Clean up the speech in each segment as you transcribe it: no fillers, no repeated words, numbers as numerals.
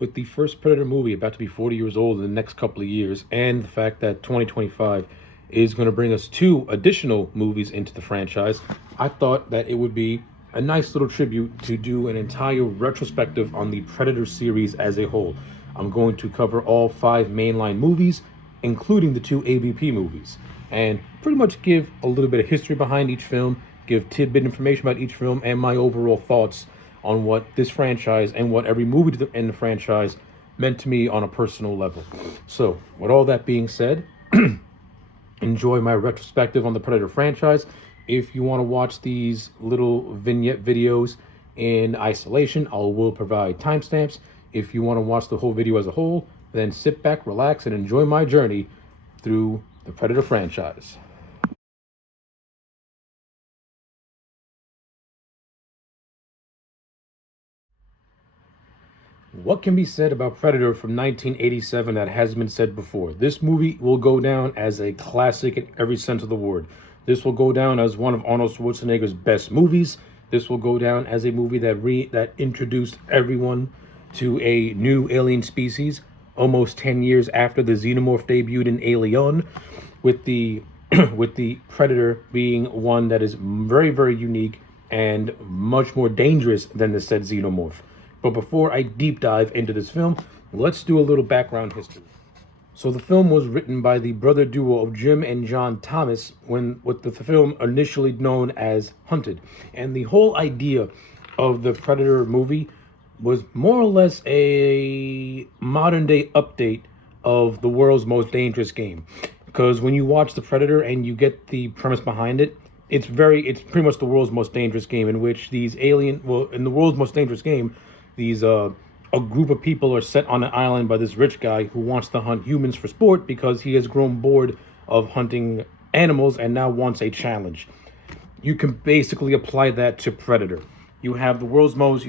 with the first Predator movie about to be 40 years old in the next couple of years, and the fact that 2025 is going to bring us two additional movies into the franchise, I thought that it would be a nice little tribute to do an entire retrospective on the Predator series as a whole. I'm going to cover all five mainline movies, including the two AVP movies, and pretty much give a little bit of history behind each film, give tidbit information about each film, and my overall thoughts on what this franchise and what every movie in the franchise meant to me on a personal level. So, with all that being said, enjoy my retrospective on the Predator franchise. If you want to watch these little vignette videos in isolation, I will provide timestamps. If you want to watch the whole video as a whole, then sit back, relax, and enjoy my journey through the Predator franchise. What can be said about Predator from 1987 that hasn't been said before? This movie will go down as a classic in every sense of the word. This will go down as one of Arnold Schwarzenegger's best movies. This will go down as a movie that introduced everyone to a new alien species almost 10 years after the xenomorph debuted in Alien, with the with the Predator being one that is very, very unique and much more dangerous than the said xenomorph. But before I deep dive into this film, let's do a little background history. So the film was written by the brother duo of Jim and John Thomas, when with the film initially known as Hunted. And the whole idea of the Predator movie was more or less a modern day update of the world's most dangerous game. Because when you watch the Predator and you get the premise behind it, it's pretty much the world's most dangerous game, in which in the world's most dangerous game, these a group of people are set on an island by this rich guy who wants to hunt humans for sport because he has grown bored of hunting animals and now wants a challenge. You can basically apply that to Predator. You have the world's most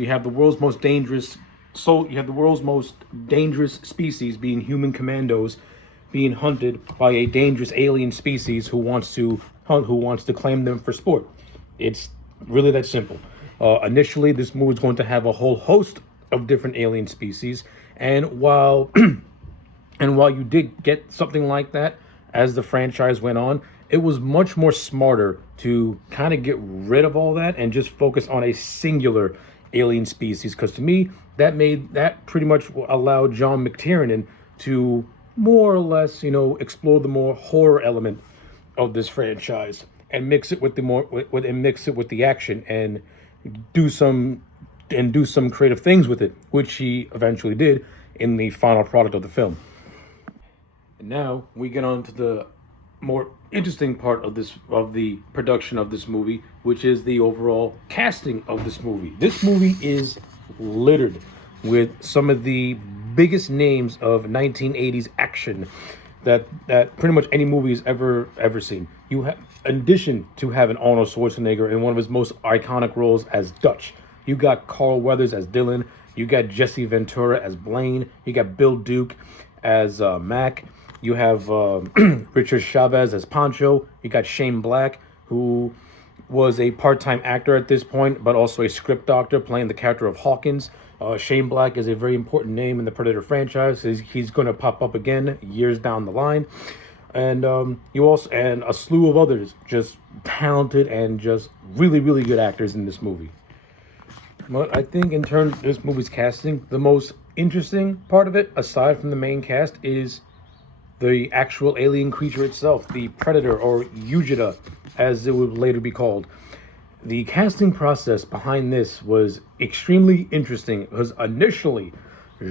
dangerous species being human commandos being hunted by a dangerous alien species who wants to claim them for sport. It's really that simple. Initially, this movie is going to have a whole host of different alien species, and while you did get something like that as the franchise went on, it was much more smarter to kind of get rid of all that and just focus on a singular alien species. Because to me, that pretty much allowed John McTiernan to more or less, explore the more horror element of this franchise and mix it with the action and do some creative things with it, which he eventually did in the final product of the film. And now we get on to the more interesting part of the production of this movie, which is the overall casting of this movie. This movie is littered with some of the biggest names of 1980s action that pretty much any movie has ever seen. You have, in addition to having Arnold Schwarzenegger in one of his most iconic roles as Dutch, you got Carl Weathers as Dylan, you got Jesse Ventura as Blaine, you got Bill Duke as Mac, you have Richard Chavez as Pancho, you got Shane Black, who was a part-time actor at this point, but also a script doctor playing the character of Hawkins. Shane Black is a very important name in the Predator franchise. He's going to pop up again years down the line. And and a slew of others, just talented and just really, really good actors in this movie. But I think in terms of this movie's casting, the most interesting part of it, aside from the main cast, is the actual alien creature itself, the Predator, or Ujita, as it would later be called. The casting process behind this was extremely interesting because initially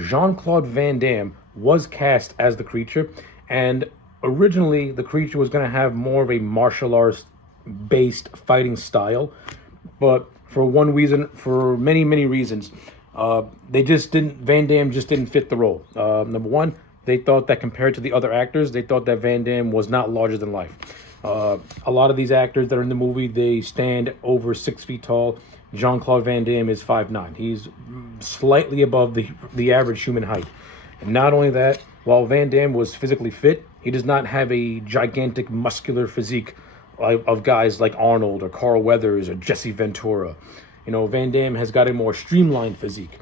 Jean-Claude Van Damme was cast as the creature, and originally the creature was going to have more of a martial arts based fighting style, but for many, many reasons, Van Damme just didn't fit the role. Number one, they thought that compared to the other actors, they thought that Van Damme was not larger than life. A lot of these actors that are in the movie, they stand over 6 feet tall. Jean-Claude Van Damme is 5'9". He's slightly above the average human height. And not only that, while Van Damme was physically fit, he does not have a gigantic muscular physique of guys like Arnold or Carl Weathers or Jesse Ventura. Van Damme has got a more streamlined physique.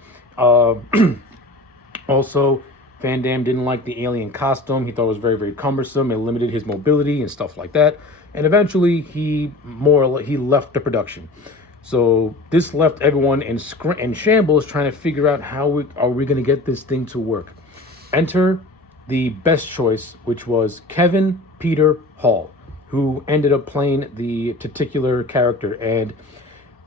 Also, Van Damme didn't like the alien costume. He thought it was very, very cumbersome. It limited his mobility and stuff like that. And eventually, he left the production. So this left everyone in shambles, trying to figure out how are we going to get this thing to work. Enter the best choice, which was Kevin Peter Hall, who ended up playing the titular character. And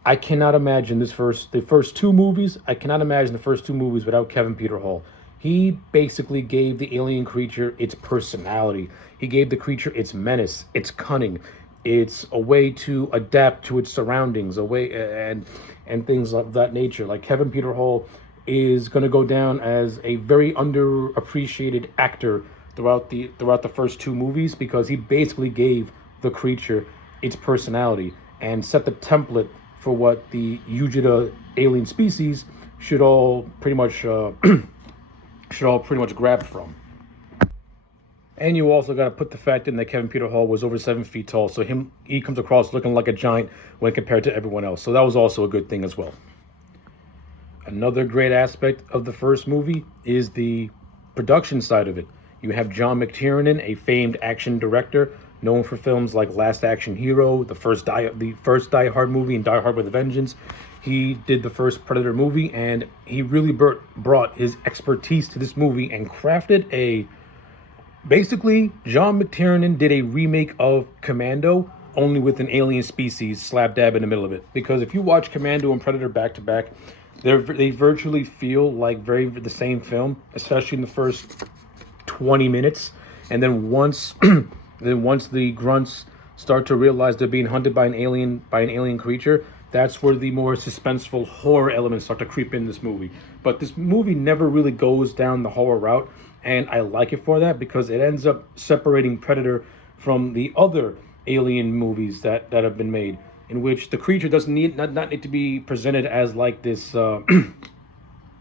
I cannot imagine the first two movies. I cannot imagine the first two movies without Kevin Peter Hall. He basically gave the alien creature its personality. He gave the creature its menace, its cunning, it's a way to adapt to its surroundings, a way and things of that nature. Like Kevin Peter Hall is going to go down as a very underappreciated actor throughout the first two movies because he basically gave the creature its personality and set the template for what the Yujita alien species should all pretty much grab from. And you also got to put the fact in that Kevin Peter Hall was over 7 feet tall, so he comes across looking like a giant when compared to everyone else. So that was also a good thing as well. Another great aspect of the first movie is the production side of it. You have John McTiernan, a famed action director, known for films like Last Action Hero, the first Die Hard movie, and Die Hard with a Vengeance. He did the first Predator movie, and he really brought his expertise to this movie and crafted basically, John McTiernan did a remake of Commando, only with an alien species slap dab in the middle of it. Because if you watch Commando and Predator back to back, they virtually feel like the same film, especially in the first 20 minutes. And then once the grunts start to realize they're being hunted by an alien creature, that's where the more suspenseful horror elements start to creep in this movie. But this movie never really goes down the horror route, and I like it for that because it ends up separating Predator from the other alien movies that have been made, in which the creature doesn't not need to be presented as like this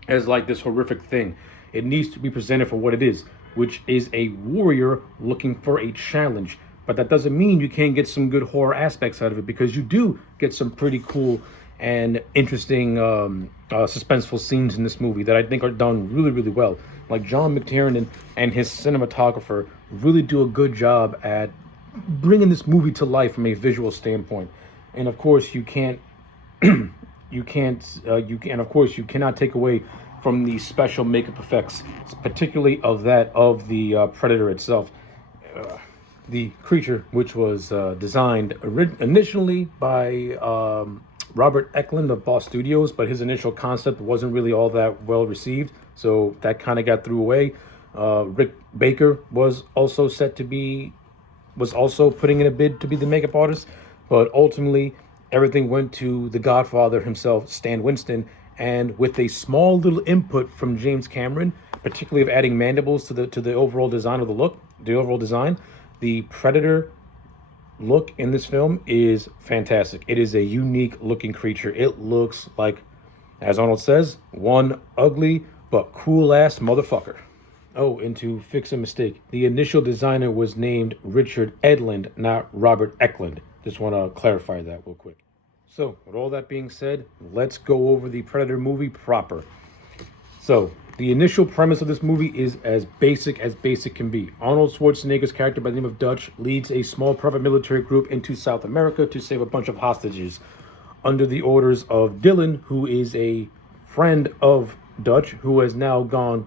as like this horrific thing. It needs to be presented for what it is, which is a warrior looking for a challenge. But that doesn't mean you can't get some good horror aspects out of it, because you do get some pretty cool and interesting suspenseful scenes in this movie that I think are done really, really well. Like John McTiernan and his cinematographer really do a good job at bringing this movie to life from a visual standpoint. And of course, you cannot take away from the special makeup effects, particularly of the Predator itself. The creature, which was designed initially by Robert Eklund of Boss Studios, but his initial concept wasn't really all that well received, so that kind of got threw away. Rick Baker was also putting in a bid to be the makeup artist, but ultimately everything went to the Godfather himself, Stan Winston, and with a small little input from James Cameron, particularly of adding mandibles to the overall design of the overall design. The Predator look in this film is fantastic. It is a unique looking creature. It looks like, as Arnold says, one ugly but cool ass motherfucker. Oh, and to fix a mistake, the initial designer was named Richard Edlund, not Robert Eklund. Just want to clarify that real quick. So, with all that being said, let's go over the Predator movie proper. So, the initial premise of this movie is as basic can be. Arnold Schwarzenegger's character by the name of Dutch leads a small private military group into South America to save a bunch of hostages under the orders of Dylan, who is a friend of Dutch, who has now gone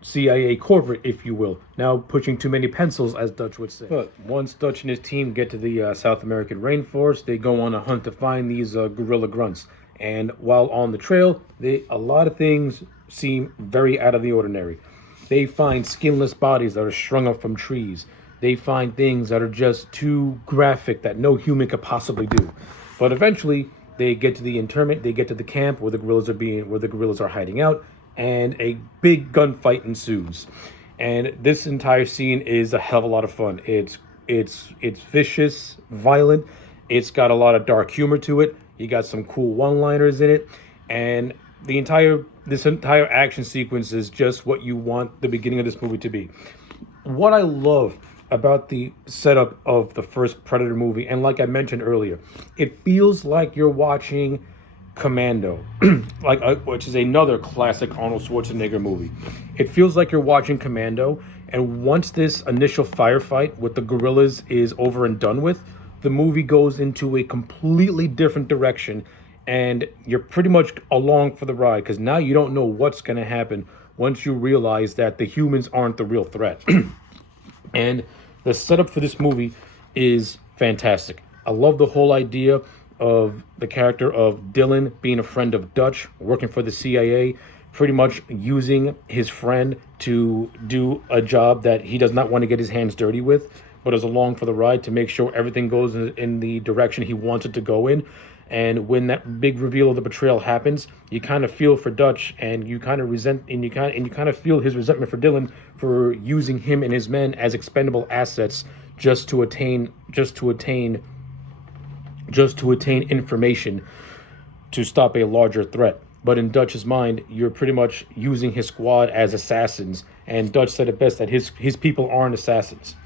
CIA corporate, if you will. Now pushing too many pencils, as Dutch would say. But once Dutch and his team get to the South American rainforest, they go on a hunt to find these gorilla grunts. And while on the trail, a lot of things seem very out of the ordinary. They find skinless bodies that are strung up from trees. They find things that are just too graphic that no human could possibly do. But eventually, they get to the internment. They get to the camp where the gorillas are hiding out, and a big gunfight ensues. And this entire scene is a hell of a lot of fun. It's vicious, violent. It's got a lot of dark humor to it. You got some cool one-liners in it, and this entire action sequence is just what you want the beginning of this movie to be. What I love about the setup of the first Predator movie, and like I mentioned earlier, it feels like you're watching Commando, which is another classic Arnold Schwarzenegger movie. It feels like you're watching Commando, and once this initial firefight with the guerrillas is over and done with, the movie goes into a completely different direction, and you're pretty much along for the ride because now you don't know what's going to happen once you realize that the humans aren't the real threat. And the setup for this movie is fantastic. I love the whole idea of the character of Dylan being a friend of Dutch, working for the CIA, pretty much using his friend to do a job that he does not want to get his hands dirty with, but is along for the ride to make sure everything goes in the direction he wants it to go in. And when that big reveal of the betrayal happens, you kind of feel for Dutch, and you kind of resent, and you kind of feel his resentment for Dylan for using him and his men as expendable assets just to attain information to stop a larger threat. But in Dutch's mind, you're pretty much using his squad as assassins, and Dutch said it best that his people aren't assassins.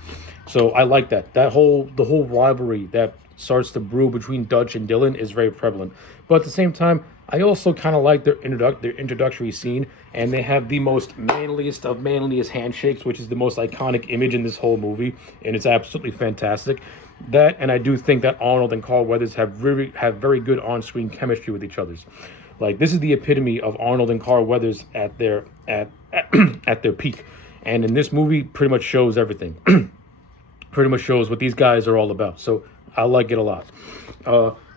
So I like that. The whole rivalry that starts to brew between Dutch and Dylan is very prevalent. But at the same time, I also kind of like their introductory scene, and they have the most manliest handshakes, which is the most iconic image in this whole movie, and it's absolutely fantastic. That, and I do think that Arnold and Carl Weathers have very good on-screen chemistry with each other. Like, this is the epitome of Arnold and Carl Weathers at their at their peak, and in this movie, pretty much shows everything. Pretty much shows what these guys are all about. So I like it a lot.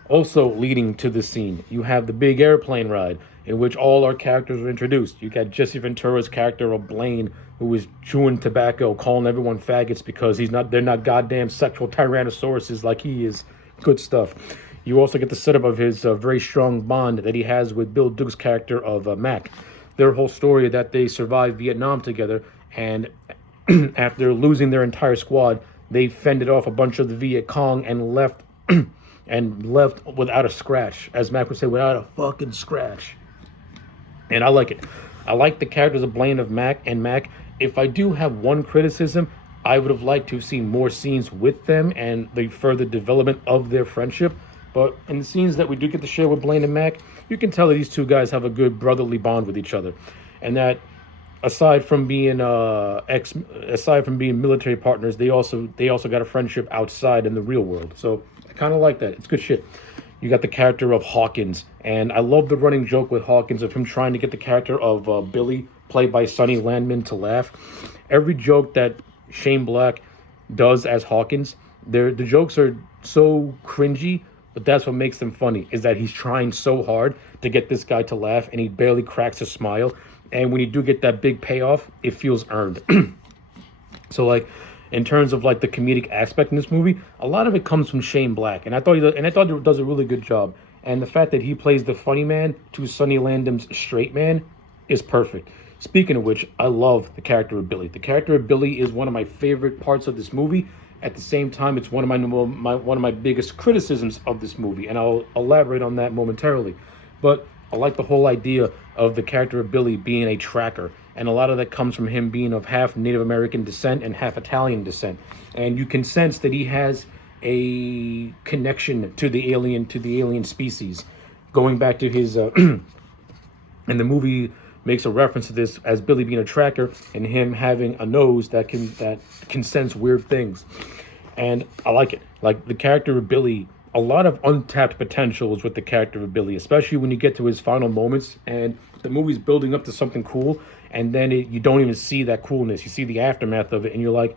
Also leading to the scene, you have the big airplane ride in which all our characters are introduced. You got Jesse Ventura's character of Blaine, who is chewing tobacco, calling everyone faggots because they're not goddamn sexual tyrannosauruses like he is. Good stuff. You also get the setup of his very strong bond that he has with Bill Duke's character of Mac. Their whole story that they survived Vietnam together, and after losing their entire squad, they fended off a bunch of the Viet Cong and left without a scratch. As Mac would say, without a fucking scratch. And I like it. I like the characters of Blaine of Mac. If I do have one criticism, I would have liked to have seen more scenes with them and the further development of their friendship. But in the scenes that we do get to share with Blaine and Mac, you can tell that these two guys have a good brotherly bond with each other. And that aside from being military partners, they also got a friendship outside in the real world. So I kind of like that. It's good shit. You got the character of Hawkins, and I love the running joke with Hawkins of him trying to get the character of Billy, played by Sonny Landman, to laugh. Every joke that Shane Black does as Hawkins, the jokes are so cringy, but that's what makes them funny, is that he's trying so hard to get this guy to laugh, and he barely cracks a smile. And when you do get that big payoff, it feels earned. So, like, in terms of like the comedic aspect in this movie, a lot of it comes from Shane Black, and I thought he does a really good job. And the fact that he plays the funny man to Sonny Landham's straight man is perfect. Speaking of which, I love the character of Billy. The character of Billy is one of my favorite parts of this movie. At the same time, it's one of my biggest criticisms of this movie, and I'll elaborate on that momentarily. But I like the whole idea of the character of Billy being a tracker, and a lot of that comes from him being of half Native American descent and half Italian descent. And you can sense that he has a connection to the alien species, going back to his and the movie makes a reference to this as Billy being a tracker and him having a nose that can sense weird things. And I like it. Like, the character of Billy, a lot of untapped potential is with the character of Billy, especially when you get to his final moments and the movie's building up to something cool, and then you don't even see that coolness. You see the aftermath of it, and you're like,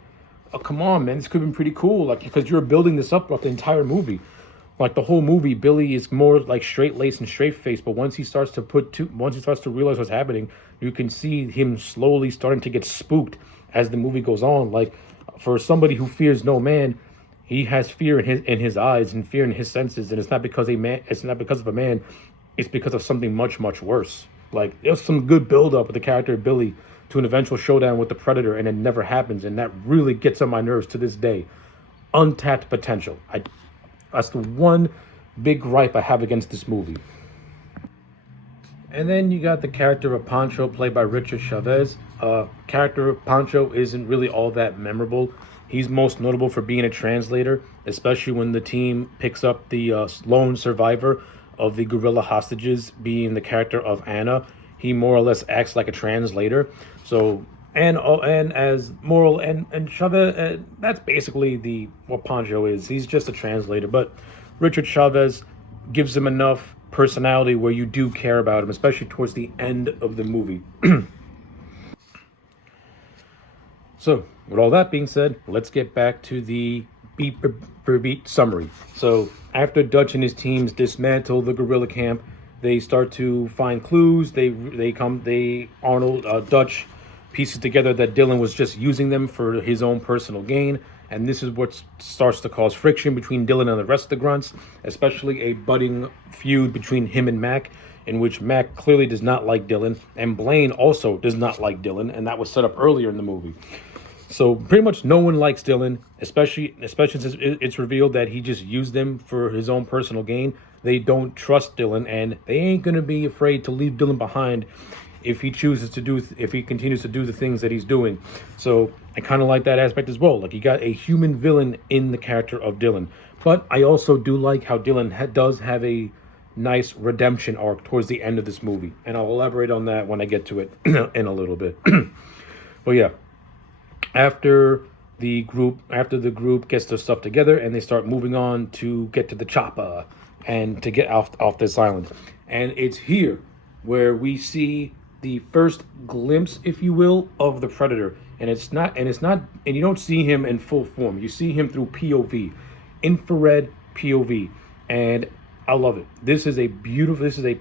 oh, come on, man, this could have been pretty cool. Like, because you're building this up the entire movie. Like, the whole movie, Billy is more like straight-laced and straight-faced, but once he starts to realize what's happening, you can see him slowly starting to get spooked as the movie goes on. Like, for somebody who fears no man, he has fear in his eyes and fear in his senses, and it's not because of a man, it's because of something much, much worse. Like, there's some good build-up with the character of Billy to an eventual showdown with the Predator, and it never happens, and that really gets on my nerves to this day. Untapped potential. That's the one big gripe I have against this movie. And then you got the character of Pancho, played by Richard Chavez. Character of Pancho isn't really all that memorable. He's most notable for being a translator, especially when the team picks up the lone survivor of the guerrilla hostages being the character of Anna, he more or less acts like a translator. So and as moral and Chavez, that's basically the what Pancho is. He's just a translator, but Richard Chavez gives him enough personality where you do care about him, especially towards the end of the movie. So, with all that being said, let's get back to the beat per beat summary. So, after Dutch and his teams dismantle the guerrilla camp, they start to find clues. Dutch pieces together that Dylan was just using them for his own personal gain, and this is what starts to cause friction between Dylan and the rest of the grunts, especially a budding feud between him and Mac, in which Mac clearly does not like Dylan, and Blaine also does not like Dylan, and that was set up earlier in the movie. So pretty much no one likes Dylan, especially since it's revealed that he just used them for his own personal gain. They don't trust Dylan, and they ain't gonna be afraid to leave Dylan behind if he continues to do the things that he's doing. So I kind of like that aspect as well. Like, you got a human villain in the character of Dylan, but I also do like how Dylan does have a nice redemption arc towards the end of this movie, and I'll elaborate on that when I get to it in a little bit. But yeah. After the group gets their stuff together and they start moving on to get to the chopper and to get off this island. And it's here where we see the first glimpse, if you will, of the Predator. And you don't see him in full form. You see him through POV, infrared POV. And I love it. This is a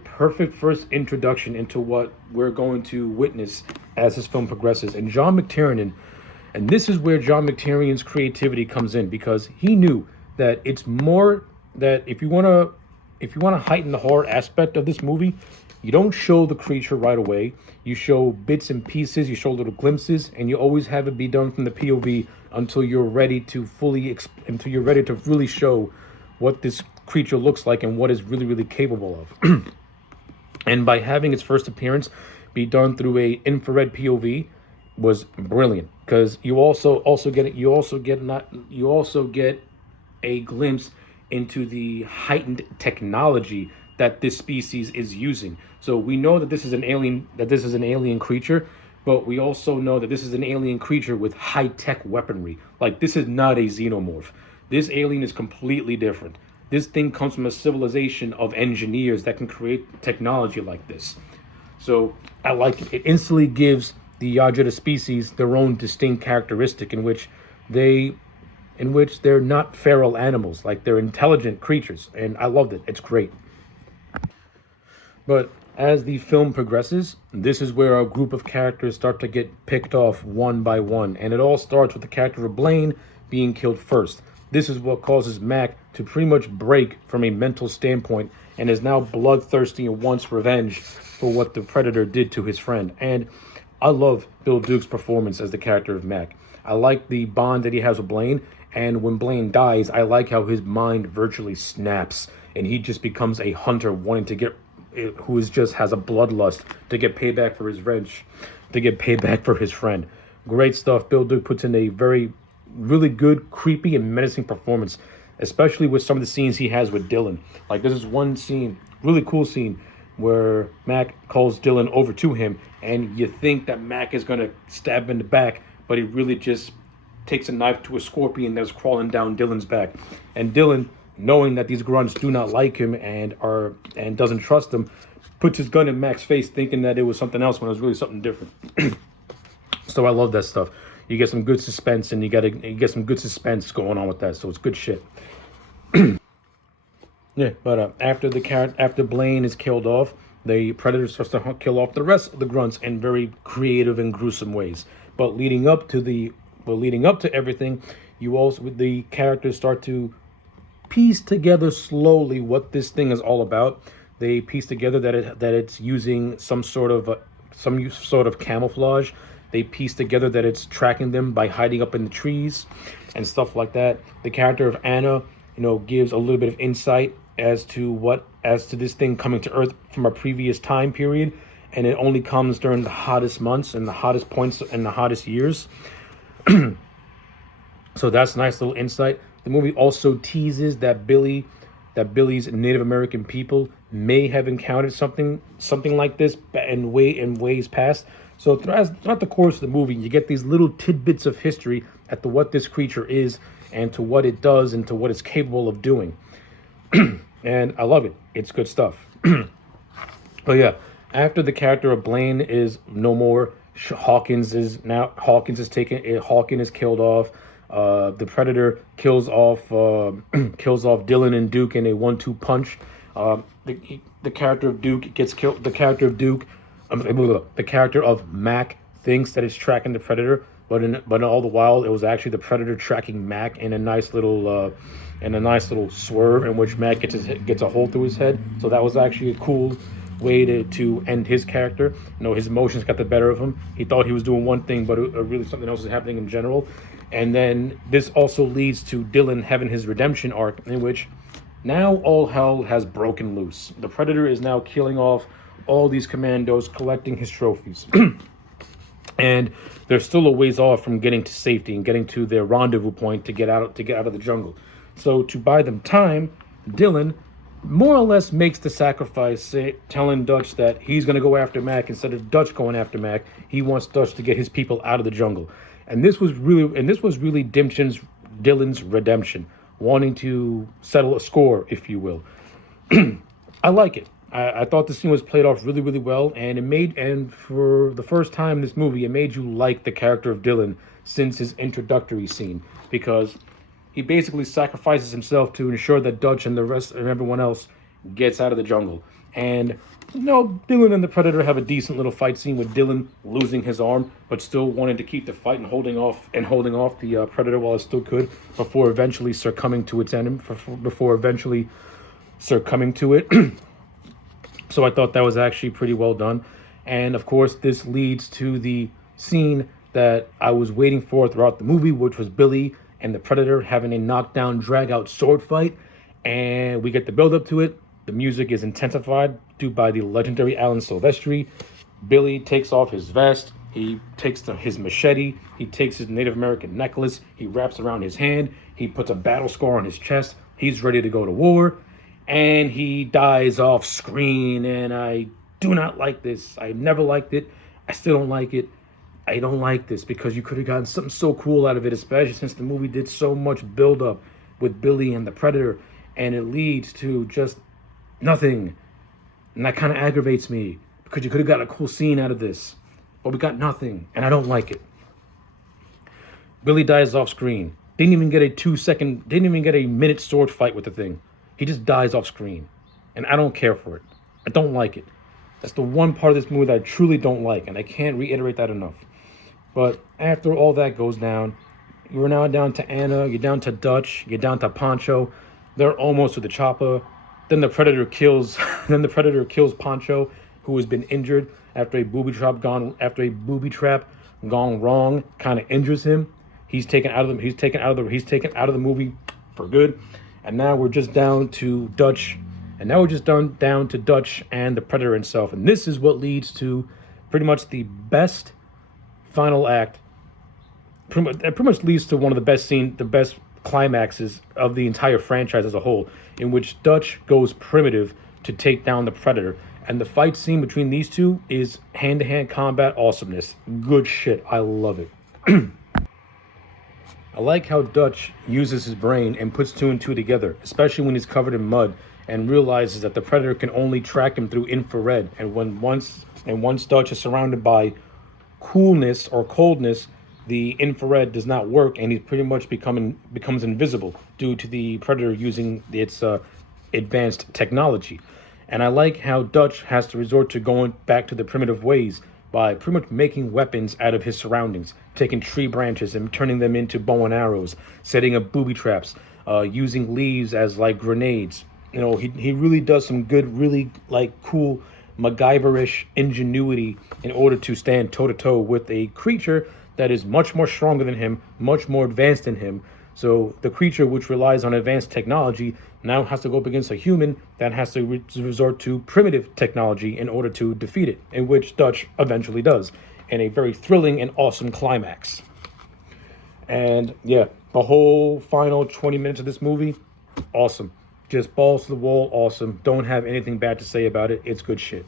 perfect first introduction into what we're going to witness as this film progresses. And this is where John McTiernan's creativity comes in, because he knew that it's more that if you want to heighten the horror aspect of this movie, you don't show the creature right away. You show bits and pieces, you show little glimpses, and you always have it be done from the POV until you're ready to really show what this creature looks like and what it's really, really capable of. And by having its first appearance be done through a infrared POV was brilliant, because you also get a glimpse into the heightened technology that this species is using. So we know that this is an alien creature, but we also know that this is an alien creature with high-tech weaponry. Like, this is not a xenomorph. This alien is completely different. This thing comes from a civilization of engineers that can create technology like this. So I like it. It instantly gives the Yajada species their own distinct characteristic in which they're not feral animals. Like, they're intelligent creatures, and I loved it. It's great. But as the film progresses, this is where our group of characters start to get picked off one by one, and it all starts with the character of Blaine being killed first. This is what causes Mac to pretty much break from a mental standpoint and is now bloodthirsty and wants revenge for what the Predator did to his friend. And I love Bill Duke's performance as the character of Mac. I like the bond that he has with Blaine, and when Blaine dies, I like how his mind virtually snaps and he just becomes a hunter wanting to get, has a bloodlust to get payback for his friend. Great stuff. Bill Duke puts in a really good, creepy, and menacing performance, especially with some of the scenes he has with Dylan. Like, this is one scene, really cool scene, where Mac calls Dylan over to him, and you think that Mac is going to stab him in the back, but he really just takes a knife to a scorpion that's crawling down Dylan's back. And Dylan, knowing that these grunts do not like him and doesn't trust him, puts his gun in Mac's face, thinking that it was something else when it was really something different. So I love that stuff. You get some good suspense, and you get some good suspense going on with that. So it's good shit. Yeah, but after Blaine is killed off, the Predator starts to kill off the rest of the grunts in very creative and gruesome ways. But leading up to everything, the characters start to piece together slowly what this thing is all about. They piece together that it's using some sort of camouflage. They piece together that it's tracking them by hiding up in the trees and stuff like that. The character of Anna, gives a little bit of insight as to this thing coming to Earth from a previous time period, and it only comes during the hottest months and the hottest points and the hottest years. So that's a nice little insight. The movie also teases that Billy that Billy's Native American people may have encountered something like this in ways past. So throughout the course of the movie, you get these little tidbits of history at to what this creature is, and to what it does, and to what it's capable of doing. And I love it. It's good stuff. Oh yeah, after the character of Blaine is no more, Hawkins is taken. Hawkins is killed off. The Predator kills off Dylan and Duke in a 1-2 punch. The character of Duke gets killed. The character of Mac thinks that it's tracking the Predator, but all the while it was actually the Predator tracking Mac in a nice little swerve in which Mac gets a hole through his head. So that was actually a cool way to end his character. His emotions got the better of him. He thought he was doing one thing, but really something else is happening in general. And then this also leads to Dylan having his redemption arc, in which now all hell has broken loose. The Predator is now killing off all these commandos, collecting his trophies. And they're still a ways off from getting to safety and getting to their rendezvous point to get out of the jungle. So to buy them time, Dylan more or less makes the sacrifice, telling Dutch that he's going to go after Mac instead of Dutch going after Mac. He wants Dutch to get his people out of the jungle. And this was really Dylan's redemption, wanting to settle a score, if you will. I like it. I thought the scene was played off really, really well, and for the first time in this movie, it made you like the character of Dylan since his introductory scene, because he basically sacrifices himself to ensure that Dutch and the rest and everyone else gets out of the jungle. And Dylan and the Predator have a decent little fight scene with Dylan losing his arm, but still wanting to keep the fight and holding off the Predator while it still could, before eventually succumbing to its enemy. So I thought that was actually pretty well done. And of course, this leads to the scene that I was waiting for throughout the movie, which was Billy and the Predator having a knockdown, drag-out sword fight. And we get the build-up to it. The music is intensified by the legendary Alan Silvestri. Billy takes off his vest. He takes his machete. He takes his Native American necklace. He wraps around his hand. He puts a battle scar on his chest. He's ready to go to war. And he dies off screen. And I do not like this. I never liked it. I still don't like it. I don't like this because you could have gotten something so cool out of it, especially since the movie did so much build-up with Billy and the Predator. And it leads to just nothing. And that kind of aggravates me, because you could have got a cool scene out of this, but we got nothing, and I don't like it. Billy dies off screen. Didn't even get a minute sword fight with the thing. He just dies off screen, and I don't care for it. I don't like it. That's the one part of this movie that I truly don't like, and I can't reiterate that enough. But after all that goes down, you're now down to Anna, you're down to Dutch, you're down to Pancho. They're almost with the chopper. Then the Predator kills Pancho, who has been injured after a booby trap gone wrong, kind of injures him. He's taken out of the movie for good. And now we're just down to Dutch. And now we're just down to Dutch and the Predator himself. And this is what leads to pretty much the best final act. Pretty much leads to one of the best climaxes of the entire franchise as a whole, in which Dutch goes primitive to take down the Predator. And the fight scene between these two is hand-to-hand combat awesomeness. Good shit. I love it. I like how Dutch uses his brain and puts two and two together, especially when he's covered in mud and realizes that the Predator can only track him through infrared. And once Dutch is surrounded by coolness or coldness, the infrared does not work, and he pretty much becomes invisible due to the Predator using its advanced technology. And I like how Dutch has to resort to going back to the primitive ways by pretty much making weapons out of his surroundings, taking tree branches and turning them into bow and arrows, setting up booby traps, using leaves as like grenades. He really does some good, really like cool MacGyver-ish ingenuity in order to stand toe-to-toe with a creature that is much more stronger than him, much more advanced than him. So the creature, which relies on advanced technology, now has to go up against a human that has to resort to primitive technology in order to defeat it, in which Dutch eventually does, in a very thrilling and awesome climax. And yeah, the whole final 20 minutes of this movie, awesome. just balls to the wall, awesome. Don't have anything bad to say about it. It's good shit.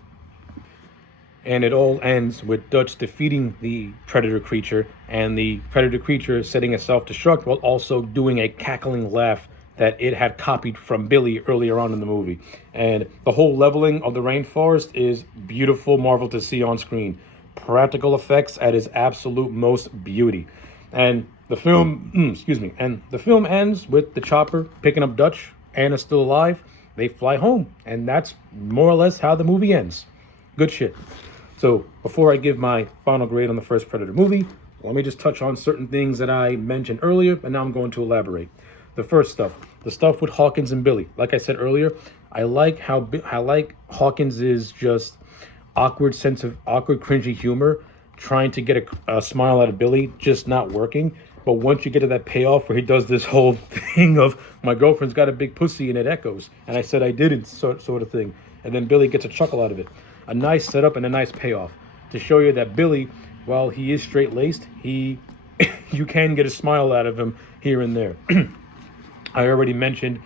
And it all ends with Dutch defeating the predator creature and the predator creature setting a self-destruct while also doing a cackling laugh that it had copied from Billy earlier on in the movie. And the whole leveling of the rainforest is beautiful marvel to see on screen. Practical effects at its absolute most beauty. And the film, and the film ends with the chopper picking up Dutch. Anna's still alive. They fly home, and that's more or less how the movie ends. Good shit. So before I give my final grade on the first Predator movie, let me just touch on certain things that I mentioned earlier, and now I'm going to elaborate. The first stuff, the stuff with Hawkins and Billy. Like I said earlier, I like Hawkins' just awkward, cringy humor, trying to get a smile out of Billy, just not working. But once you get to that payoff where he does this whole thing of, my girlfriend's got a big pussy and it echoes, and I said I didn't, sort of thing. And then Billy gets a chuckle out of it. A nice setup and a nice payoff to show you that Billy, while he is straight-laced, you can get a smile out of him here and there. I already mentioned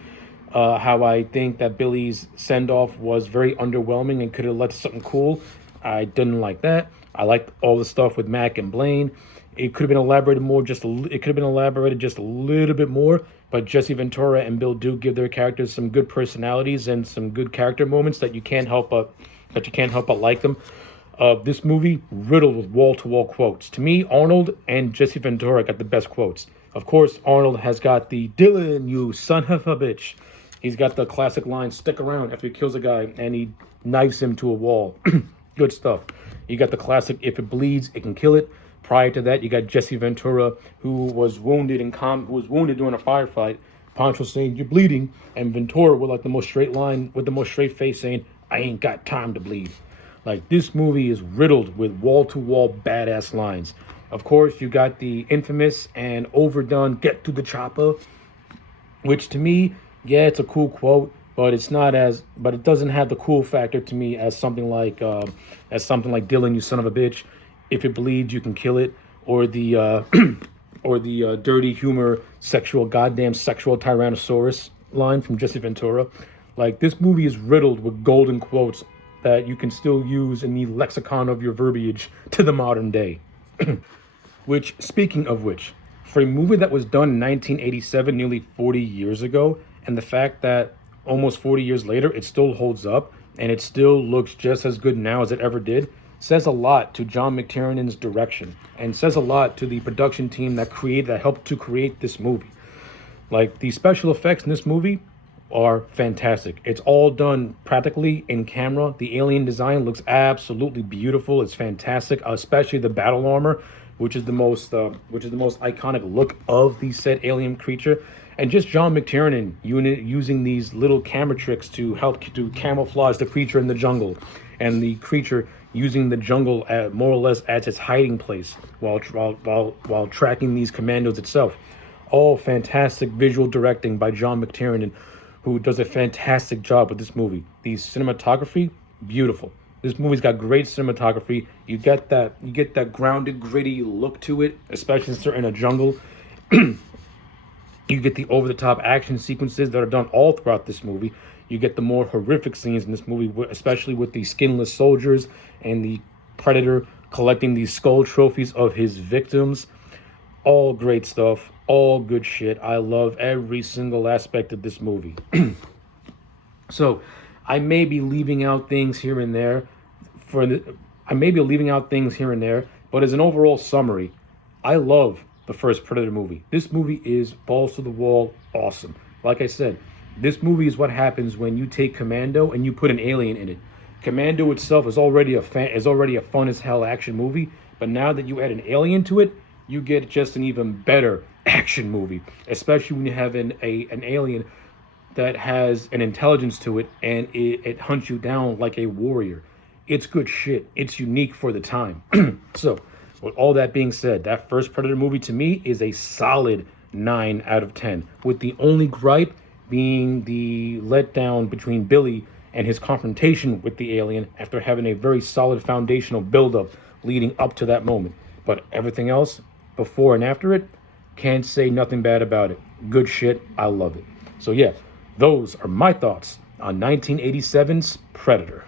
how I think that Billy's send-off was very underwhelming and could have led to something cool. I didn't like that. I liked all the stuff with Mac and Blaine. It could have been elaborated more. It could have been elaborated just a little bit more. But Jesse Ventura and Bill do give their characters some good personalities and some good character moments that you can't help but like them. This movie riddled with wall-to-wall quotes. To me, Arnold and Jesse Ventura got the best quotes. Of course, Arnold has got the "Dylan, you son of a bitch." He's got the classic line, "Stick around," after he kills a guy and he knives him to a wall. Good stuff. You got the classic, "If it bleeds, it can kill it." Prior to that, you got Jesse Ventura, who was wounded during a firefight. Pancho saying, "You're bleeding," and Ventura with the most straight face saying, "I ain't got time to bleed." Like, this movie is riddled with wall-to-wall badass lines. Of course, you got the infamous and overdone "Get to the chopper," which to me, yeah, it's a cool quote, but it doesn't have the cool factor to me as something like "Dylan, you son of a bitch. If it bleeds, you can kill it," or the dirty humor, goddamn sexual Tyrannosaurus line from Jesse Ventura. Like, this movie is riddled with golden quotes that you can still use in the lexicon of your verbiage to the modern day. Speaking of which, for a movie that was done in 1987, nearly 40 years ago, and the fact that almost 40 years later, it still holds up, and it still looks just as good now as it ever did, says a lot to John McTiernan's direction, and says a lot to the production team that helped to create this movie. Like, the special effects in this movie are fantastic. It's all done practically in camera. The alien design looks absolutely beautiful. It's fantastic, especially the battle armor, which is the most iconic look of the said alien creature. And just John McTiernan using these little camera tricks to help to camouflage the creature in the jungle, and the creature using the jungle more or less as its hiding place while tracking these commandos itself. All fantastic visual directing by John McTiernan, who does a fantastic job with this movie. The cinematography, beautiful. This movie's got great cinematography. You get that grounded, gritty look to it, especially since they're in a jungle. You get the over-the-top action sequences that are done all throughout this movie. You get the more horrific scenes in this movie, especially with the skinless soldiers and the Predator collecting these skull trophies of his victims. All great stuff. All good shit. I love every single aspect of this movie. So, I may be leaving out things here and there. But as an overall summary, I love the first Predator movie. This movie is balls to the wall awesome. Like I said, this movie is what happens when you take Commando and you put an alien in it. Commando itself is already a fun as hell action movie, but now that you add an alien to it, you get just an even better action movie, especially when you have an alien that has an intelligence to it and it hunts you down like a warrior. It's good shit. It's unique for the time. So, with all that being said, that first Predator movie to me is a solid 9 out of 10, with the only gripe being the letdown between Billy and his confrontation with the alien after having a very solid foundational buildup leading up to that moment. But everything else, before and after it, can't say nothing bad about it. Good shit. I love it. So yeah, Those are my thoughts on 1987's Predator.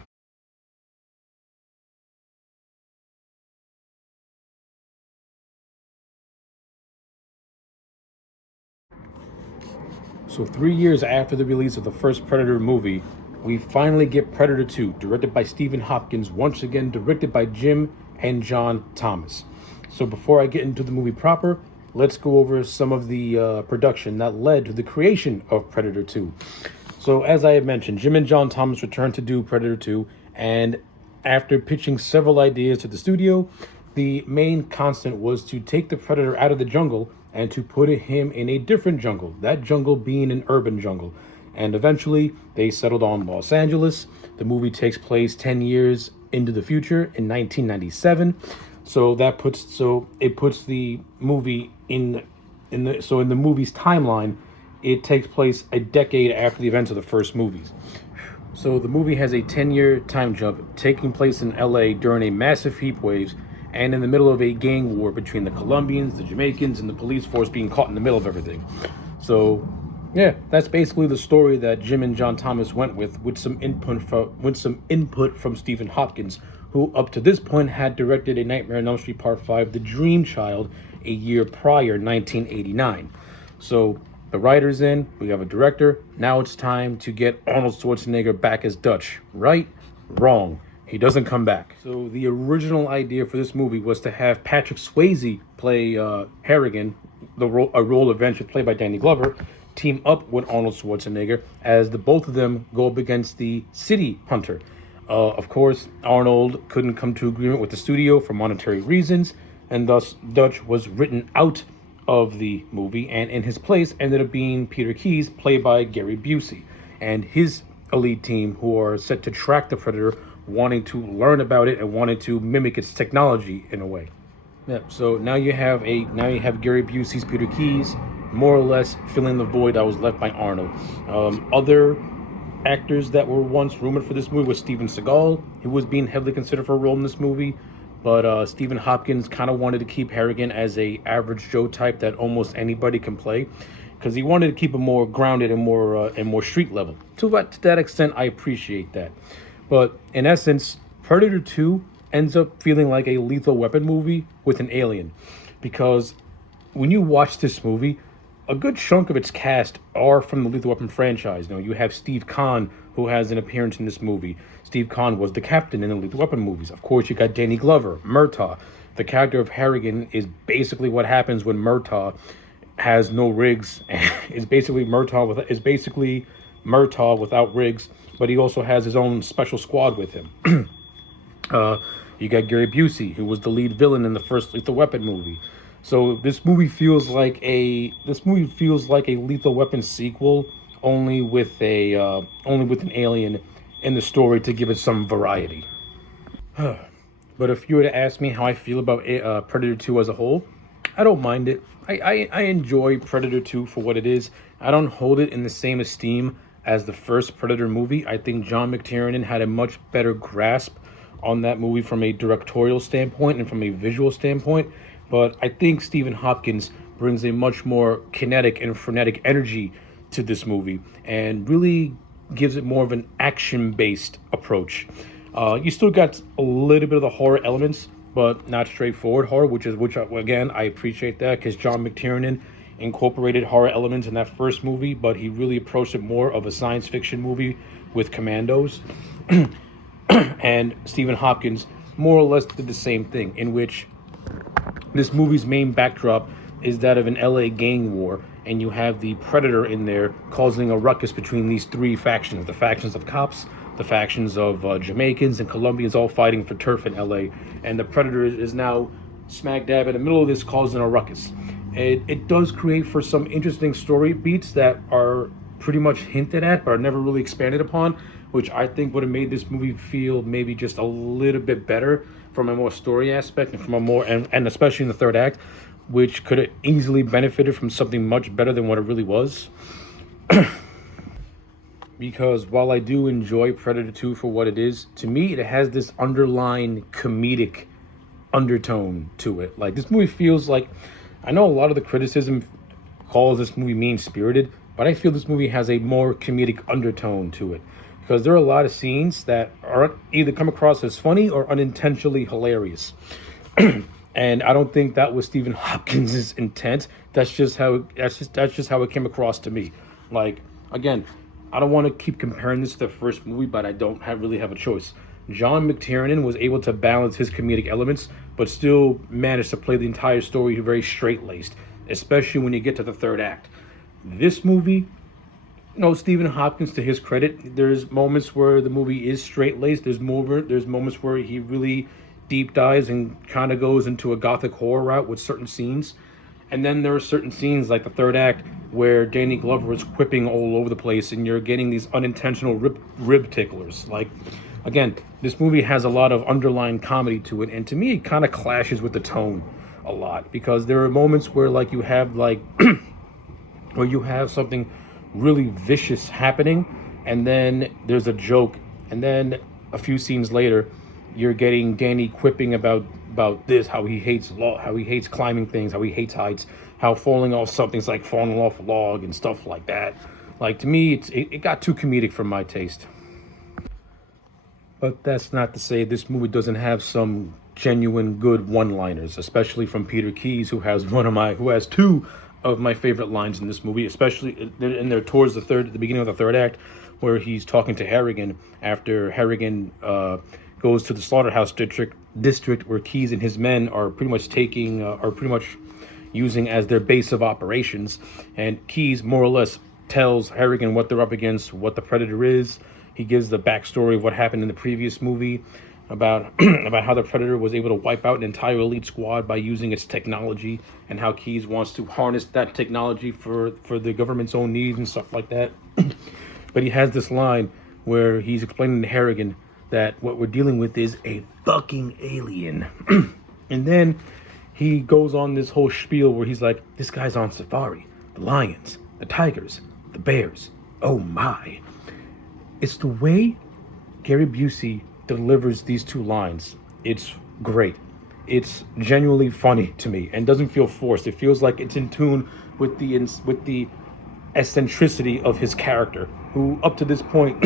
So, 3 years after the release of the first Predator movie, we finally get Predator 2, directed by Stephen Hopkins, once again directed by Jim and John Thomas. So, before I get into the movie proper, let's go over some of the production that led to the creation of Predator 2. So, as I had mentioned, Jim and John Thomas returned to do Predator 2, and after pitching several ideas to the studio, the main constant was to take the Predator out of the jungle and to put him in a different jungle, that jungle being an urban jungle. And eventually, they settled on Los Angeles. The movie takes place 10 years into the future in 1997. So it puts the movie in the movie's timeline, it takes place a decade after the events of the first movies. So the movie has a 10-year time jump taking place in LA during a massive heat waves and in the middle of a gang war between the Colombians, the Jamaicans, and the police force being caught in the middle of everything. So, yeah, that's basically the story that Jim and John Thomas went with some input from Stephen Hopkins, who up to this point had directed A Nightmare on Elm Street Part 5, The Dream Child, a year prior, 1989. So the writer's in, we have a director. Now it's time to get Arnold Schwarzenegger back as Dutch. Right? Wrong. He doesn't come back. So the original idea for this movie was to have Patrick Swayze play Harrigan, a role eventually played by Danny Glover, team up with Arnold Schwarzenegger as the both of them go up against the City Hunter. Of course, Arnold couldn't come to agreement with the studio for monetary reasons, and thus Dutch was written out of the movie, and in his place ended up being Peter Keyes, played by Gary Busey, and his elite team, who are set to track the Predator, wanting to learn about it and wanting to mimic its technology in a way. Yep. So now you have Gary Busey's Peter Keyes, more or less filling the void that was left by Arnold. Other actors that were once rumored for this movie was Steven Seagal, who was being heavily considered for a role in this movie, but Stephen Hopkins kind of wanted to keep Harrigan as a average Joe type that almost anybody can play, because he wanted to keep him more grounded and more street level. To that extent, I appreciate that. But in essence, Predator 2 ends up feeling like a Lethal Weapon movie with an alien. Because when you watch this movie, a good chunk of its cast are from the Lethal Weapon franchise. Now, you have Steve Kahn, who has an appearance in this movie. Steve Kahn was the captain in the Lethal Weapon movies. Of course, you got Danny Glover, Murtaugh. The character of Harrigan is basically what happens when Murtaugh has no rigs. Is basically Murtaugh without rigs, but he also has his own special squad with him. You got Gary Busey, who was the lead villain in the first Lethal Weapon movie. So this movie feels like a Lethal Weapon sequel, only with an alien in the story to give it some variety. But if you were to ask me how I feel about Predator 2 as a whole, I don't mind it. I enjoy Predator 2 for what it is. I don't hold it in the same esteem as the first Predator movie. I think John McTiernan had a much better grasp on that movie from a directorial standpoint and from a visual standpoint. But I think Stephen Hopkins brings a much more kinetic and frenetic energy to this movie and really gives it more of an action-based approach. You still got a little bit of the horror elements, but not straightforward horror, which again, I appreciate that, because John McTiernan incorporated horror elements in that first movie, but he really approached it more of a science fiction movie with commandos. And Stephen Hopkins more or less did the same thing, in which this movie's main backdrop is that of an LA gang war, and you have the Predator in there causing a ruckus between these three factions, the factions of cops, the factions of Jamaicans and Colombians, all fighting for turf in LA, and the Predator is now smack dab in the middle of this causing a ruckus. It does create for some interesting story beats that are pretty much hinted at but are never really expanded upon, which I think would have made this movie feel maybe just a little bit better from a more story aspect and from a more and especially in the third act, which could have easily benefited from something much better than what it really was. Because while I do enjoy Predator 2 for what it is, to me it has this underlying comedic undertone to it. Like, this movie feels like, I know a lot of the criticism calls this movie mean-spirited, but I feel this movie has a more comedic undertone to it because there are a lot of scenes that are either come across as funny or unintentionally hilarious. And I don't think that was Stephen Hopkins' intent. That's just how it came across to me. Like, again, I don't want to keep comparing this to the first movie, but I don't really have a choice. John McTiernan was able to balance his comedic elements, but still managed to play the entire story very straight laced, especially when you get to the third act. This movie, no, Stephen Hopkins, to his credit, there's moments where the movie is straight laced. There's moments where he really deep dives and kind of goes into a gothic horror route with certain scenes. And then there are certain scenes like the third act where Danny Glover is quipping all over the place and you're getting these unintentional rib ticklers. Like, again, this movie has a lot of underlying comedy to it, and to me it kind of clashes with the tone a lot because there are moments where like you have like where you have something really vicious happening and then there's a joke, and then a few scenes later you're getting Danny quipping about this, how he hates how he hates climbing things, how he hates heights, how falling off something's like falling off a log and stuff like that. Like, to me it got too comedic for my taste. But that's not to say this movie doesn't have some genuine good one-liners, especially from Peter Keyes, who has two of my favorite lines in this movie, especially in there towards the beginning of the third act, where he's talking to Harrigan after Harrigan goes to the slaughterhouse district where Keyes and his men are pretty much using as their base of operations, and Keyes more or less tells Harrigan what they're up against, what the Predator is. He gives the backstory of what happened in the previous movie about about how the Predator was able to wipe out an entire elite squad by using its technology, and how Keyes wants to harness that technology for the government's own needs and stuff like that. But he has this line where he's explaining to Harrigan that what we're dealing with is a fucking alien. And then he goes on this whole spiel where he's like, this guy's on safari. The lions, the tigers, the bears. Oh my. It's the way Gary Busey delivers these two lines. It's great. It's genuinely funny to me and doesn't feel forced. It feels like it's in tune with the eccentricity of his character, who up to this point,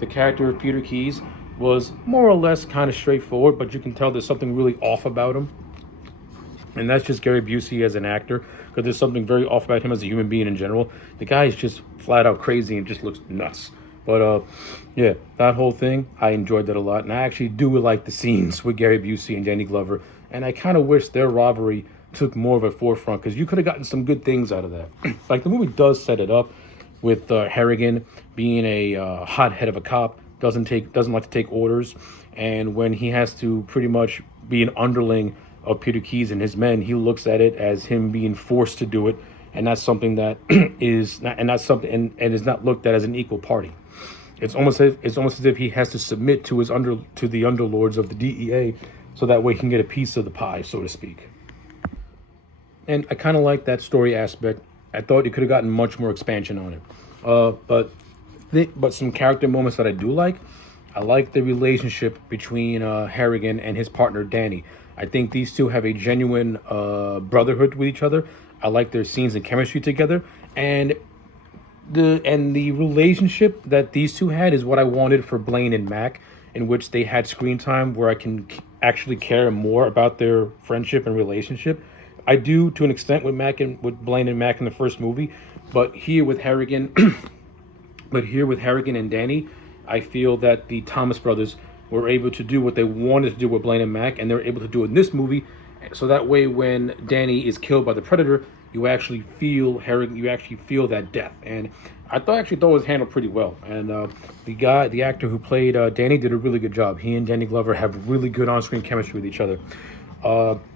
the character of Peter Keyes was more or less kind of straightforward, but you can tell there's something really off about him. And that's just Gary Busey as an actor, because there's something very off about him as a human being in general. The guy is just flat out crazy and just looks nuts. But yeah, that whole thing, I enjoyed that a lot. And I actually do like the scenes with Gary Busey and Danny Glover. And I kind of wish their rivalry took more of a forefront, because you could have gotten some good things out of that. Like, the movie does set it up with Harrigan being a hothead of a cop, doesn't like to take orders. And when he has to pretty much be an underling of Peter Keyes and his men, he looks at it as him being forced to do it, and that's something that is not looked at as an equal party. It's almost as if he has to submit to the underlords of the DEA, so that way he can get a piece of the pie, so to speak. And I kind of like that story aspect. I thought you could have gotten much more expansion on it. But some character moments that I do like. I like the relationship between Harrigan and his partner Danny. I think these two have a genuine brotherhood with each other. I like their scenes and chemistry together, and the relationship that these two had is what I wanted for Blaine and Mac, in which they had screen time where I can actually care more about their friendship and relationship. I do to an extent with Blaine and Mac in the first movie, but here with Harrigan, and Danny, I feel that the Thomas brothers were able to do what they wanted to do with Blaine and Mac, and they're able to do it in this movie. So that way, when Danny is killed by the Predator, you actually feel that death. And I thought it was handled pretty well. And the actor who played Danny did a really good job. He and Danny Glover have really good on-screen chemistry with each other.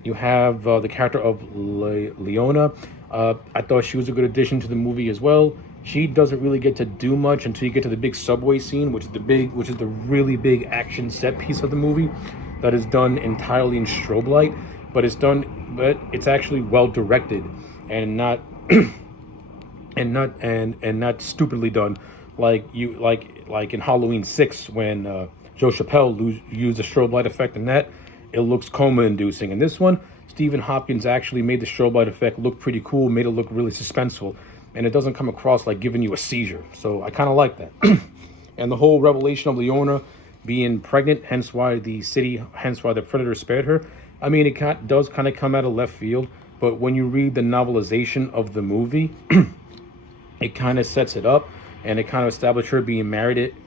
You have the character of Leona. I thought she was a good addition to the movie as well. She doesn't really get to do much until you get to the big subway scene, which is the really big action set piece of the movie that is done entirely in strobe light, but it's actually well directed and not not stupidly done like in Halloween 6 when Joe Chappelle used a strobe light effect in that. It looks coma inducing. In this one, Stephen Hopkins actually made the strobe light effect look pretty cool, made it look really suspenseful, and it doesn't come across like giving you a seizure. So I kind of like that. And the whole revelation of Leona being pregnant, hence why the Predator spared her. I mean, it does kind of come out of left field, but when you read the novelization of the movie, it kind of sets it up, and it kind of established her being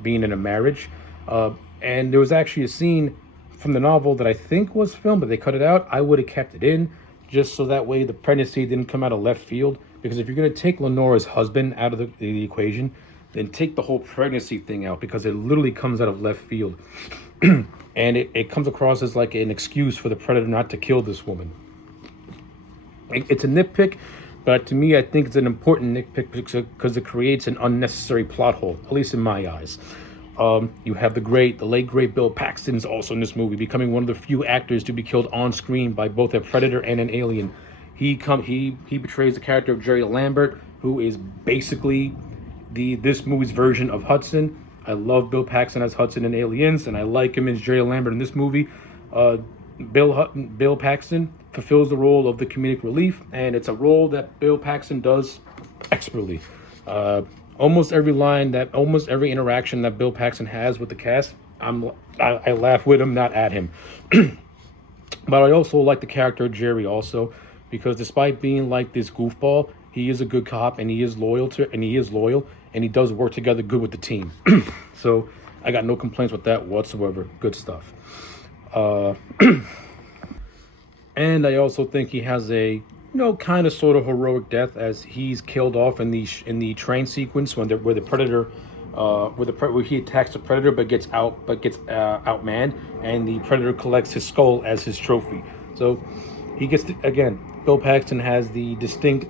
being in a marriage. And there was actually a scene from the novel that I think was filmed, but they cut it out. I would have kept it in just so that way the pregnancy didn't come out of left field. Because if you're going to take Lenora's husband out of the equation, then take the whole pregnancy thing out, because it literally comes out of left field. And it comes across as like an excuse for the Predator not to kill this woman. It's a nitpick, but to me, I think it's an important nitpick because it creates an unnecessary plot hole, at least in my eyes. You have the late great Bill Paxton is also in this movie, becoming one of the few actors to be killed on screen by both a predator and an alien. He betrays the character of Jerry Lambert, who is basically this movie's version of Hudson. I love Bill Paxton as Hudson in Aliens, and I like him as Jerry Lambert in this movie. Bill Paxton fulfills the role of the comedic relief, and it's a role that Bill Paxton does expertly. Almost every interaction that Bill Paxton has with the cast, I laugh with him, not at him. But I also like the character of Jerry also, because despite being like this goofball, he is a good cop, and he is loyal, and he does work together good with the team. So I got no complaints with that whatsoever. Good stuff. And I also think he has a kind of sort of heroic death, as he's killed off in the train sequence where the Predator, where he attacks the Predator but gets outmanned, and the Predator collects his skull as his trophy. So he gets again. Bill Paxton has the distinct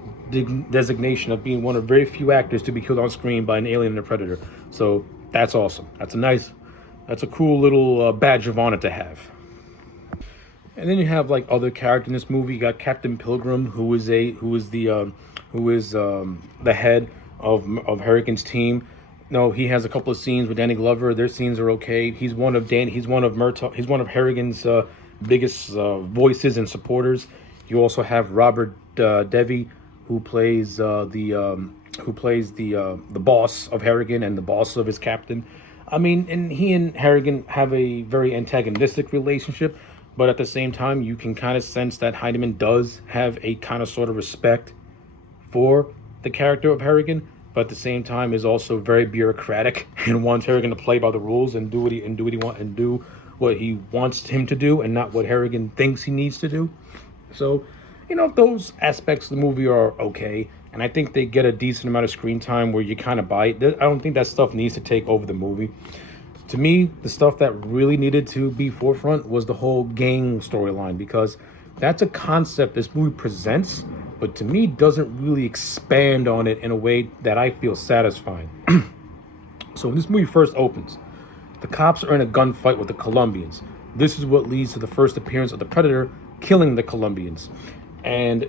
designation of being one of very few actors to be killed on screen by an alien and a Predator. So that's awesome. That's a cool little badge of honor to have. And then you have like other characters in this movie. You got Captain Pilgrim, who is the head of Harrigan's team. No, he has a couple of scenes with Danny Glover. Their scenes are okay. He's one of Harrigan's biggest voices and supporters. You also have Robert Devey, who plays the boss of Harrigan and the boss of his captain. I mean, and he and Harrigan have a very antagonistic relationship, but at the same time, you can kind of sense that Heinemann does have a kind of sort of respect for the character of Harrigan, but at the same time is also very bureaucratic and wants Harrigan to play by the rules and do what he wants him to do, and not what Harrigan thinks he needs to do. So, those aspects of the movie are okay, and I think they get a decent amount of screen time where you kind of buy it. I don't think that stuff needs to take over the movie. To me, the stuff that really needed to be forefront was the whole gang storyline, because that's a concept this movie presents, but to me doesn't really expand on it in a way that I feel satisfying. So when this movie first opens, the cops are in a gunfight with the Colombians. This is what leads to the first appearance of the Predator killing the Colombians. And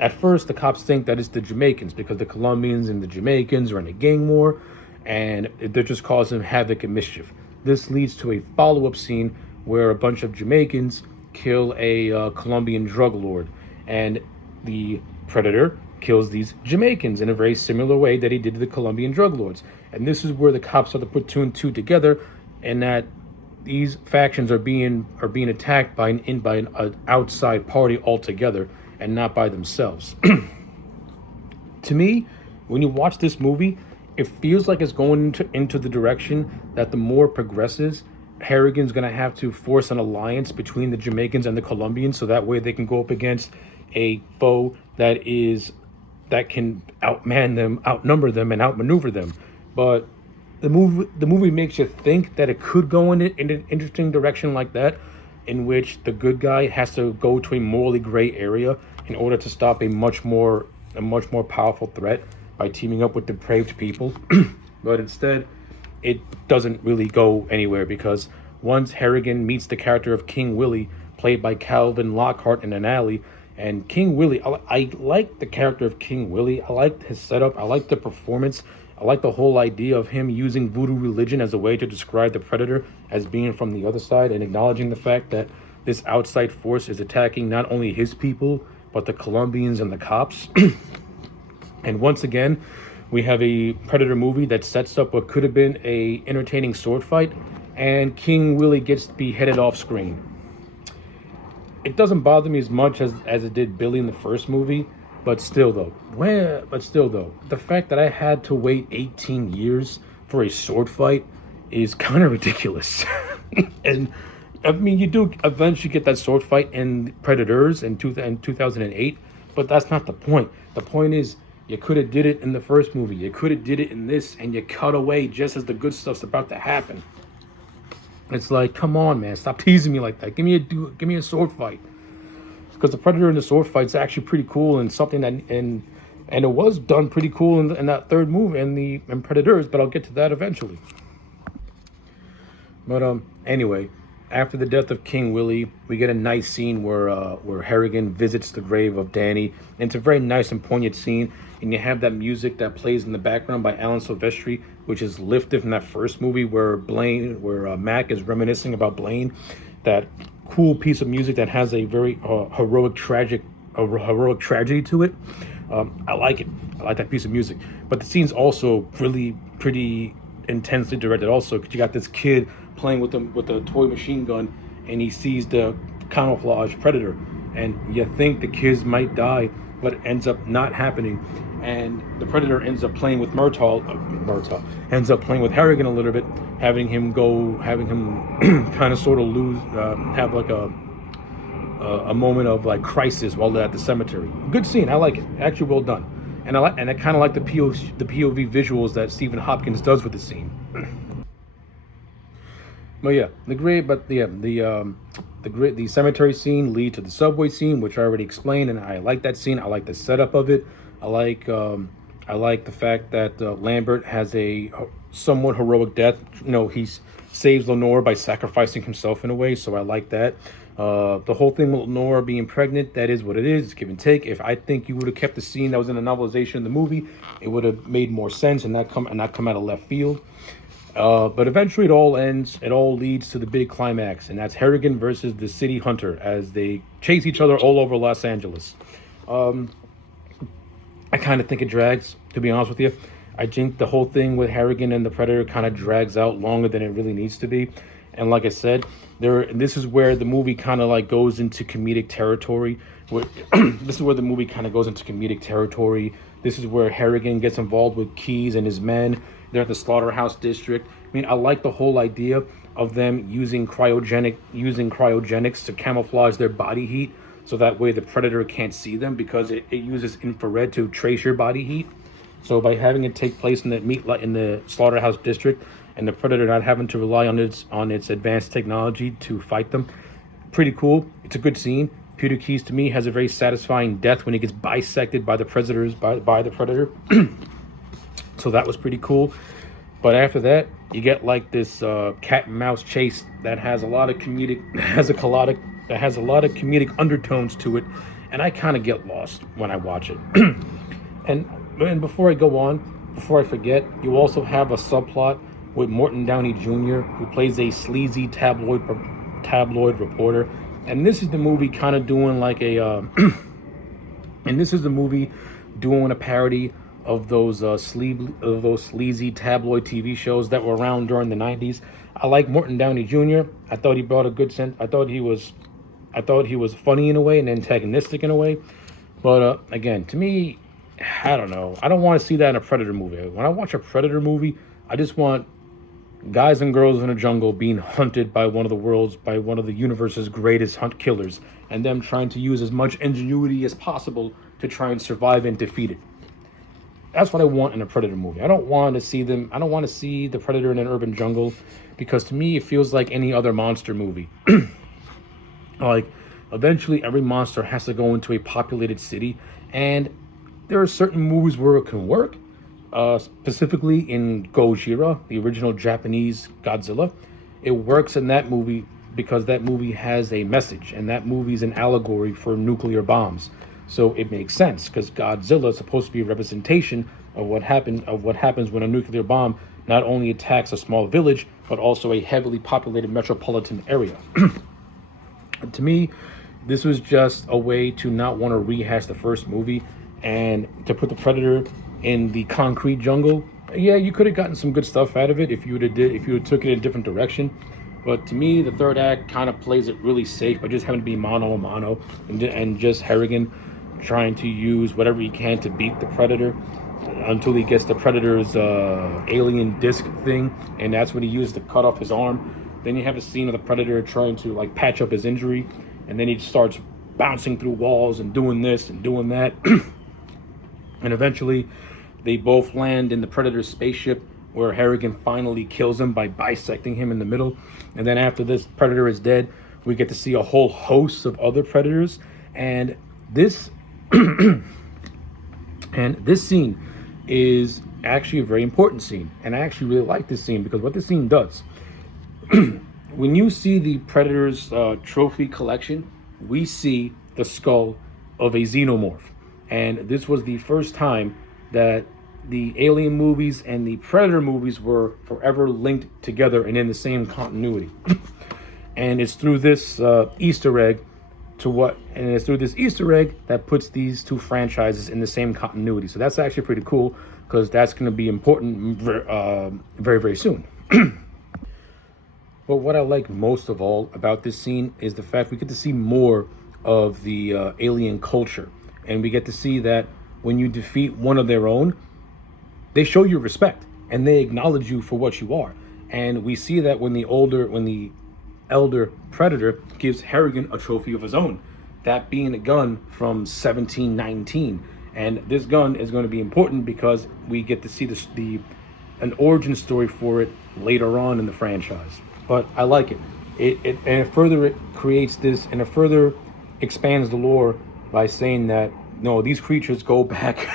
at first, the cops think that it's the Jamaicans, because the Colombians and the Jamaicans are in a gang war, and they're just causing havoc and mischief. This leads to a follow-up scene where a bunch of Jamaicans kill a Colombian drug lord, and the Predator kills these Jamaicans in a very similar way that he did to the Colombian drug lords. And this is where the cops start to put two and two together, and that these factions are being attacked by an outside party altogether, and not by themselves. To me, when you watch this movie, it feels like it's going into the direction that the more progresses, Harrigan's going to have to force an alliance between the Jamaicans and the Colombians, so that way they can go up against a foe that can outnumber them, and outmaneuver them. But the movie makes you think that it could go in an interesting direction like that, in which the good guy has to go to a morally gray area in order to stop a much more powerful threat by teaming up with depraved people. But instead, it doesn't really go anywhere, because once Harrigan meets the character of King Willie, played by Calvin Lockhart, in an alley, and King Willie, I like the character of King Willie. I like his setup. I like the performance. I like the whole idea of him using voodoo religion as a way to describe the Predator as being from the other side, and acknowledging the fact that this outside force is attacking not only his people, but the Colombians and the cops. And once again, we have a Predator movie that sets up what could have been a entertaining sword fight, and King Willie gets beheaded off screen. It doesn't bother me as much as it did Billy in the first movie, but still though, the fact that I had to wait 18 years for a sword fight is kind of ridiculous. And I mean, you do eventually get that sword fight in Predators in 2008, but that's not the point. The point is, you could have did it in the first movie. You could have did it in this, and you cut away just as the good stuff's about to happen. It's like, come on, man, stop teasing me like that. Give me a sword fight, because the Predator in the sword fight's actually pretty cool and something that and it was done pretty cool in that third movie in Predators. But I'll get to that eventually. But anyway, after the death of King Willie, we get a nice scene where Harrigan visits the grave of Danny. And it's a very nice and poignant scene. And you have that music that plays in the background by Alan Silvestri, which is lifted from that first movie where Mac is reminiscing about Blaine. That cool piece of music that has a very heroic tragedy to it. I like it. I like that piece of music. But the scene's also really pretty intensely directed also, because you got this kid playing with a toy machine gun, and he sees the camouflage Predator, and you think the kids might die, but it ends up not happening. And the Predator ends up playing with ends up playing with Harrigan a little bit, having him kind of sort of lose, have like a moment of like crisis while they're at the cemetery. Good scene, I like it. Actually, well done. And I kind of like the POV visuals that Stephen Hopkins does with the scene. But yeah, the cemetery scene lead to the subway scene, which I already explained, and I like that scene. I like the setup of it. I like the fact that Lambert has a somewhat heroic death. You know, he saves Lenore by sacrificing himself in a way, so I like that. The whole thing with Lenore being pregnant, that is what it is. It's give and take. If I think you would have kept the scene that was in the novelization of the movie, it would have made more sense and not come out of left field. But eventually it all ends. It all leads to the big climax, and that's Harrigan versus the City Hunter as they chase each other all over Los Angeles. I kind of think it drags, to be honest with you. I think the whole thing with Harrigan and the Predator kind of drags out longer than it really needs to be. And like I said, this is where the movie kind of like goes into comedic territory. This is where the movie kind of goes into comedic territory. This is where Harrigan gets involved with Keyes and his men. They're at the slaughterhouse district. I mean, I like the whole idea of them using cryogenics to camouflage their body heat, so that way the Predator can't see them, because it uses infrared to trace your body heat. So by having it take place in the slaughterhouse district, and the Predator not having to rely on its advanced technology to fight them, pretty cool. It's a good scene. Peter Keyes, to me, has a very satisfying death when he gets bisected by the Predator. So that was pretty cool. But after that, you get like this cat and mouse chase that has a lot of comedic undertones to it, and I kind of get lost when I watch it. and before I forget, you also have a subplot with Morton Downey Jr., who plays a sleazy tabloid reporter, and this is the movie kind of doing like a parody of those sleazy tabloid TV shows that were around during the 90s. I like Morton Downey Jr. I thought he brought a good sense. I thought he was funny in a way and antagonistic in a way. But again, to me, I don't know. I don't want to see that in a Predator movie. When I watch a Predator movie, I just want guys and girls in a jungle being hunted by one of the universe's greatest hunt killers, and them trying to use as much ingenuity as possible to try and survive and defeat it. That's what I want in a Predator movie. I don't want to see the Predator in an urban jungle, because to me it feels like any other monster movie. Like, eventually every monster has to go into a populated city, and there are certain movies where it can work. Specifically in Gojira, the original Japanese Godzilla, it works in that movie because that movie has a message, and that movie's an allegory for nuclear bombs. So it makes sense, because Godzilla is supposed to be a representation of what happens when a nuclear bomb not only attacks a small village, but also a heavily populated metropolitan area. To me, this was just a way to not want to rehash the first movie and to put the Predator in the concrete jungle. Yeah, you could have gotten some good stuff out of it if you would took it in a different direction. But to me, the third act kind of plays it really safe by just having to be mano a mano and just Harrigan trying to use whatever he can to beat the Predator until he gets the Predator's alien disc thing, and that's when he uses to cut off his arm. Then you have a scene of the Predator trying to like patch up his injury, and then he starts bouncing through walls and doing this and doing that. And eventually they both land in the Predator's spaceship, where Harrigan finally kills him by bisecting him in the middle. And then after this Predator is dead, we get to see a whole host of other Predators. And this and this scene is actually a very important scene. And I actually really like this scene because what this scene does, when you see the Predator's trophy collection, we see the skull of a xenomorph. And this was the first time that the Alien movies and the Predator movies were forever linked together and in the same continuity. And it's through this Easter egg that puts these two franchises in the same continuity. So that's actually pretty cool because that's going to be important very, very soon. But what I like most of all about this scene is the fact we get to see more of the alien culture. And we get to see that when you defeat one of their own, they show you respect and they acknowledge you for what you are. And we see that when the elder Predator gives Harrigan a trophy of his own, that being a gun from 1719. And this gun is going to be important because we get to see an origin story for it later on in the franchise. But I like it. It further creates this, and it further expands the lore by saying that no, these creatures go back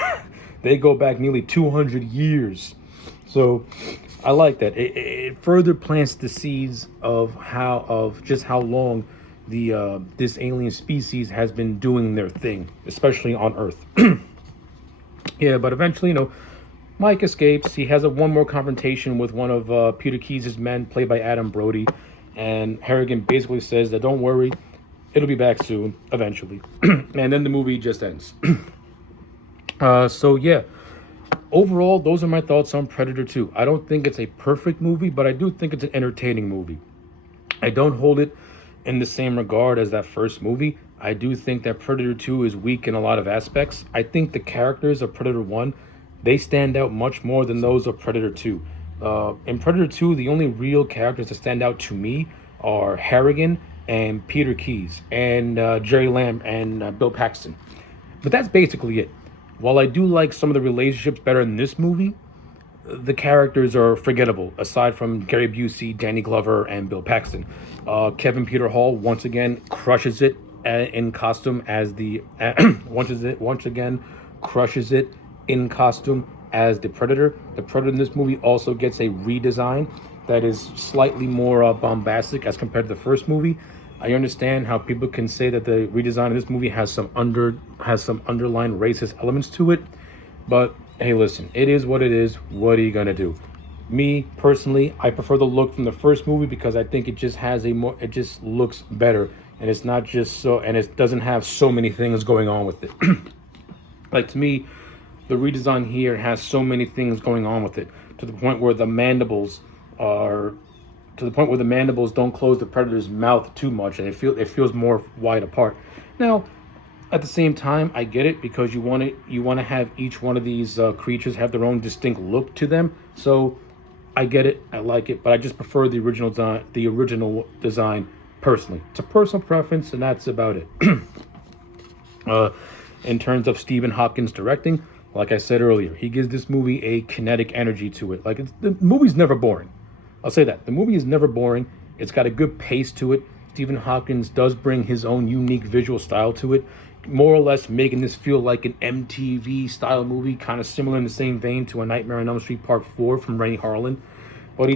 they go back nearly 200 years. So I like that. It further plants the seeds of just how long this alien species has been doing their thing, especially on Earth. Yeah, but eventually, Mike escapes. He has one more confrontation with one of Peter Keyes' men, played by Adam Brody, and Harrigan basically says that don't worry, it'll be back soon, eventually. And then the movie just ends. So yeah, overall, those are my thoughts on Predator 2. I don't think it's a perfect movie, but I do think it's an entertaining movie. I don't hold it in the same regard as that first movie. I do think that Predator 2 is weak in a lot of aspects. I think the characters of Predator 1, they stand out much more than those of Predator 2. In Predator 2, the only real characters that stand out to me are Harrigan and Peter Keyes and Jerry Lamb and Bill Paxton. But that's basically it. While I do like some of the relationships better in this movie, the characters are forgettable, aside from Gary Busey, Danny Glover, and Bill Paxton. Kevin Peter Hall once again crushes it in costume as the once again crushes it in costume as the Predator. The Predator in this movie also gets a redesign that is slightly more bombastic as compared to the first movie. I understand how people can say that the redesign of this movie has some underlying racist elements to it, but hey, listen, it is what it is. What are you gonna do? Me personally, I prefer the look from the first movie because I think it just looks better, and it's not just and it doesn't have so many things going on with it. Like, to me, the redesign here has so many things going on with it, to the point where the mandibles don't close the Predator's mouth too much, and it feels more wide apart. Now, at the same time, I get it, because you want to have each one of these creatures have their own distinct look to them. So I get it, I like it, but I just prefer the original design personally. It's a personal preference, and that's about it. In terms of Stephen Hopkins directing, like I said earlier, he gives this movie a kinetic energy to it. The movie's never boring. I'll say that. The movie is never boring. It's got a good pace to it. Stephen Hopkins does bring his own unique visual style to it, more or less making this feel like an MTV style movie, kind of similar in the same vein to A Nightmare on Elm Street Part 4 from Rennie Harlan. But he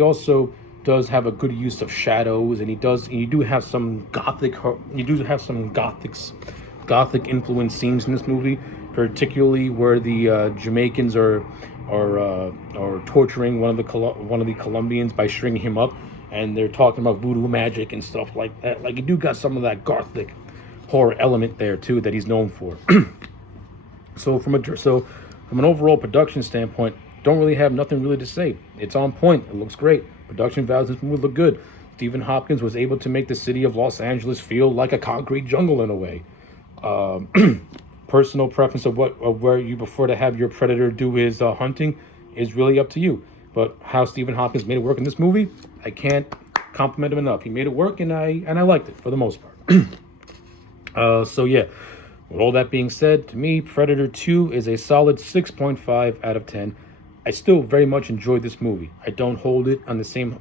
also does have a good use of shadows, and you do have some gothic influence scenes in this movie, particularly where the Jamaicans are torturing one of the Colombians by stringing him up, and they're talking about voodoo magic and stuff like that. Like, you do got some of that gothic horror element there too that he's known for. So from an overall production standpoint, don't really have nothing really to say. It's on point. It looks great. Production values this movie look good. Stephen Hopkins was able to make the city of Los Angeles feel like a concrete jungle in a way. Personal preference of where you prefer to have your predator do his hunting is really up to you. But how Stephen Hopkins made it work in this movie, I can't compliment him enough. He made it work, and I liked it for the most part. So yeah, with all that being said, to me, Predator 2 is a solid 6.5 out of 10. I still very much enjoyed this movie. I don't hold it on the same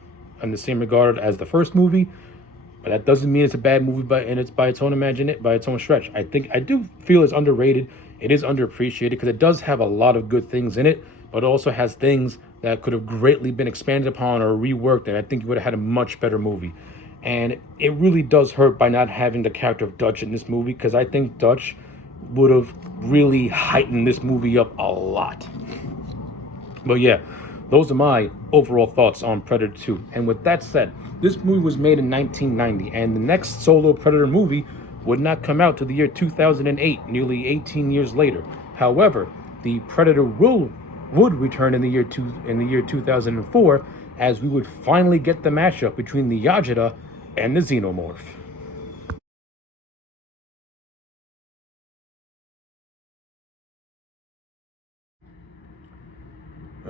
regard as the first movie, but that doesn't mean it's a bad movie by its own stretch. I do feel it's underrated. It is underappreciated because it does have a lot of good things in it, but it also has things that could have greatly been expanded upon or reworked, and I think you would have had a much better movie. And it really does hurt by not having the character of Dutch in this movie, because I think Dutch would have really heightened this movie up a lot. But yeah, those are my overall thoughts on Predator 2. And with that said, this movie was made in 1990, and the next solo Predator movie would not come out to the year 2008, nearly 18 years later. However, the Predator would return in the year 2004, as we would finally get the matchup between the Yajida and the Xenomorph.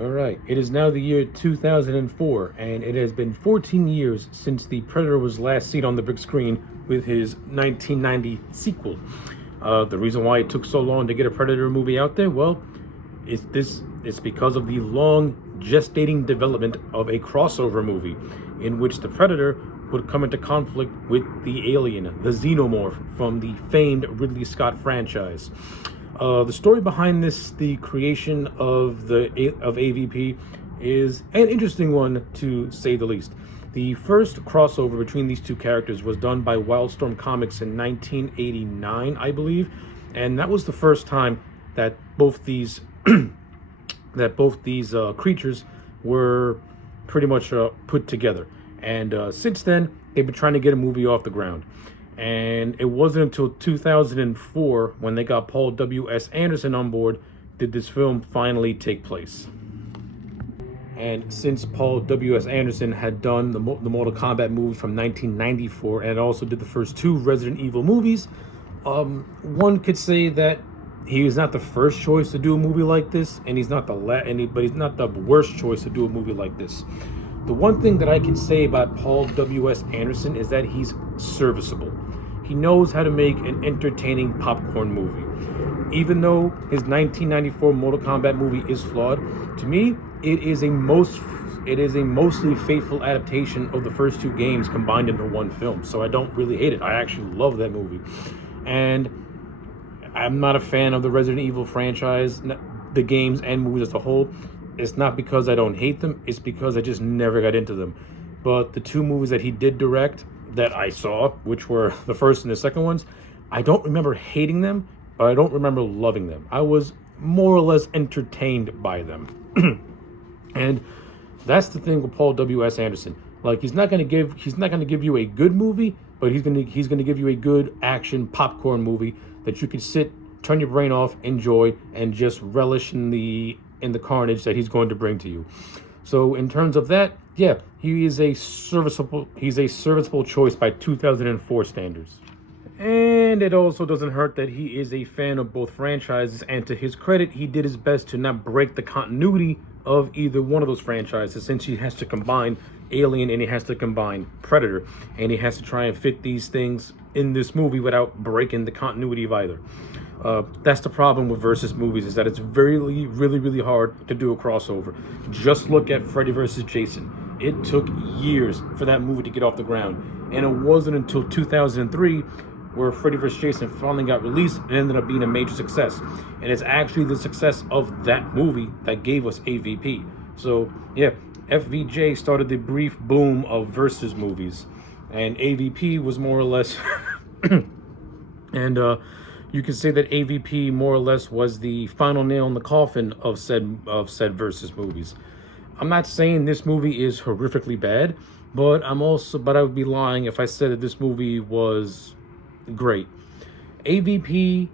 Alright, it is now the year 2004, and it has been 14 years since the Predator was last seen on the big screen with his 1990 sequel. The reason why it took so long to get a Predator movie out there, well, it's because of the long gestating development of a crossover movie in which the Predator would come into conflict with the alien, the Xenomorph, from the famed Ridley Scott franchise. The story behind the creation of AVP, is an interesting one, to say the least. The first crossover between these two characters was done by Wildstorm Comics in 1989, I believe, and that was the first time that both these creatures were pretty much put together. And since then, they've been trying to get a movie off the ground. And it wasn't until 2004, when they got Paul W.S. Anderson on board, did this film finally take place. And since Paul W.S. Anderson had done the Mortal Kombat movie from 1994 and also did the first two Resident Evil movies, one could say that he was not the first choice to do a movie like this, and he's not but he's not the worst choice to do a movie like this. The one thing that I can say about Paul W.S. Anderson is that he's serviceable. He knows how to make an entertaining popcorn movie. Even though his 1994 Mortal Kombat movie is flawed, to me, it is a mostly faithful adaptation of the first two games combined into one film. So I don't really hate it. I actually love that movie. And I'm not a fan of the Resident Evil franchise, the games and movies as a whole. It's not because I don't hate them, it's because I just never got into them. But the two movies that he did direct that I saw, which were the first and the second ones, I don't remember hating them, but I don't remember loving them. I was more or less entertained by them. And that's the thing with Paul W.S. Anderson. Like, he's not gonna give you a good movie, but he's gonna give you a good action popcorn movie that you can sit, turn your brain off, enjoy, and just relish in the carnage that he's going to bring to you. So in terms of that, yeah, he's a serviceable choice by 2004 standards. And it also doesn't hurt that he is a fan of both franchises, and to his credit, he did his best to not break the continuity of either one of those franchises, since he has to combine Alien and he has to combine Predator, and he has to try and fit these things in this movie without breaking the continuity of either. That's the problem with versus movies, is that it's really hard to do a crossover. Just look at Freddy vs. Jason. It took years for that movie to get off the ground, and it wasn't until 2003 where Freddy vs. Jason finally got released and ended up being a major success. And it's actually the success of that movie that gave us AVP. So yeah, FVJ started the brief boom of versus movies, and AVP was more or less and you can say that AVP more or less was the final nail in the coffin of said versus movies. I'm not saying this movie is horrifically bad. but I would be lying if I said that this movie was great. AVP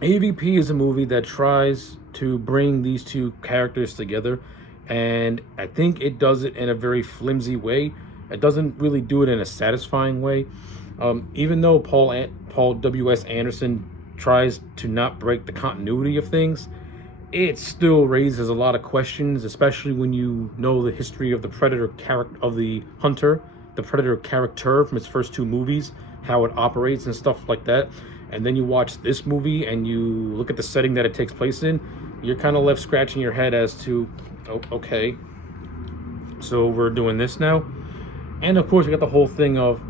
AVP is a movie that tries to bring these two characters together, and I think it does it in a very flimsy way. It doesn't really do it in a satisfying way. Even though Paul W.S. Anderson tries to not break the continuity of things, it still raises a lot of questions, especially when you know the history of the Predator character, of the Hunter, the Predator character from its first two movies, how it operates and stuff like that. And then you watch this movie and you look at the setting that it takes place in, you're kind of left scratching your head as to, oh, okay, so we're doing this now. And of course, we got the whole thing of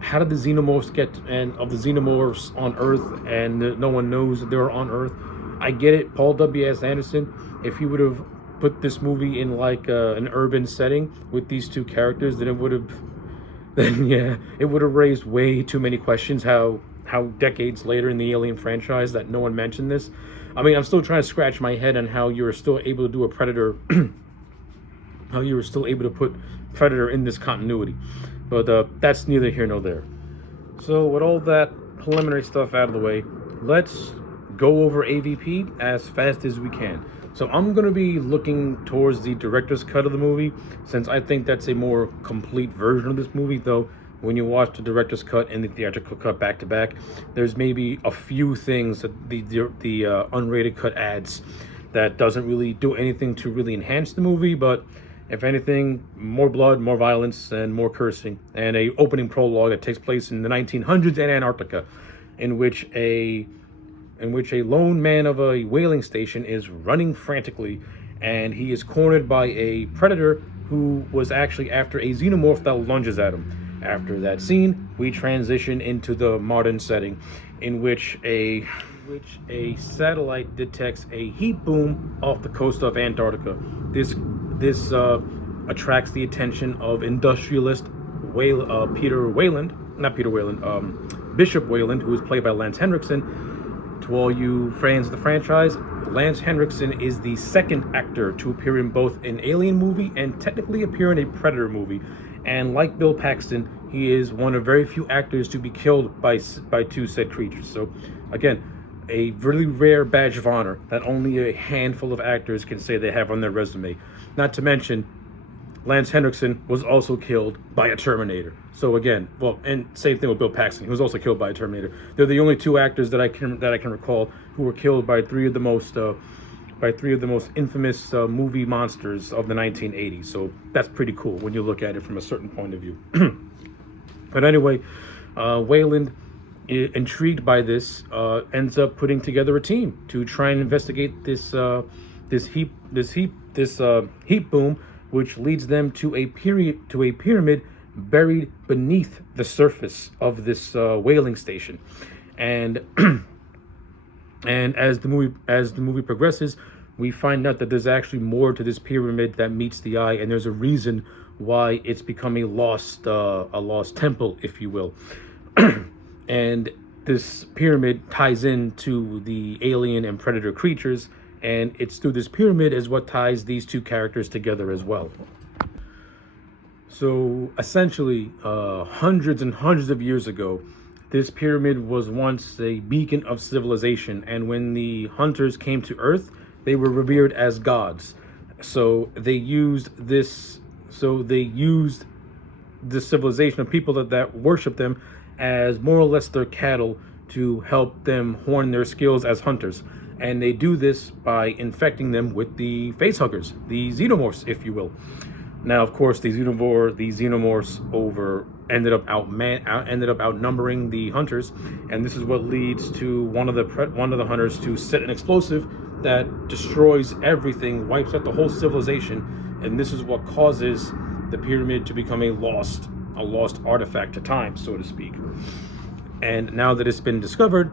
how did the xenomorphs get, and of the xenomorphs on Earth, and no one knows that they're on Earth. I get it, Paul W.S. Anderson. If he would have put this movie in like an urban setting with these two characters, then it would have, then yeah, it would have raised way too many questions. How decades later in the Alien franchise that no one mentioned this. I mean, I'm still trying to scratch my head on how you were still able to do a Predator, how you were still able to put Predator in this continuity. But that's neither here nor there. So with all that preliminary stuff out of the way, let's go over AVP as fast as we can. So I'm going to be looking towards the director's cut of the movie, since I think that's a more complete version of this movie, though when you watch the director's cut and the theatrical cut back to back, there's maybe a few things that the unrated cut adds that doesn't really do anything to really enhance the movie, but if anything, more blood, more violence, and more cursing, and a opening prologue that takes place in the 1900s in Antarctica, in which a lone man of a whaling station is running frantically, and he is cornered by a predator who was actually after a xenomorph that lunges at him. After that scene, we transition into the modern setting, in which a satellite detects a heat boom off the coast of Antarctica. This attracts the attention of industrialist Bishop Wayland, who is played by Lance Henriksen. To all you fans of the franchise, Lance Henriksen is the second actor to appear in both an Alien movie and technically appear in a Predator movie. And like Bill Paxton, he is one of very few actors to be killed by two said creatures. So, again, a really rare badge of honor that only a handful of actors can say they have on their resume. Not to mention, Lance Henriksen was also killed by a Terminator. So again, well, and same thing with Bill Paxton. He was also killed by a Terminator. They're the only two actors that I can recall who were killed by three of the most infamous movie monsters of the 1980s. So that's pretty cool when you look at it from a certain point of view. But anyway, Wayland, intrigued by this, ends up putting together a team to try and investigate this heat boom, which leads them to a pyramid buried beneath the surface of this whaling station, and and as the movie progresses, we find out that there's actually more to this pyramid that meets the eye, and there's a reason why it's become a lost temple, if you will. And this pyramid ties into the alien and predator creatures, and it's through this pyramid is what ties these two characters together as well. So essentially, hundreds and hundreds of years ago, this pyramid was once a beacon of civilization, and when the hunters came to Earth, they were revered as gods. So they used this civilization of people that worship them as more or less their cattle to help them hone their skills as hunters. And they do this by infecting them with the facehuggers, the xenomorphs, if you will. Now, of course, these xenomorphs ended up outnumbering the hunters, and this is what leads to one of the hunters to set an explosive that destroys everything, wipes out the whole civilization, and this is what causes the pyramid to become a lost artifact to time, so to speak. And now that it's been discovered,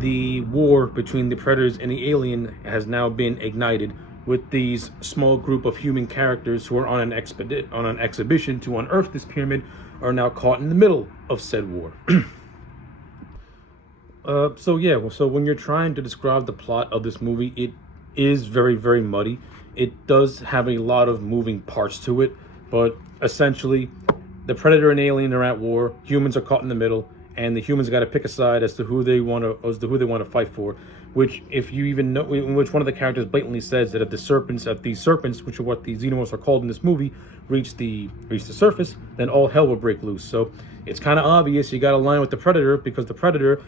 the war between the predators and the alien has now been ignited, with these small group of human characters who are on an exhibition to unearth this pyramid are now caught in the middle of said war. So when you're trying to describe the plot of this movie, it is very, very muddy. It does have a lot of moving parts to it, but essentially, the Predator and Alien are at war. Humans are caught in the middle, and the humans got to pick a side as to who they want to fight for. Which, if you even know, in which one of the characters blatantly says that if these serpents, which are what the xenomorphs are called in this movie, reach the surface, then all hell will break loose. So it's kind of obvious you got to line with the Predator, because the Predator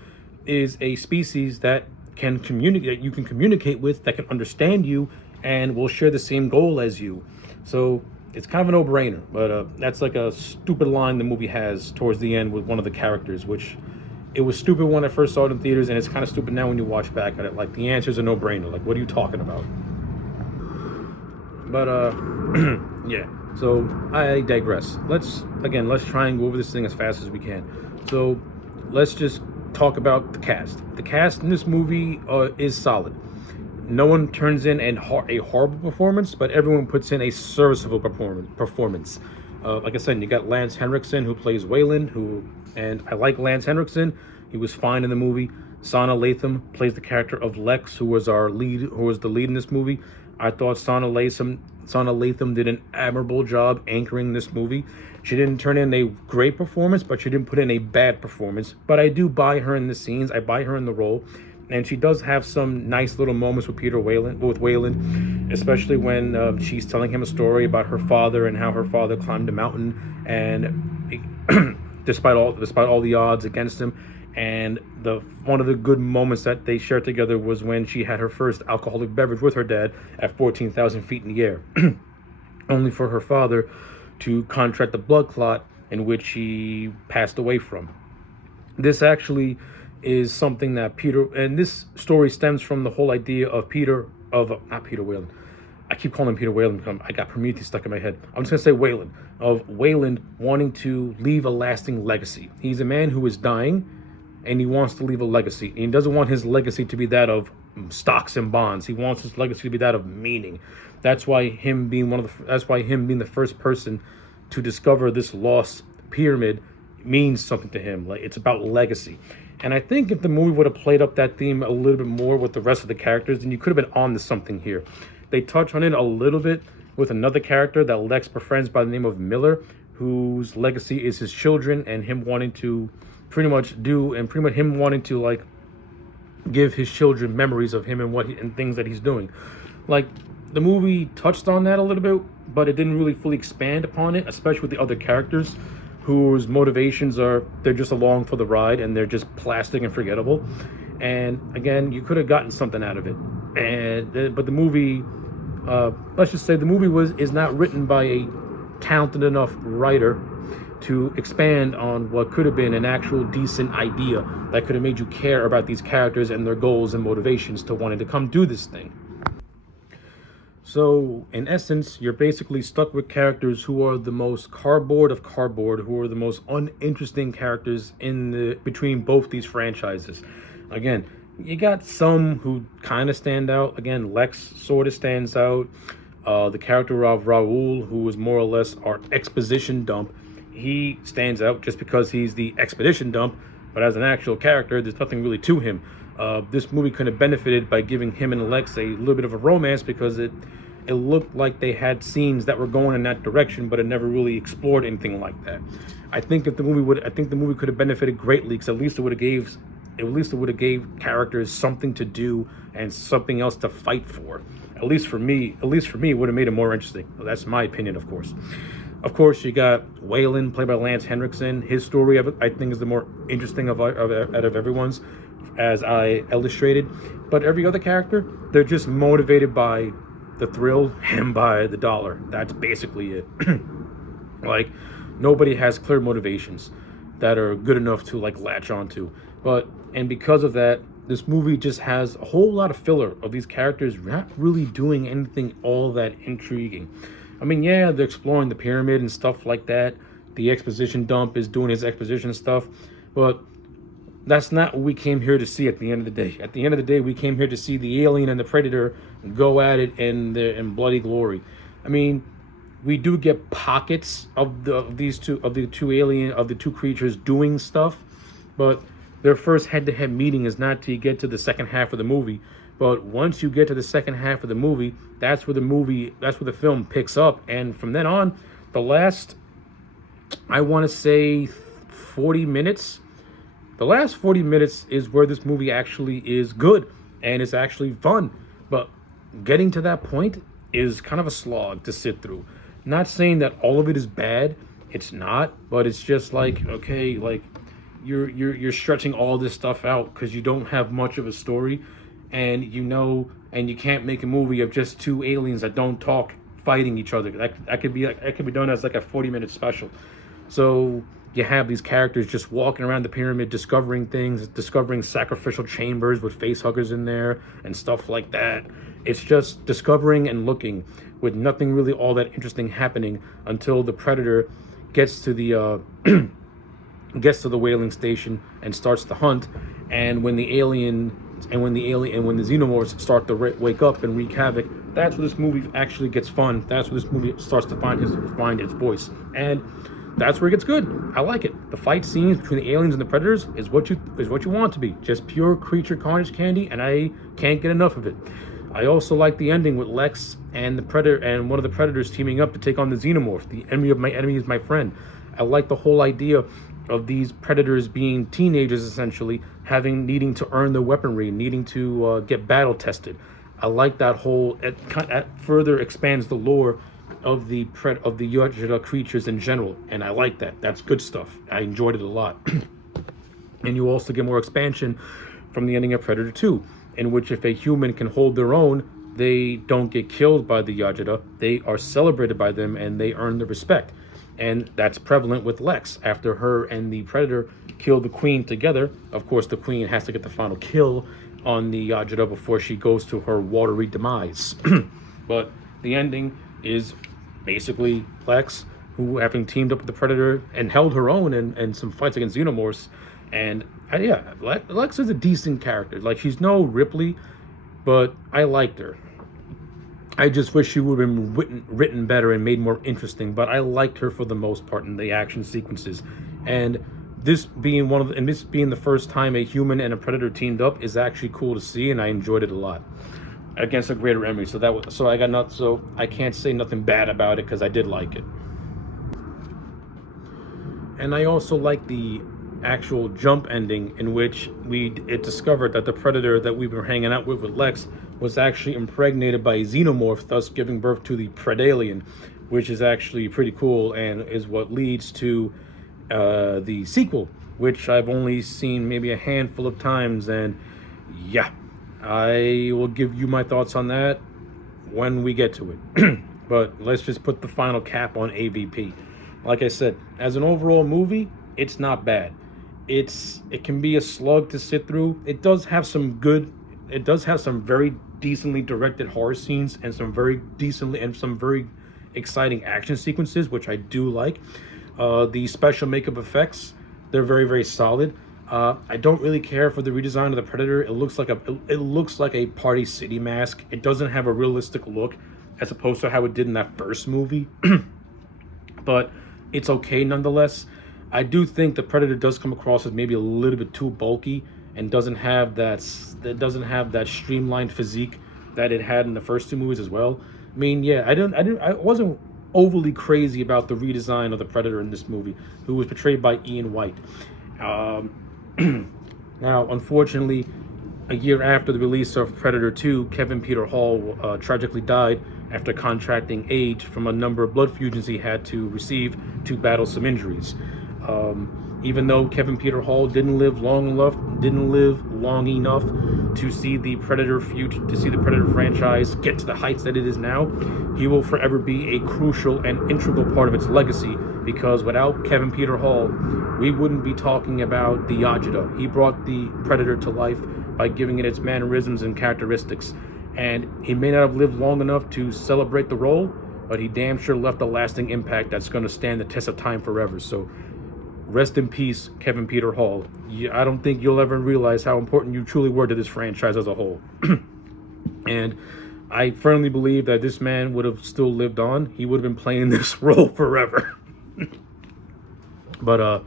is a species that can communicate, you can communicate with, that can understand you, and will share the same goal as you. So it's kind of a no-brainer. But that's like a stupid line the movie has towards the end with one of the characters, which it was stupid when I first saw it in theaters, and it's kind of stupid now when you watch back at it. Like, the answer's a no-brainer. Like, what are you talking about? But yeah. So I digress. Let's try and go over this thing as fast as we can. So let's just talk about the cast. The cast in this movie is solid. No one turns in a horrible performance, but everyone puts in a serviceable performance. Like I said, you got Lance Henriksen, who plays Wayland, and I like Lance Henriksen. He was fine in the movie. Sana Latham plays the character of Lex, who was the lead in this movie. I thought Sana Latham did an admirable job anchoring this movie. She didn't turn in a great performance, but she didn't put in a bad performance. But I do buy her in the scenes. I buy her in the role. And she does have some nice little moments with Wayland, especially when she's telling him a story about her father and how her father climbed a mountain, and despite all the odds against him. And one of the good moments that they shared together was when she had her first alcoholic beverage with her dad at 14,000 feet in the air, only for her father to contract a blood clot in which he passed away from. This actually is something that and this story stems from the whole idea of not Peter Wayland. I keep calling him Peter Wayland because I got Prometheus stuck in my head. I'm just going to say Wayland. Of Wayland wanting to leave a lasting legacy. He's a man who is dying, and he wants to leave a legacy. And he doesn't want his legacy to be that of stocks and bonds. He wants his legacy to be that of meaning. That's why him being the first person to discover this lost pyramid means something to him. Like, it's about legacy. And I think if the movie would have played up that theme a little bit more with the rest of the characters, then you could have been on to something here. They touch on it a little bit with another character that Lex befriends by the name of Miller, whose legacy is his children, and him wanting to like give his children memories of him and things that he's doing. Like, the movie touched on that a little bit, but it didn't really fully expand upon it, especially with the other characters, whose motivations are they're just along for the ride and they're just plastic and forgettable. And again, you could have gotten something out of it. But the movie, let's just say the movie is not written by a talented enough writer to expand on what could have been an actual decent idea that could have made you care about these characters and their goals and motivations to wanting to come do this thing. So, in essence, you're basically stuck with characters who are the most cardboard of cardboard, who are the most uninteresting characters between both these franchises. Again, you got some who kind of stand out. Again, Lex sort of stands out. The character of Raoul, who is more or less our exposition dump, he stands out just because he's the expedition dump, but as an actual character, there's nothing really to him. This movie could have benefited by giving him and Lex a little bit of a romance, because it looked like they had scenes that were going in that direction, but it never really explored anything like that. I think the movie could have benefited greatly, because at least it would have gave characters something to do and something else to fight for. At least for me, it would have made it more interesting. Well, that's my opinion, of course. Of course, you got Wayland, played by Lance Henriksen. His story, I think, is the more interesting out of everyone's, as I illustrated. But every other character, they're just motivated by the thrill and by the dollar. That's basically it. Like, nobody has clear motivations that are good enough to like latch onto. And because of that, this movie just has a whole lot of filler of these characters not really doing anything all that intriguing. I mean, yeah, they're exploring the pyramid and stuff like that. The exposition dump is doing his exposition stuff, but that's not what we came here to see at the end of the day. At the end of the day, we came here to see the alien and the predator go at it in bloody glory. I mean, we do get pockets of the two creatures doing stuff, but their first head-to-head meeting is not till you get to the second half of the movie. But once you get to the second half of the movie, that's where the film picks up. And from then on, the last I want to say 40 minutes. The last 40 minutes is where this movie actually is good and it's actually fun. But getting to that point is kind of a slog to sit through. Not saying that all of it is bad. It's not, but it's just like, okay, like you're stretching all this stuff out because you don't have much of a story, and and you can't make a movie of just two aliens that don't talk fighting each other. That could be done as like a 40-minute special. So you have these characters just walking around the pyramid, discovering things, discovering sacrificial chambers with face huggers in there and stuff like that. It's just discovering and looking, with nothing really all that interesting happening until the predator gets to the gets to the whaling station and starts the hunt. And when the xenomorphs start to wake up and wreak havoc, that's where this movie actually gets fun. That's where this movie starts to find its voice, and that's where it gets good. I like it. The fight scenes between the aliens and the predators is what you want it to be. Just pure creature carnage candy, and I can't get enough of it. I also like the ending with Lex and the predator and one of the predators teaming up to take on the xenomorph. The enemy of my enemy is my friend. I like the whole idea of these predators being teenagers, essentially needing to earn their weaponry, needing to get battle tested. I like that whole. It further expands the lore of the Yajira creatures in general, and I like that. That's good stuff. I enjoyed it a lot. And you also get more expansion from the ending of Predator 2, in which if a human can hold their own, they don't get killed by the Yajira. They are celebrated by them, and they earn the respect. And that's prevalent with Lex. After her and the Predator kill the Queen together, of course, the Queen has to get the final kill on the Yajira before she goes to her watery demise. But the ending is basically Lex, who, having teamed up with the Predator and held her own in some fights against xenomorphs, and Lex is a decent character. Like, she's no Ripley, but I liked her. I just wish she would have been written better and made more interesting, but I liked her for the most part in the action sequences. And this being the first time a human and a predator teamed up is actually cool to see, and I enjoyed it a lot against a greater enemy. So I can't say nothing bad about it because I did like it. And I also like the actual jump ending, in which it discovered that the predator that we were hanging out with Lex was actually impregnated by a xenomorph, thus giving birth to the Predalien, which is actually pretty cool and is what leads to the sequel, which I've only seen maybe a handful of times. And yeah, I will give you my thoughts on that when we get to it. But let's just put the final cap on AVP. Like I said, as an overall movie, it's not bad. It can be a slug to sit through. It does have some very decently directed horror scenes and some very exciting action sequences, which I do like. The special makeup effects, they're very, very solid. I don't really care for the redesign of the Predator. It looks like a Party City mask. It doesn't have a realistic look as opposed to how it did in that first movie. But it's okay nonetheless. I do think the Predator does come across as maybe a little bit too bulky and doesn't have that streamlined physique that it had in the first two movies as well. I mean, yeah, I wasn't overly crazy about the redesign of the Predator in this movie, who was portrayed by Ian White. Now, unfortunately, a year after the release of Predator 2, Kevin Peter Hall tragically died after contracting AIDS from a number of blood fusions he had to receive to battle some injuries. Even though Kevin Peter Hall didn't live long enough to see the Predator franchise get to the heights that it is now, he will forever be a crucial and integral part of its legacy, because without Kevin Peter Hall, we wouldn't be talking about the Yajira. He brought the Predator to life by giving it its mannerisms and characteristics, and he may not have lived long enough to celebrate the role, but he damn sure left a lasting impact that's going to stand the test of time forever. So rest in peace, Kevin Peter Hall. I don't think you'll ever realize how important you truly were to this franchise as a whole. And I firmly believe that this man would have still lived on. He would have been playing this role forever. But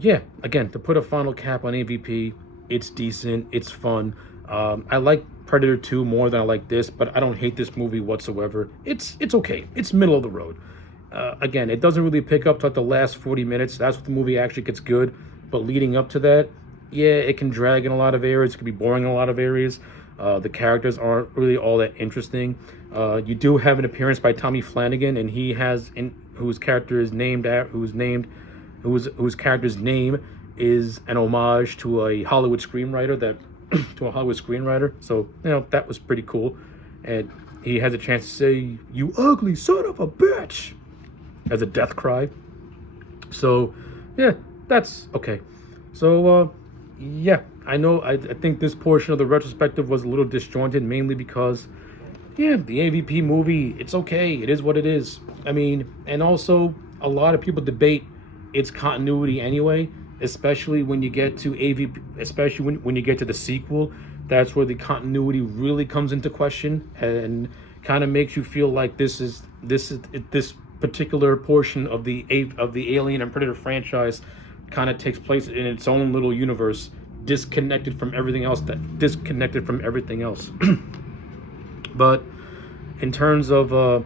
yeah, again, to put a final cap on AVP, it's decent, it's fun. I like Predator 2 more than I like this, but I don't hate this movie whatsoever. It's okay. It's middle of the road. Again, it doesn't really pick up to like the last 40 minutes. That's what the movie actually gets good. But leading up to that, yeah, it can drag in a lot of areas. It can be boring in a lot of areas. The characters aren't really all that interesting. You do have an appearance by Tommy Flanagan, and he has whose character is named at whose character's name is an homage to a Hollywood screenwriter So that was pretty cool, and he has a chance to say "you ugly son of a bitch" as a death cry. So yeah, that's okay. So yeah, I know. I think this portion of the retrospective was a little disjointed, mainly because yeah, the AVP movie, it's okay. It is what it is. I mean, and also a lot of people debate its continuity anyway, especially when you get to AVP, especially when you get to the sequel. That's where the continuity really comes into question and kind of makes you feel like this particular portion of the Alien and Predator franchise kind of takes place in its own little universe, disconnected from everything else. But in terms of for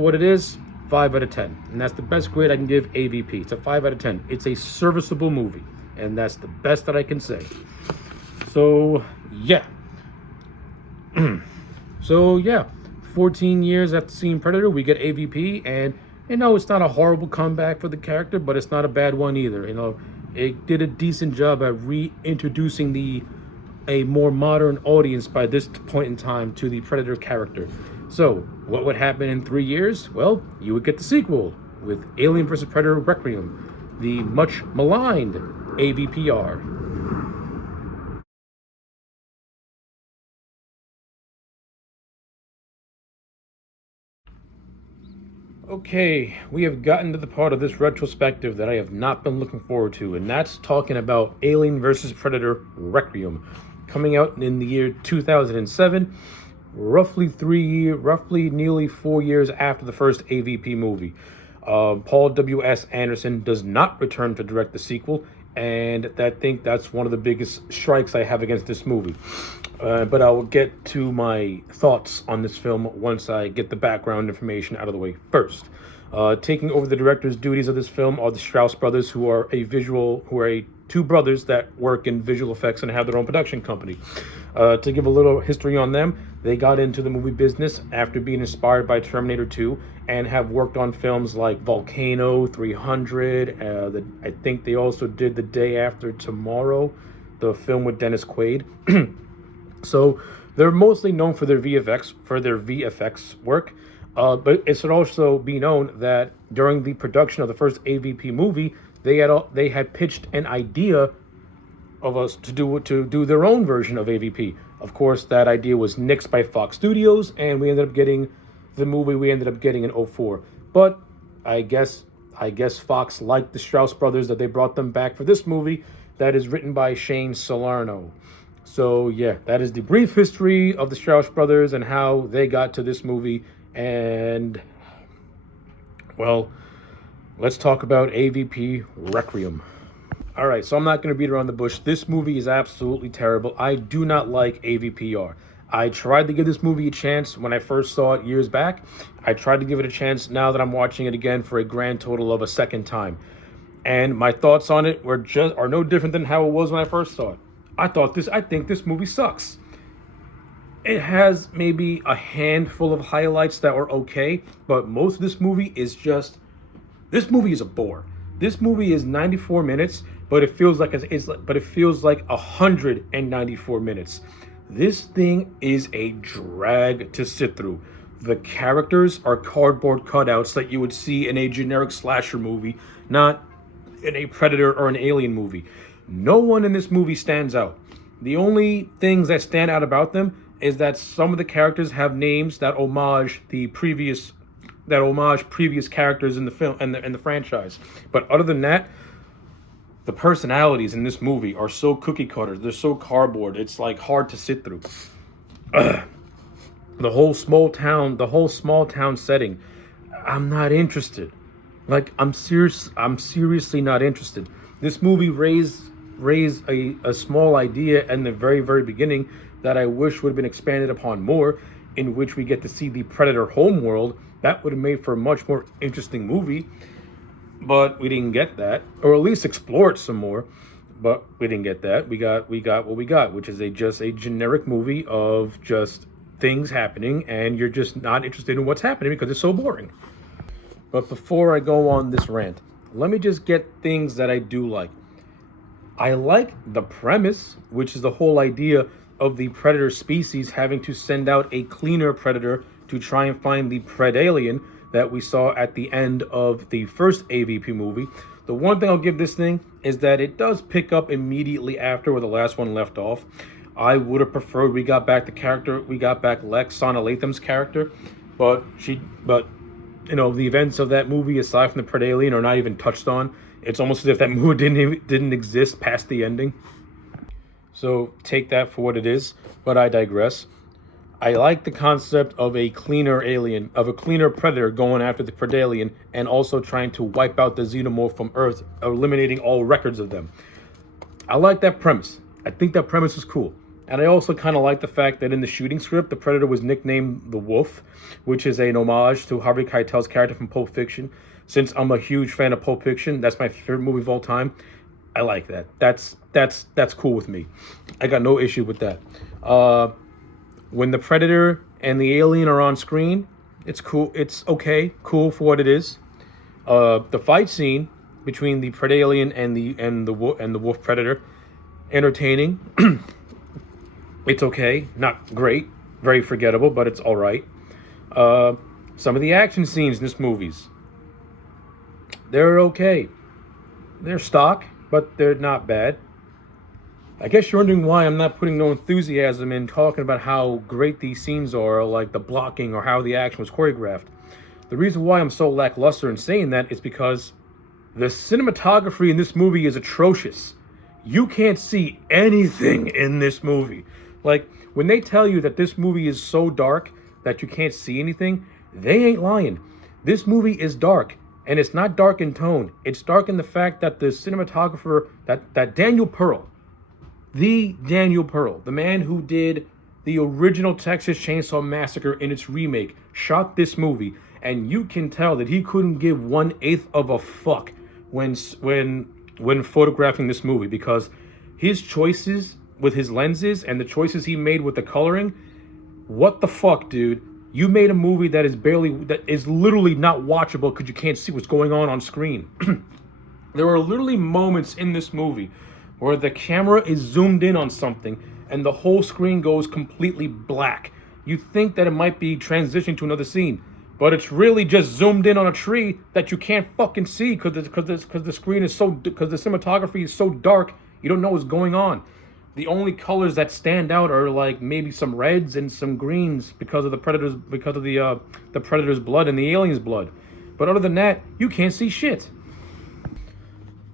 what it is, 5 out of 10, and that's the best grade I can give AVP. It's a 5 out of 10. It's a serviceable movie, and that's the best that I can say. So yeah, 14 years after seeing Predator, we get AVP, and it's not a horrible comeback for the character, but it's not a bad one either. It did a decent job at reintroducing a more modern audience by this point in time to the Predator character. So, what would happen in 3 years? Well, you would get the sequel with Alien vs. Predator Requiem, the much maligned AVPR. Okay, we have gotten to the part of this retrospective that I have not been looking forward to, and that's talking about Alien vs. Predator Requiem, coming out in the year 2007, roughly nearly 4 years after the first AVP movie. Paul W.S. Anderson does not return to direct the sequel, and I think that's one of the biggest strikes I have against this movie. But I will get to my thoughts on this film once I get the background information out of the way first. Taking over the director's duties of this film are the Strauss brothers, who are two brothers that work in visual effects and have their own production company. To give a little history on them, they got into the movie business after being inspired by Terminator 2 and have worked on films like Volcano, 300. I think they also did The Day After Tomorrow, the film with Dennis Quaid. So they're mostly known for their VFX work. But it should also be known that during the production of the first AVP movie, they had pitched an idea of us to do their own version of AVP. Of course, that idea was nixed by Fox Studios, and we ended up getting the movie we ended up getting in 2004. But I guess Fox liked the Strauss brothers, that they brought them back for this movie that is written by Shane Salerno. So yeah, that is the brief history of the Strauss brothers and how they got to this movie. And well, let's talk about AVP Requiem. All right, so I'm not going to beat around the bush. This movie is absolutely terrible. I do not like AVPR. I tried to give this movie a chance when I first saw it years back. I tried to give it a chance now that I'm watching it again for a grand total of a second time. And my thoughts on it are no different than how it was when I first saw it. I think this movie sucks. It has maybe a handful of highlights that were okay, but most of this movie is a bore. This movie is 94 minutes, but it feels like 194 minutes. This thing is a drag to sit through. The characters are cardboard cutouts that you would see in a generic slasher movie, not in a Predator or an Alien movie. No one in this movie stands out. The only things that stand out about them is that some of the characters have names that homage previous characters in the film and the franchise. But other than that, the personalities in this movie are so cookie cutter. They're so cardboard. It's like hard to sit through. The whole small town setting. I'm not interested. Like, I'm seriously not interested. This movie raised a small idea in the very, very beginning that I wish would have been expanded upon more, in which we get to see the Predator homeworld That would have made for a much more interesting movie, but we didn't get that, or at least explore it some more. But we didn't get that. We got what we got, which is just a generic movie of just things happening, and you're just not interested in what's happening because it's so boring. But before I go on this rant, let me just get things that I do like. I like the premise, which is the whole idea of the predator species having to send out a cleaner predator to try and find the predalien that we saw at the end of the first AVP movie. The one thing I'll give this thing is that it does pick up immediately after where the last one left off. I would have preferred we got back Lex, Sana Latham's character, but the events of that movie, aside from the predalien, are not even touched on. It's almost as if that movie didn't exist past the ending. So take that for what it is, but I digress. I like the concept of a cleaner predator going after the predalien and also trying to wipe out the xenomorph from Earth, eliminating all records of them. I like that premise. I think that premise is cool. And I also kind of like the fact that in the shooting script, the Predator was nicknamed the Wolf, which is an homage to Harvey Keitel's character from Pulp Fiction. Since I'm a huge fan of Pulp Fiction, that's my favorite movie of all time. I like that. That's cool with me. I got no issue with that. When the Predator and the alien are on screen, it's cool. It's okay, cool for what it is. The fight scene between the predalien and the wolf predator, entertaining. It's okay, not great, very forgettable, but it's all right. Some of the action scenes in this movies, they're okay. They're stock, but they're not bad. I guess you're wondering why I'm not putting no enthusiasm in talking about how great these scenes are, like the blocking or how the action was choreographed. The reason why I'm so lackluster in saying that is because the cinematography in this movie is atrocious. You can't see anything in this movie. Like, when they tell you that this movie is so dark that you can't see anything, they ain't lying. This movie is dark, and it's not dark in tone. It's dark in the fact that the cinematographer, that Daniel Pearl, the man who did the original Texas Chainsaw Massacre in its remake, shot this movie, and you can tell that he couldn't give 1/8 of a fuck when photographing this movie, because his choices with his lenses and the choices he made with the coloring, what the fuck, dude? You made a movie that is literally not watchable because you can't see what's going on screen. There are literally moments in this movie where the camera is zoomed in on something and the whole screen goes completely black. You think that it might be transitioning to another scene, but it's really just zoomed in on a tree that you can't fucking see because the screen is because the cinematography is so dark, you don't know what's going on. The only colors that stand out are like maybe some reds and some greens because of the predator's blood and the alien's blood. But other than that, you can't see shit.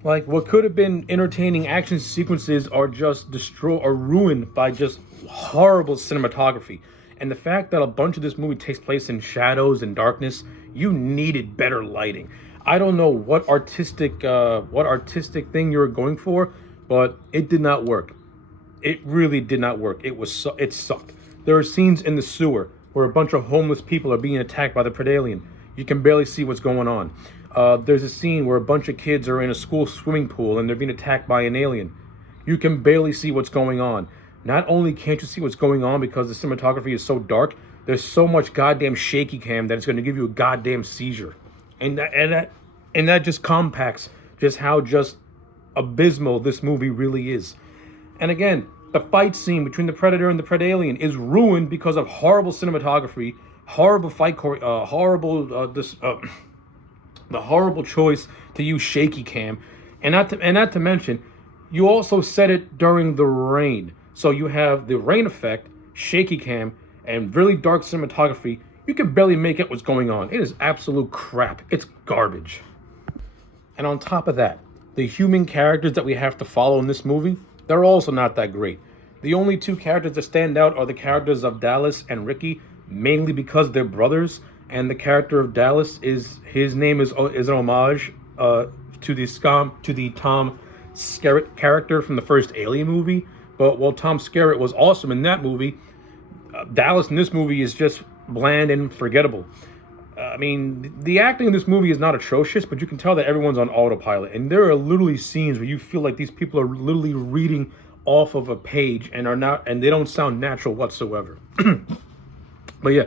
Like, what could have been entertaining action sequences are just destroyed or ruined by just horrible cinematography. And the fact that a bunch of this movie takes place in shadows and darkness, you needed better lighting. I don't know what artistic thing you were going for, but it did not work. It really did not work. It sucked. There are scenes in the sewer where a bunch of homeless people are being attacked by the predalien. You can barely see what's going on. There's a scene where a bunch of kids are in a school swimming pool and they're being attacked by an alien. You can barely see what's going on. Not only can't you see what's going on because the cinematography is so dark, there's so much goddamn shaky cam that it's going to give you a goddamn seizure. And that just compacts just how just abysmal this movie really is. And again, the fight scene between the Predator and the Predalien is ruined because of horrible cinematography, horrible the horrible choice to use shaky cam, and not to mention, you also set it during the rain, so you have the rain effect, shaky cam, and really dark cinematography. You can barely make out what's going on. It is absolute crap. It's garbage. And on top of that, the human characters that we have to follow in this movie, they're also not that great. The only two characters that stand out are the characters of Dallas and Ricky, mainly because they're brothers, and the character of Dallas his name is an homage to the Tom Skerritt character from the first Alien movie. But while Tom Skerritt was awesome in that movie, Dallas in this movie is just bland and forgettable. I mean, the acting in this movie is not atrocious, but you can tell that everyone's on autopilot. And there are literally scenes where you feel like these people are literally reading off of a page and they don't sound natural whatsoever. But yeah,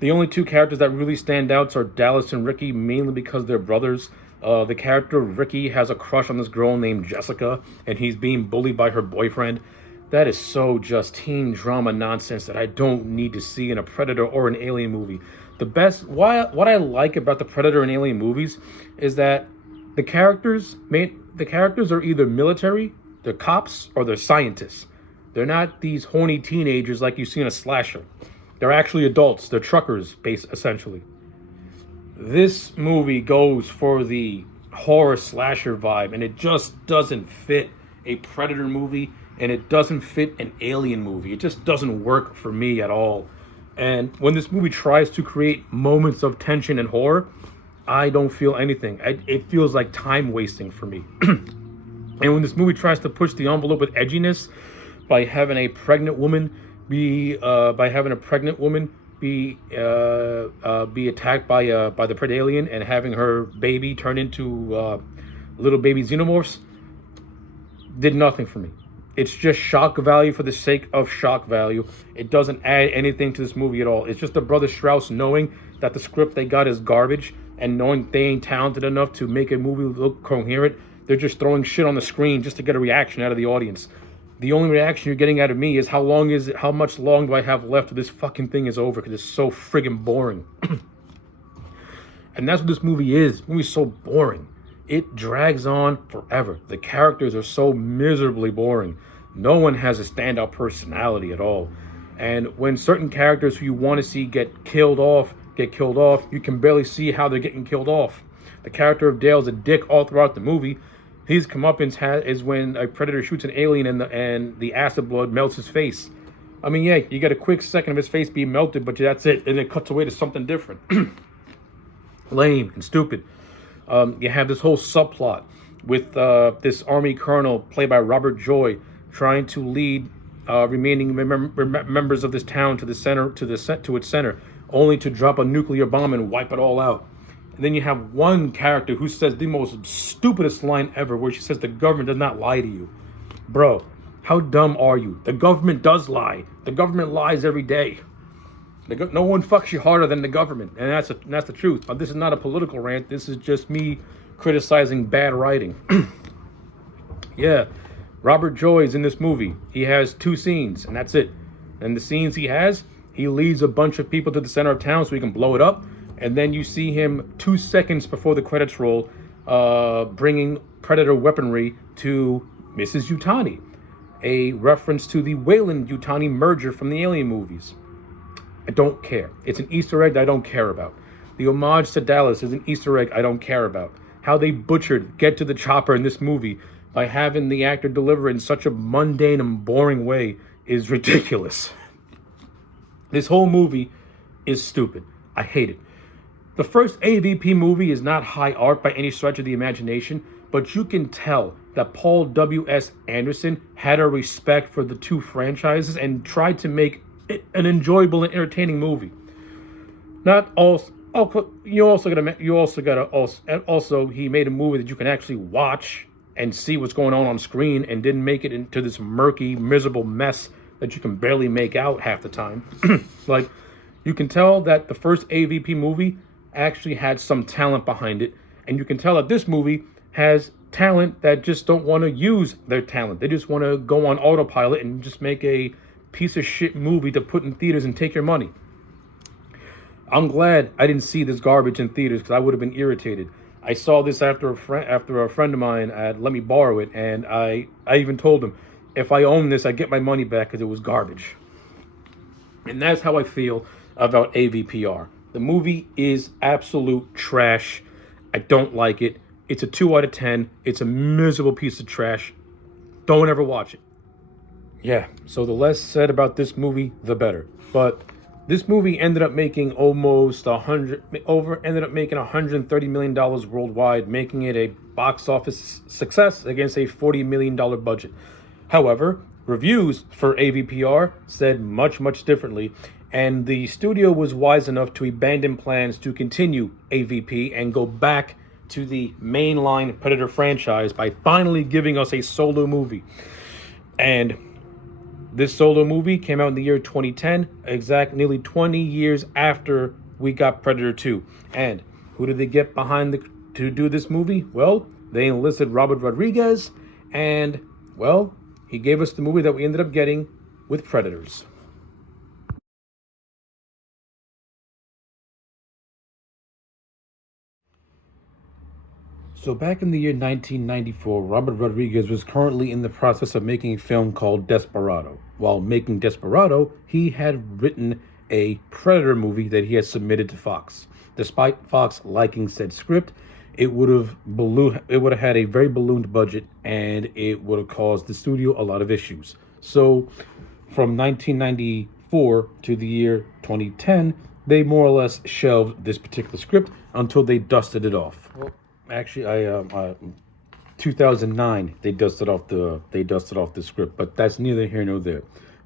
the only two characters that really stand out are Dallas and Ricky, mainly because they're brothers. The character Ricky has a crush on this girl named Jessica, and he's being bullied by her boyfriend. That is so just teen drama nonsense that I don't need to see in a Predator or an Alien movie. What I like about the Predator and Alien movies is that the characters are either military, they're cops, or they're scientists. They're not these horny teenagers like you see in a slasher. They're actually adults. They're truckers, essentially. This movie goes for the horror slasher vibe, and it just doesn't fit a Predator movie, and it doesn't fit an Alien movie. It just doesn't work for me at all. And when this movie tries to create moments of tension and horror, I don't feel anything. It feels like time wasting for me. And when this movie tries to push the envelope with edginess by having a pregnant woman be attacked by the Predalien and having her baby turn into little baby xenomorphs, did nothing for me. It's just shock value for the sake of shock value. It doesn't add anything to this movie at all. It's just the brother Strauss knowing that the script they got is garbage and knowing they ain't talented enough to make a movie look coherent. They're just throwing shit on the screen just to get a reaction out of the audience. The only reaction you're getting out of me is how much long do I have left till this fucking thing is over, because it's so friggin' boring. And that's what this movie is. This movie's so boring. It drags on forever. The characters are so miserably boring. No one has a standout personality at all. And when certain characters who you want to see get killed off, you can barely see how they're getting killed off. The character of Dale's a dick all throughout the movie. His comeuppance is when a Predator shoots an alien and the acid blood melts his face. I mean, yeah, you get a quick second of his face being melted, but that's it. And it cuts away to something different. Lame and stupid. You have this whole subplot with this army colonel played by Robert Joy trying to lead remaining members of this town to its center, only to drop a nuclear bomb and wipe it all out. And then you have one character who says the most stupidest line ever, where she says the government does not lie to you. Bro, how dumb are you? The government does lie. The government lies every day. No one fucks you harder than the government, and that's the truth. This is not a political rant. This is just me criticizing bad writing. Yeah, Robert Joy is in this movie. He has 2 scenes, and that's it. And the scenes he has, he leads a bunch of people to the center of town so he can blow it up. And then you see him 2 seconds before the credits roll, bringing Predator weaponry to Mrs. Yutani, a reference to the Weyland-Yutani merger from the Alien movies. I don't care. It's an Easter egg I don't care about. The homage to Dallas is an Easter egg I don't care about. How they butchered Get to the Chopper in this movie by having the actor deliver in such a mundane and boring way is ridiculous. This whole movie is stupid. I hate it. The first AVP movie is not high art by any stretch of the imagination, but you can tell that Paul W.S. Anderson had a respect for the 2 franchises and tried to make it an enjoyable and entertaining movie. He made a movie that you can actually watch and see what's going on screen, and didn't make it into this murky, miserable mess that you can barely make out half the time. Like, you can tell that the first AVP movie actually had some talent behind it, and you can tell that this movie has talent that just don't want to use their talent. They just want to go on autopilot and just make a piece of shit movie to put in theaters and take your money. I'm glad I didn't see this garbage in theaters, because I would have been irritated. I saw this after a friend of mine had let me borrow it, and I even told him, if I own this, I get my money back because it was garbage. And that's how I feel about AVPR. The movie is absolute trash. I don't like it. It's a 2 out of 10. It's a miserable piece of trash. Don't ever watch it. Yeah, so the less said about this movie, the better. But this movie ended up making $130 million worldwide, making it a box office success against a $40 million budget. However, reviews for AVPR said much, much differently, And the studio was wise enough to abandon plans to continue AVP and go back to the mainline Predator franchise by finally giving us a solo movie. And this solo movie came out in the year 2010, nearly 20 years after we got Predator 2. And who did they get to do this movie? Well, they enlisted Robert Rodriguez, and, well, he gave us the movie that we ended up getting with Predators. So back in the year 1994, Robert Rodriguez was currently in the process of making a film called Desperado. While making Desperado, he had written a Predator movie that he had submitted to Fox. Despite Fox liking said script, it would have had a very ballooned budget, and it would have caused the studio a lot of issues. So from 1994 to the year 2010, they more or less shelved this particular script until they dusted it off. Well, actually, 2009 they dusted off the script, but that's neither here nor there.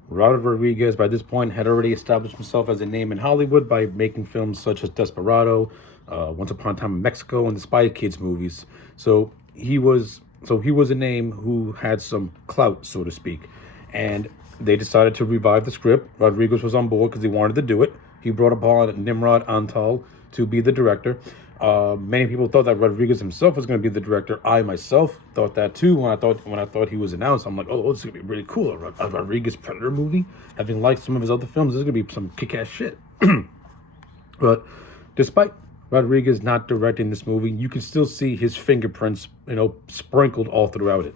Robert Rodriguez by this point had already established himself as a name in Hollywood by making films such as Desperado, Once Upon a Time in Mexico, and the Spy Kids movies. So he was a name who had some clout, so to speak. And they decided to revive the script. Rodriguez was on board because he wanted to do it. He brought upon Nimrod Antal to be the director. Many people thought that Rodriguez himself was going to be the director. I myself thought that too when I thought he was announced. I'm like, oh, this is going to be really cool. A Rodriguez Predator movie. Having liked some of his other films, this is going to be some kick-ass shit. But despite Rodriguez not directing this movie, you can still see his fingerprints, sprinkled all throughout it.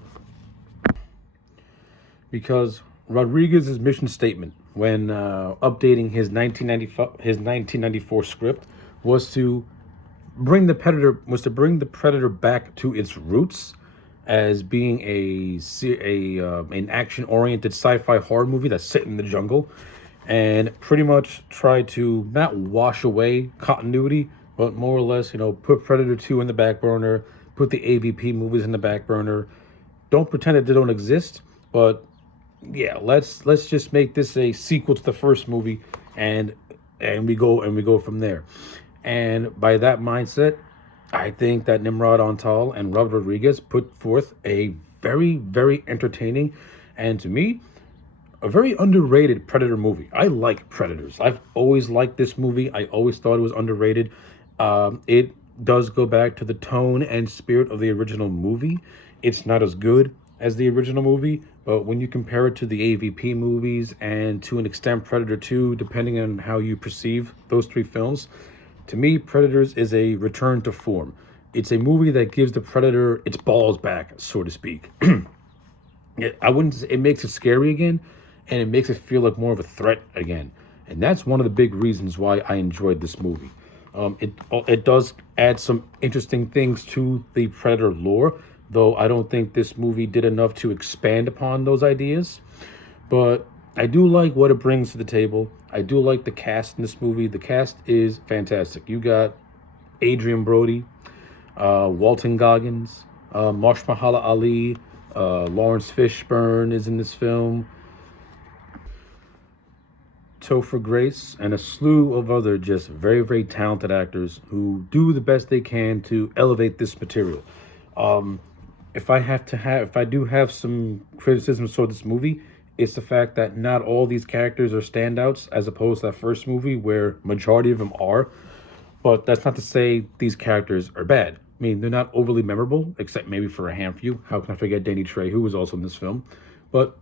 Because Rodriguez's mission statement when updating his 1994 script was to bring the Predator back to its roots as being an action-oriented sci-fi horror movie that's set in the jungle, and pretty much try to not wash away continuity, but more or less, put Predator 2 in the back burner, put the AVP movies in the back burner. Don't pretend that they don't exist, but yeah, let's just make this a sequel to the first movie, and we go from there. And by that mindset, I think that Nimrod Antal and Robert Rodriguez put forth a very, very entertaining, and to me, a very underrated Predator movie. I like Predators. I've always liked this movie. I always thought it was underrated. It does go back to the tone and spirit of the original movie. It's not as good as the original movie, but when you compare it to the AVP movies and to an extent Predator 2, depending on how you perceive those three films, to me, Predators is a return to form. It's a movie that gives the Predator its balls back, so to speak. It makes it scary again, and it makes it feel like more of a threat again. And that's one of the big reasons why I enjoyed this movie. It does add some interesting things to the Predator lore, though I don't think this movie did enough to expand upon those ideas. But I do like what it brings to the table. I do like the cast in this movie. The cast is fantastic. You got Adrian Brody, Walton Goggins, Mahershala Ali, Lawrence Fishburne is in this film, Topher Grace, and a slew of other just very, very talented actors who do the best they can to elevate this material. If I do have some criticisms toward this movie, it's the fact that not all these characters are standouts as opposed to that first movie where majority of them are. But that's not to say these characters are bad. I mean, they're not overly memorable, except maybe for a handful. How can I forget Danny Trejo, who was also in this film? But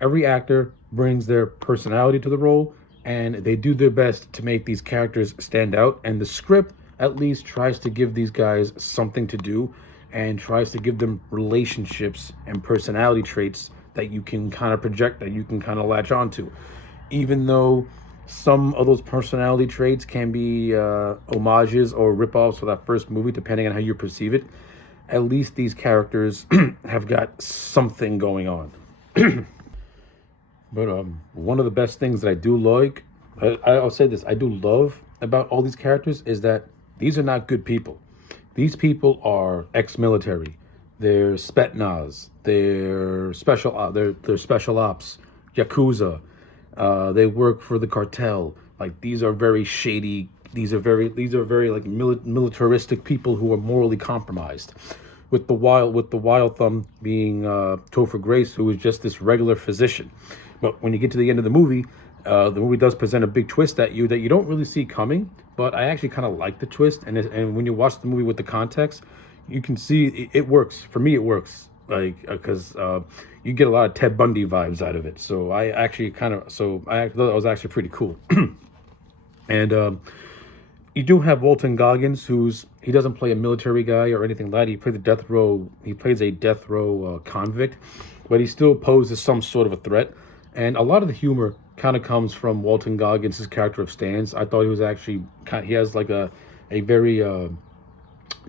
every actor brings their personality to the role, and they do their best to make these characters stand out. And the script at least tries to give these guys something to do and tries to give them relationships and personality traits that you can kind of project, that you can kind of latch onto. Even though some of those personality traits can be homages or rip-offs for that first movie, depending on how you perceive it, at least these characters have got something going on. But one of the best things that I do like, I'll say this, I do love about all these characters is that these are not good people. These people are ex-military. They're Spetsnaz. They're special ops. Yakuza. They work for the cartel. Like these are very shady. These are very like militaristic people who are morally compromised. With the wild thumb being Topher Grace, who is just this regular physician. But when you get to the end of the movie does present a big twist at you that you don't really see coming. But I actually kind of like the twist, and when you watch the movie with the context, you can see it works. For me, it works. Like because you get a lot of Ted Bundy vibes out of it. So I actually I thought that was actually pretty cool. And you do have Walton Goggins, he doesn't play a military guy or anything like that. He plays a death row. He plays a death row convict, but he still poses some sort of a threat. And a lot of the humor kind of comes from Walton Goggins' character of Stans. I thought he was actually he has like a very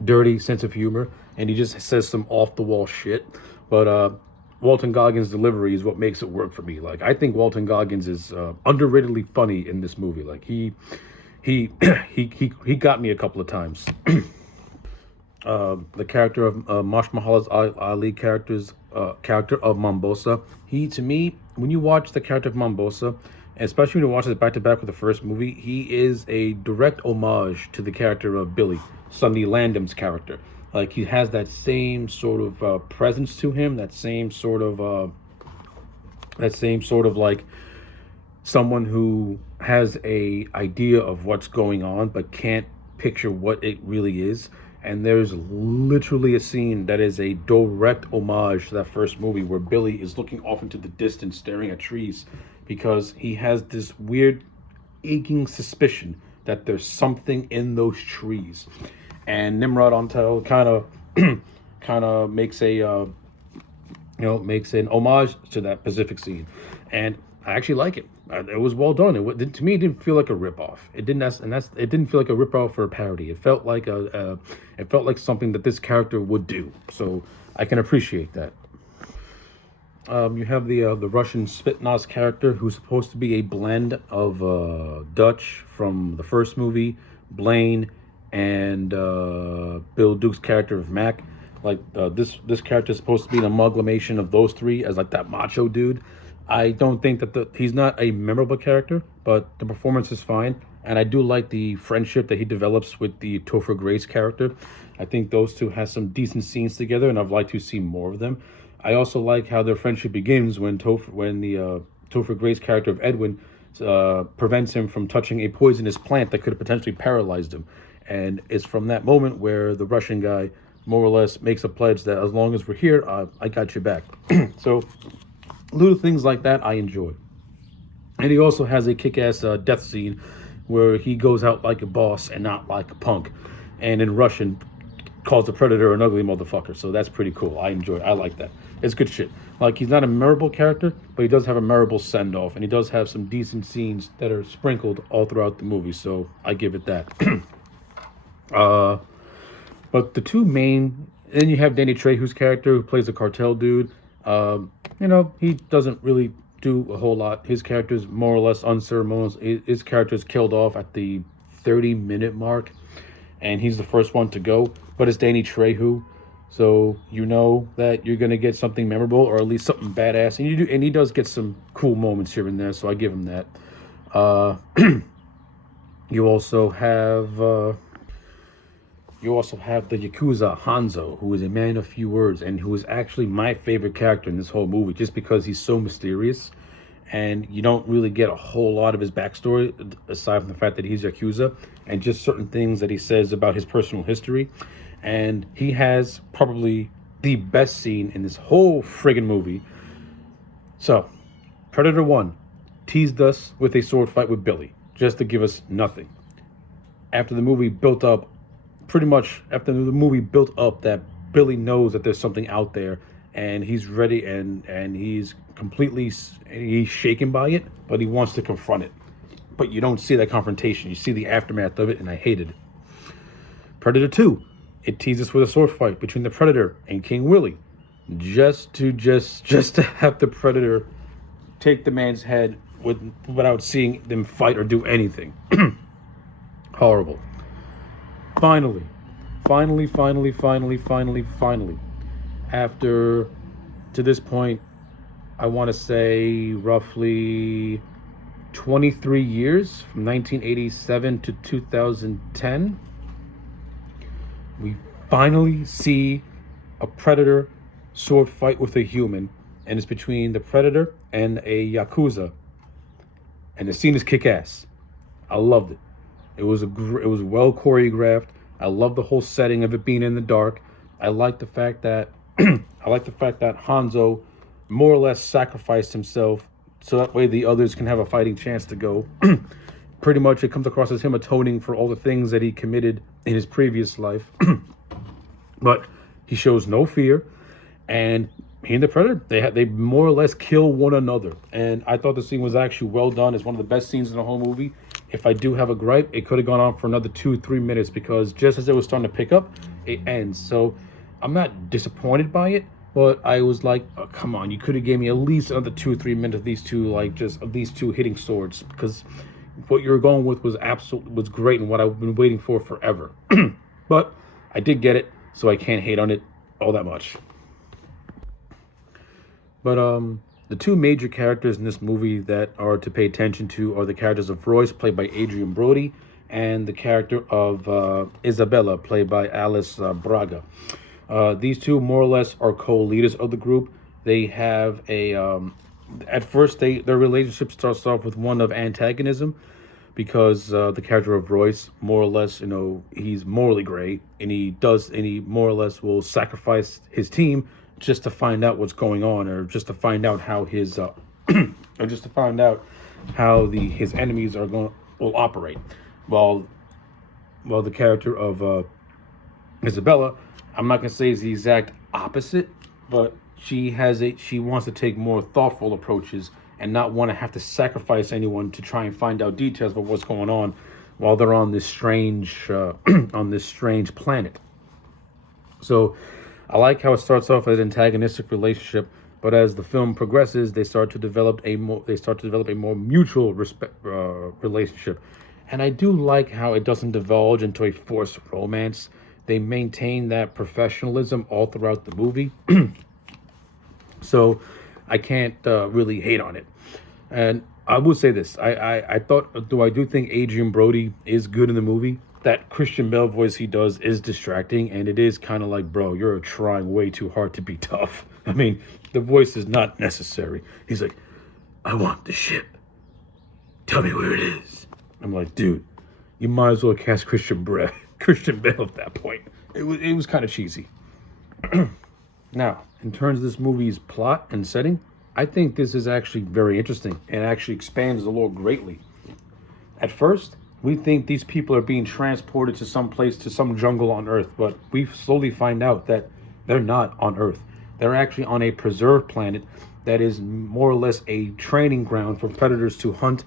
dirty sense of humor, and he just says some off the wall shit. But Walton Goggins' delivery is what makes it work for me. Like I think Walton Goggins is underratedly funny in this movie. Like he he got me a couple of times. The character of Marsh Mahala Ali character of Mambosa. To me, when you watch the character of Mambosa, especially when you watch it back to back with the first movie, he is a direct homage to the character of Billy, Sunny Landham's character. Like he has that same sort of presence to him, that same sort of like someone who has a idea of what's going on but can't picture what it really is. And there's literally a scene that is a direct homage to that first movie where Billy is looking off into the distance staring at trees because he has this weird aching suspicion that there's something in those trees. And Nimrod Antal kind of makes makes an homage to that specific scene, and I actually like it. It was well done. To me, it didn't feel like a ripoff. It didn't feel like a ripoff or a parody. It felt like something that this character would do. So I can appreciate that. You have the Russian Spitnaz character, who's supposed to be a blend of Dutch from the first movie, Blaine, and Bill Duke's character of Mac. Like this character is supposed to be an amalgamation of those three as like that macho dude. I don't think that he's not a memorable character, but the performance is fine, and I do like the friendship that he develops with the Topher Grace character. I think those two have some decent scenes together, and I'd like to see more of them. I also like how their friendship begins when the Topher Grace character of Edwin prevents him from touching a poisonous plant that could have potentially paralyzed him, and it's from that moment where the Russian guy more or less makes a pledge that as long as we're here, I got your back. So little things like that I enjoy. And he also has a kick-ass death scene where he goes out like a boss and not like a punk, and in Russian calls the Predator an ugly motherfucker. So that's pretty cool. I like that. It's good shit. Like, he's not a memorable character, but he does have a memorable send-off, and he does have some decent scenes that are sprinkled all throughout the movie, so I give it that. But the two main... Then you have Danny Trejo's character, who plays a cartel dude. He doesn't really do a whole lot. His character's more or less unceremonious. His character's killed off at the 30-minute mark, and he's the first one to go. But it's Danny Trejo, so you know that you're gonna get something memorable, or at least something badass. And he does get some cool moments here and there, so I give him that. You also have the Yakuza Hanzo, who is a man of few words, and who is actually my favorite character in this whole movie, just because he's so mysterious, and you don't really get a whole lot of his backstory, aside from the fact that he's Yakuza, and just certain things that he says about his personal history. And he has probably the best scene in this whole friggin' movie. So, Predator 1 teased us with a sword fight with Billy, just to give us nothing. After the movie built up that Billy knows that there's something out there, and he's ready, and he's shaken by it, but he wants to confront it. But you don't see that confrontation. You see the aftermath of it, and I hated it. Predator 2, it teases with a sword fight between the Predator and King Willie, just to have the Predator take the man's head without seeing them fight or do anything. Horrible. Finally, after, to this point, I want to say roughly 23 years, from 1987 to 2010, we finally see a predator sword fight with a human, and it's between the predator and a yakuza, and the scene is kick-ass. I loved it. It was it was well choreographed. I love the whole setting of it being in the dark. I like the fact that Hanzo more or less sacrificed himself so that way the others can have a fighting chance to go. Pretty much, it comes across as him atoning for all the things that he committed in his previous life. But he shows no fear, and he and the Predator, they more or less kill one another. And I thought the scene was actually well done. It's one of the best scenes in the whole movie. If I do have a gripe, it could have gone on for another 2-3 minutes, because just as it was starting to pick up, it ends. So I'm not disappointed by it, but I was like, oh, come on, you could have gave me at least another 2-3 minutes of these two, of these two hitting swords, because what you were going with was great and what I've been waiting for forever. But I did get it, so I can't hate on it all that much. But the two major characters in this movie that are to pay attention to are the characters of Royce, played by Adrian Brody, and the character of Isabella, played by Alice Braga. These two more or less are co-leaders of the group. They have at first their relationship starts off with one of antagonism, because the character of Royce, more or less, he's morally gray, and he more or less will sacrifice his team just to find out what's going on, or just to find out how his or just to find out how his enemies will operate. While the character of Isabella, I'm not gonna say is the exact opposite, but she wants to take more thoughtful approaches and not want to have to sacrifice anyone to try and find out details about what's going on while they're on this strange planet. So I like how it starts off as an antagonistic relationship, but as the film progresses, they start to develop a more mutual respect relationship. And I do like how it doesn't divulge into a forced romance. They maintain that professionalism all throughout the movie. So I can't really hate on it. And I will say this: I do think Adrian Brody is good in the movie. That Christian Bale voice he does is distracting, and it is kind of like, bro, you're trying way too hard to be tough. I mean, the voice is not necessary. He's like, I want the ship. Tell me where it is. I'm like, dude, you might as well cast Christian Bale at that point. It was kind of cheesy. Now, in terms of this movie's plot and setting, I think this is actually very interesting and actually expands the lore greatly. At first, we think these people are being transported to some jungle on Earth, but we slowly find out that they're not on Earth. They're actually on a preserved planet that is more or less a training ground for predators to hunt,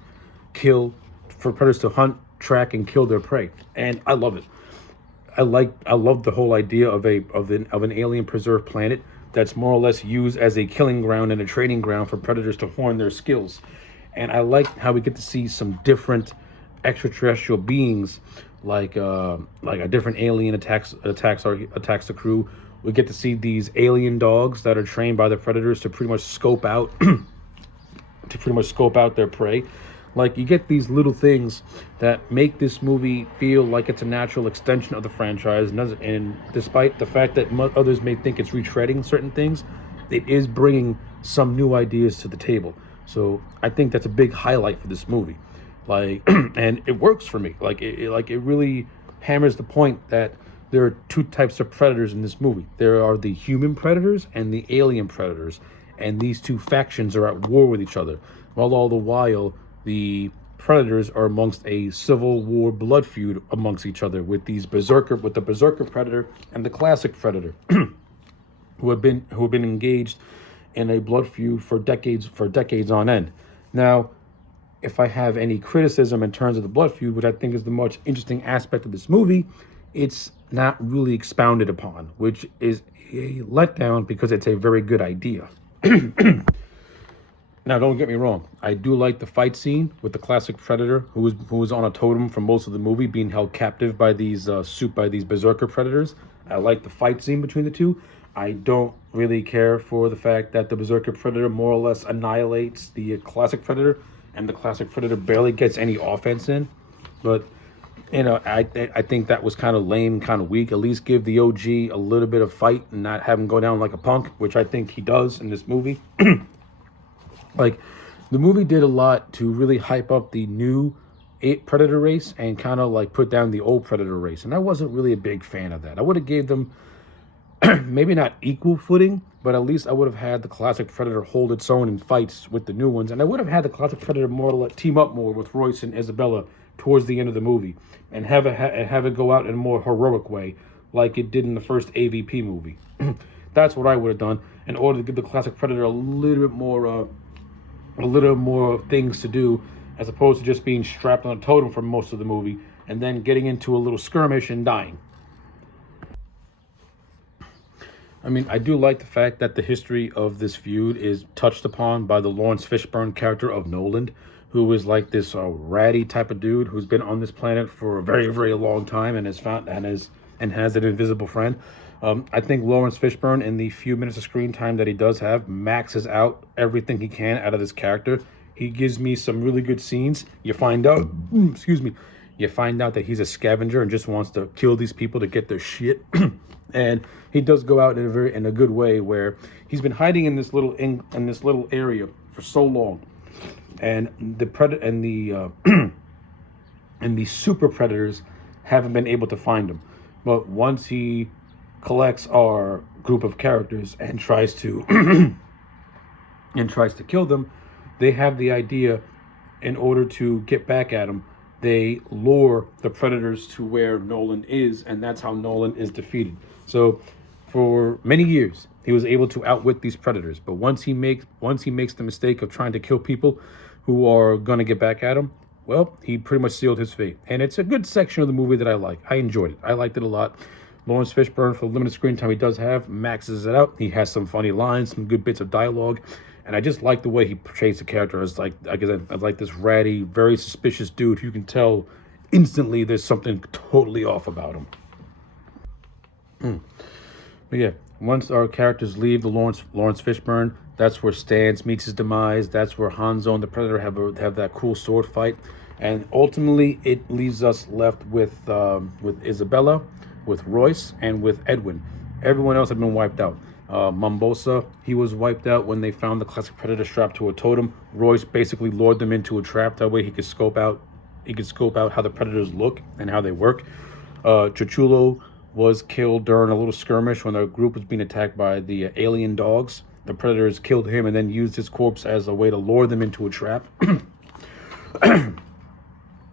track, and kill their prey. And I love it. I love the whole idea of an alien preserved planet that's more or less used as a killing ground and a training ground for predators to hone their skills. And I like how we get to see some different extraterrestrial beings, like a different alien attacks the crew. We get to see these alien dogs that are trained by the predators to pretty much scope out their prey. Like, you get these little things that make this movie feel like it's a natural extension of the franchise, and despite the fact that others may think it's retreading certain things, it is bringing some new ideas to the table. So I think that's a big highlight for this movie. And it works for me. It really hammers the point that there are two types of predators in this movie. There are the human predators and the alien predators, and these two factions are at war with each other. While all the while, the predators are amongst a civil war blood feud amongst each other with the berserker predator and the classic predator, who have been engaged in a blood feud for decades on end. Now, if I have any criticism in terms of the blood feud, which I think is the most interesting aspect of this movie, it's not really expounded upon, which is a letdown because it's a very good idea. Now, don't get me wrong. I do like the fight scene with the classic predator, who was on a totem for most of the movie, being held captive by these berserker predators. I like the fight scene between the two. I don't really care for the fact that the berserker predator more or less annihilates the classic predator. and the classic Predator barely gets any offense in. But I think that was kind of lame, kind of weak. At least give the OG a little bit of fight and not have him go down like a punk, which I think he does in this movie. Like, the movie did a lot to really hype up the new Predator race and kind of like put down the old Predator race. And I wasn't really a big fan of that. I would have gave them maybe not equal footing, but at least I would have had the classic Predator hold its own in fights with the new ones. And I would have had the classic Predator more team up more with Royce and Isabella towards the end of the movie and have it go out in a more heroic way like it did in the first AVP movie. That's what I would have done in order to give the classic Predator a little more things to do, as opposed to just being strapped on a totem for most of the movie and then getting into a little skirmish and dying. I mean, I do like the fact that the history of this feud is touched upon by the Lawrence Fishburne character of Nolan, who is like this ratty type of dude who's been on this planet for a very, very long time and has an invisible friend. I think Lawrence Fishburne, in the few minutes of screen time that he does have, maxes out everything he can out of this character. He gives me some really good scenes. You find out that he's a scavenger and just wants to kill these people to get their shit. And he does go out in a good way, where he's been hiding in this little area for so long, and the super predators haven't been able to find him. But once he collects our group of characters and tries to kill them, they have the idea, in order to get back at him, they lure the predators to where Nolan is, and that's how Nolan is defeated. So for many years he was able to outwit these predators, but once he makes the mistake of trying to kill people who are going to get back at him, well, he pretty much sealed his fate. And it's a good section of the movie that I like. I enjoyed it. I liked it a lot. Lawrence Fishburne, for the limited screen time he does have, maxes it out. He has some funny lines, some good bits of dialogue, and I just like the way he portrays the character as, like I like this ratty, very suspicious dude who you can tell instantly there's something totally off about him. But yeah, once our characters leave the Lawrence Fishburne, that's where Stans meets his demise. That's where Hanzo and the Predator have that cool sword fight, and ultimately it leaves us left with Isabella, with Royce, and with Edwin. Everyone else had been wiped out. Mombosa, he was wiped out when they found the classic Predator strapped to a totem. Royce basically lured them into a trap. That way he could scope out how the Predators look and how they work. Chuchulo was killed during a little skirmish when the group was being attacked by the alien dogs. The Predators killed him and then used his corpse as a way to lure them into a trap.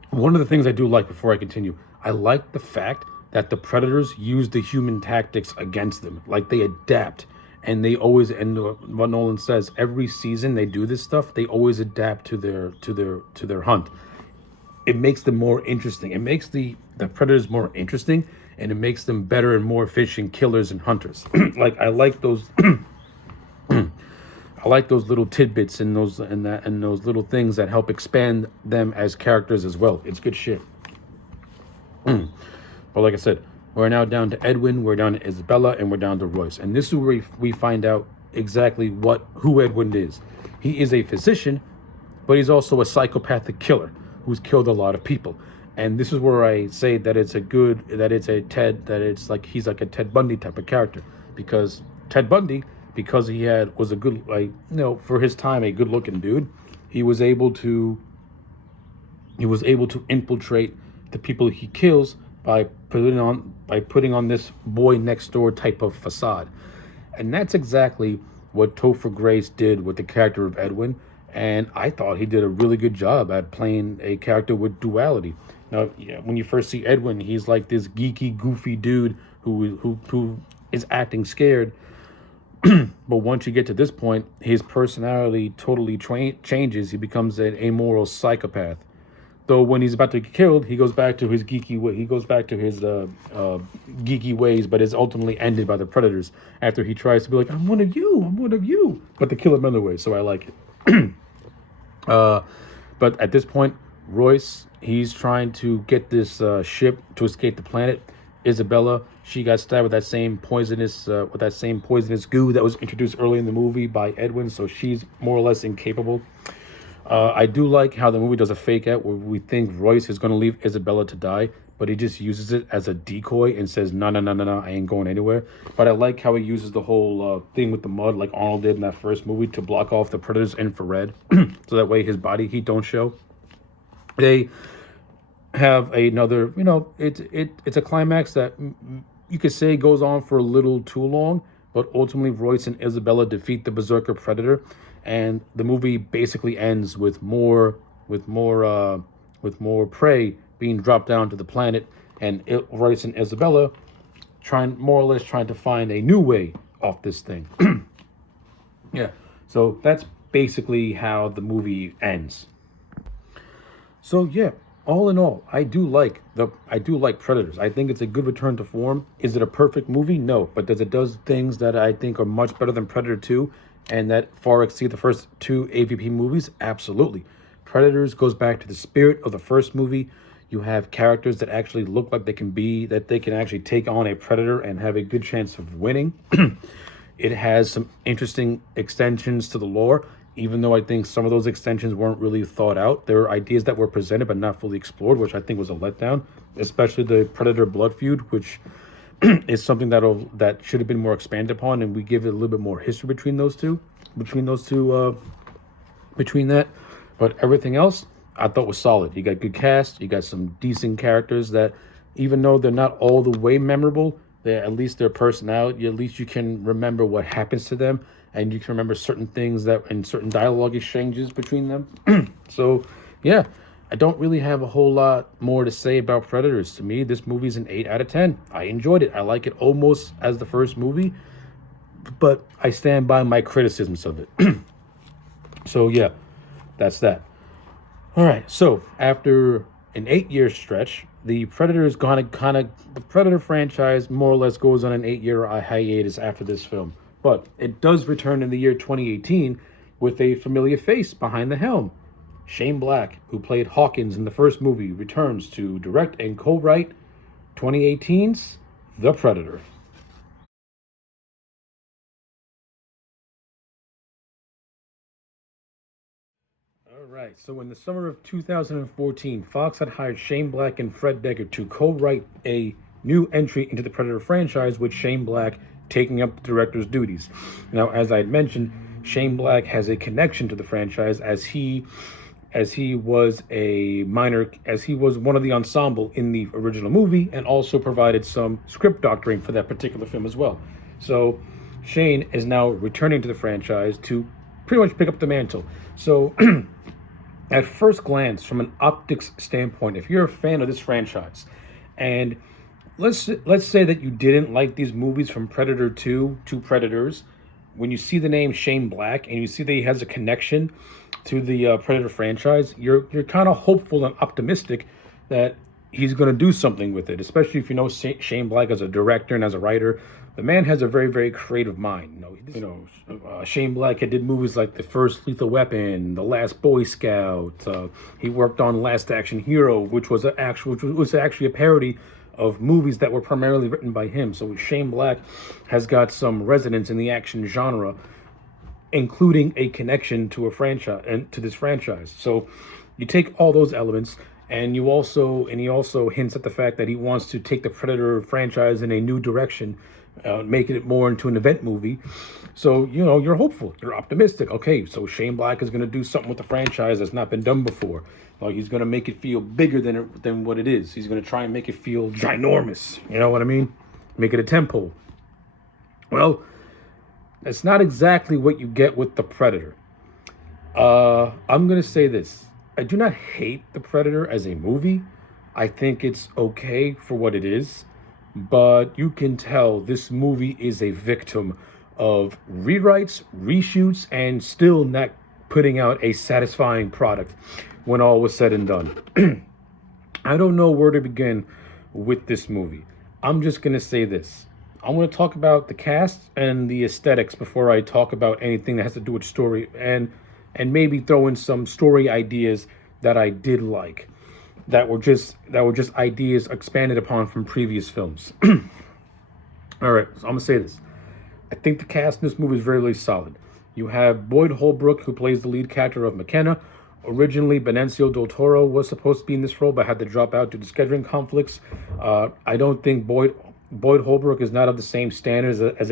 One of the things I do like, before I continue, I like the fact that the Predators use the human tactics against them. Like, they adapt, and they always, and what Nolan says, every season they do this stuff, they always adapt to their hunt. It makes them more interesting. It makes the Predators more interesting, and it makes them better and more efficient killers and hunters. Like, I like those I like those little tidbits and those little things that help expand them as characters as well. It's good shit. But like I said, we're now down to Edwin, we're down to Isabella, and we're down to Royce. And this is where we find out exactly who Edwin is. He is a physician, but he's also a psychopathic killer who's killed a lot of people. And this is where I say that he's like a Ted Bundy type of character, because Ted Bundy, because he was a good, for his time, a good-looking dude, he was able to infiltrate the people he kills by putting on this boy next door type of facade. And that's exactly what Topher Grace did with the character of Edwin, and I thought he did a really good job at playing a character with duality. Now, when you first see Edwin, he's like this geeky, goofy dude who is acting scared. But once you get to this point, his personality totally changes. He becomes an amoral psychopath. Though when he's about to get killed, he goes back to his geeky way. He goes back to his geeky ways, but is ultimately ended by the Predators after he tries to be like, I'm one of you, but they kill him anyway. So I like it. But at this point, Royce, he's trying to get this ship to escape the planet. Isabella, she got stabbed with that same poisonous goo that was introduced early in the movie by Edwin, so she's more or less incapable. I do like how the movie does a fake out where we think Royce is going to leave Isabella to die, but he just uses it as a decoy and says, no, no, no, no, no, I ain't going anywhere. But I like how he uses the whole thing with the mud, like Arnold did in that first movie, to block off the Predator's infrared, so that way his body heat don't show. They have another, it's a climax that you could say goes on for a little too long, but ultimately Royce and Isabella defeat the Berserker Predator, and the movie basically ends with more prey being dropped down to the planet, and Royce and Isabella trying to find a new way off this thing. Yeah, so that's basically how the movie ends. So yeah, all in all, I do like Predators. I think it's a good return to form. Is it a perfect movie? No, but does things that I think are much better than Predator 2 and that far exceed the first two AVP movies? Absolutely. Predators goes back to the spirit of the first movie. You have characters that actually look like they can actually take on a predator and have a good chance of winning. It has some interesting extensions to the lore, even though I think some of those extensions weren't really thought out. There are ideas that were presented but not fully explored, which I think was a letdown, especially the Predator Blood feud, which is something that should have been more expanded upon, and we give it a little bit more history between that. But everything else I thought was solid. You got good cast, you got some decent characters that, even though they're not all the way memorable, they're at least their personality, at least you can remember what happens to them, and you can remember certain things that and certain dialogue exchanges between them. So yeah, I don't really have a whole lot more to say about Predators. To me, this movie's an 8 out of 10. I enjoyed it. I like it almost as the first movie, but I stand by my criticisms of it. So yeah, that's that. All right, so after an 8-year stretch, the the Predator franchise more or less goes on an 8-year hiatus after this film. But it does return in the year 2018 with a familiar face behind the helm. Shane Black, who played Hawkins in the first movie, returns to direct and co-write 2018's The Predator. All right, so in the summer of 2014, Fox had hired Shane Black and Fred Decker to co-write a new entry into the Predator franchise, with Shane Black taking up the director's duties. Now, as I had mentioned, Shane Black has a connection to the franchise as he was one of the ensemble in the original movie and also provided some script doctoring for that particular film as well. So Shane is now returning to the franchise to pretty much pick up the mantle. So at first glance, from an optics standpoint, if you're a fan of this franchise, and let's say that you didn't like these movies from Predator 2 to Predators, when you see the name Shane Black and you see that he has a connection to the Predator franchise, you're kind of hopeful and optimistic that he's going to do something with it, especially if you know Shane Black as a director and as a writer. The man has a very, very creative mind. Shane Black had did movies like the first Lethal Weapon, The Last Boy Scout. He worked on Last Action Hero, which was actually a parody of movies that were primarily written by him. So Shane Black has got some resonance in the action genre, including a connection to a franchise and to this franchise. So you take all those elements, and he also hints at the fact that he wants to take the Predator franchise in a new direction, making it more into an event movie. So you're hopeful, you're optimistic. Okay, so Shane Black is going to do something with the franchise that's not been done before. Like, he's going to make it feel bigger than what it is. He's going to try and make it feel ginormous. You know what I mean? Make it a tempo. Well, it's not exactly what you get with the Predator. I'm gonna say this. I do not hate the Predator as a movie. I think it's okay for what it is, but you can tell this movie is a victim of rewrites, reshoots, and still not putting out a satisfying product when all was said and done. I don't know where to begin with this movie. I'm just gonna say this. I want to talk about the cast and the aesthetics before I talk about anything that has to do with story, and maybe throw in some story ideas that I did like, that were just ideas expanded upon from previous films. All right, so I'm gonna say this. I think the cast in this movie is very, very solid. You have Boyd Holbrook, who plays the lead character of McKenna, Originally, Benicio del Toro was supposed to be in this role, but had to drop out due to scheduling conflicts. I don't think Boyd Holbrook is not of the same standards as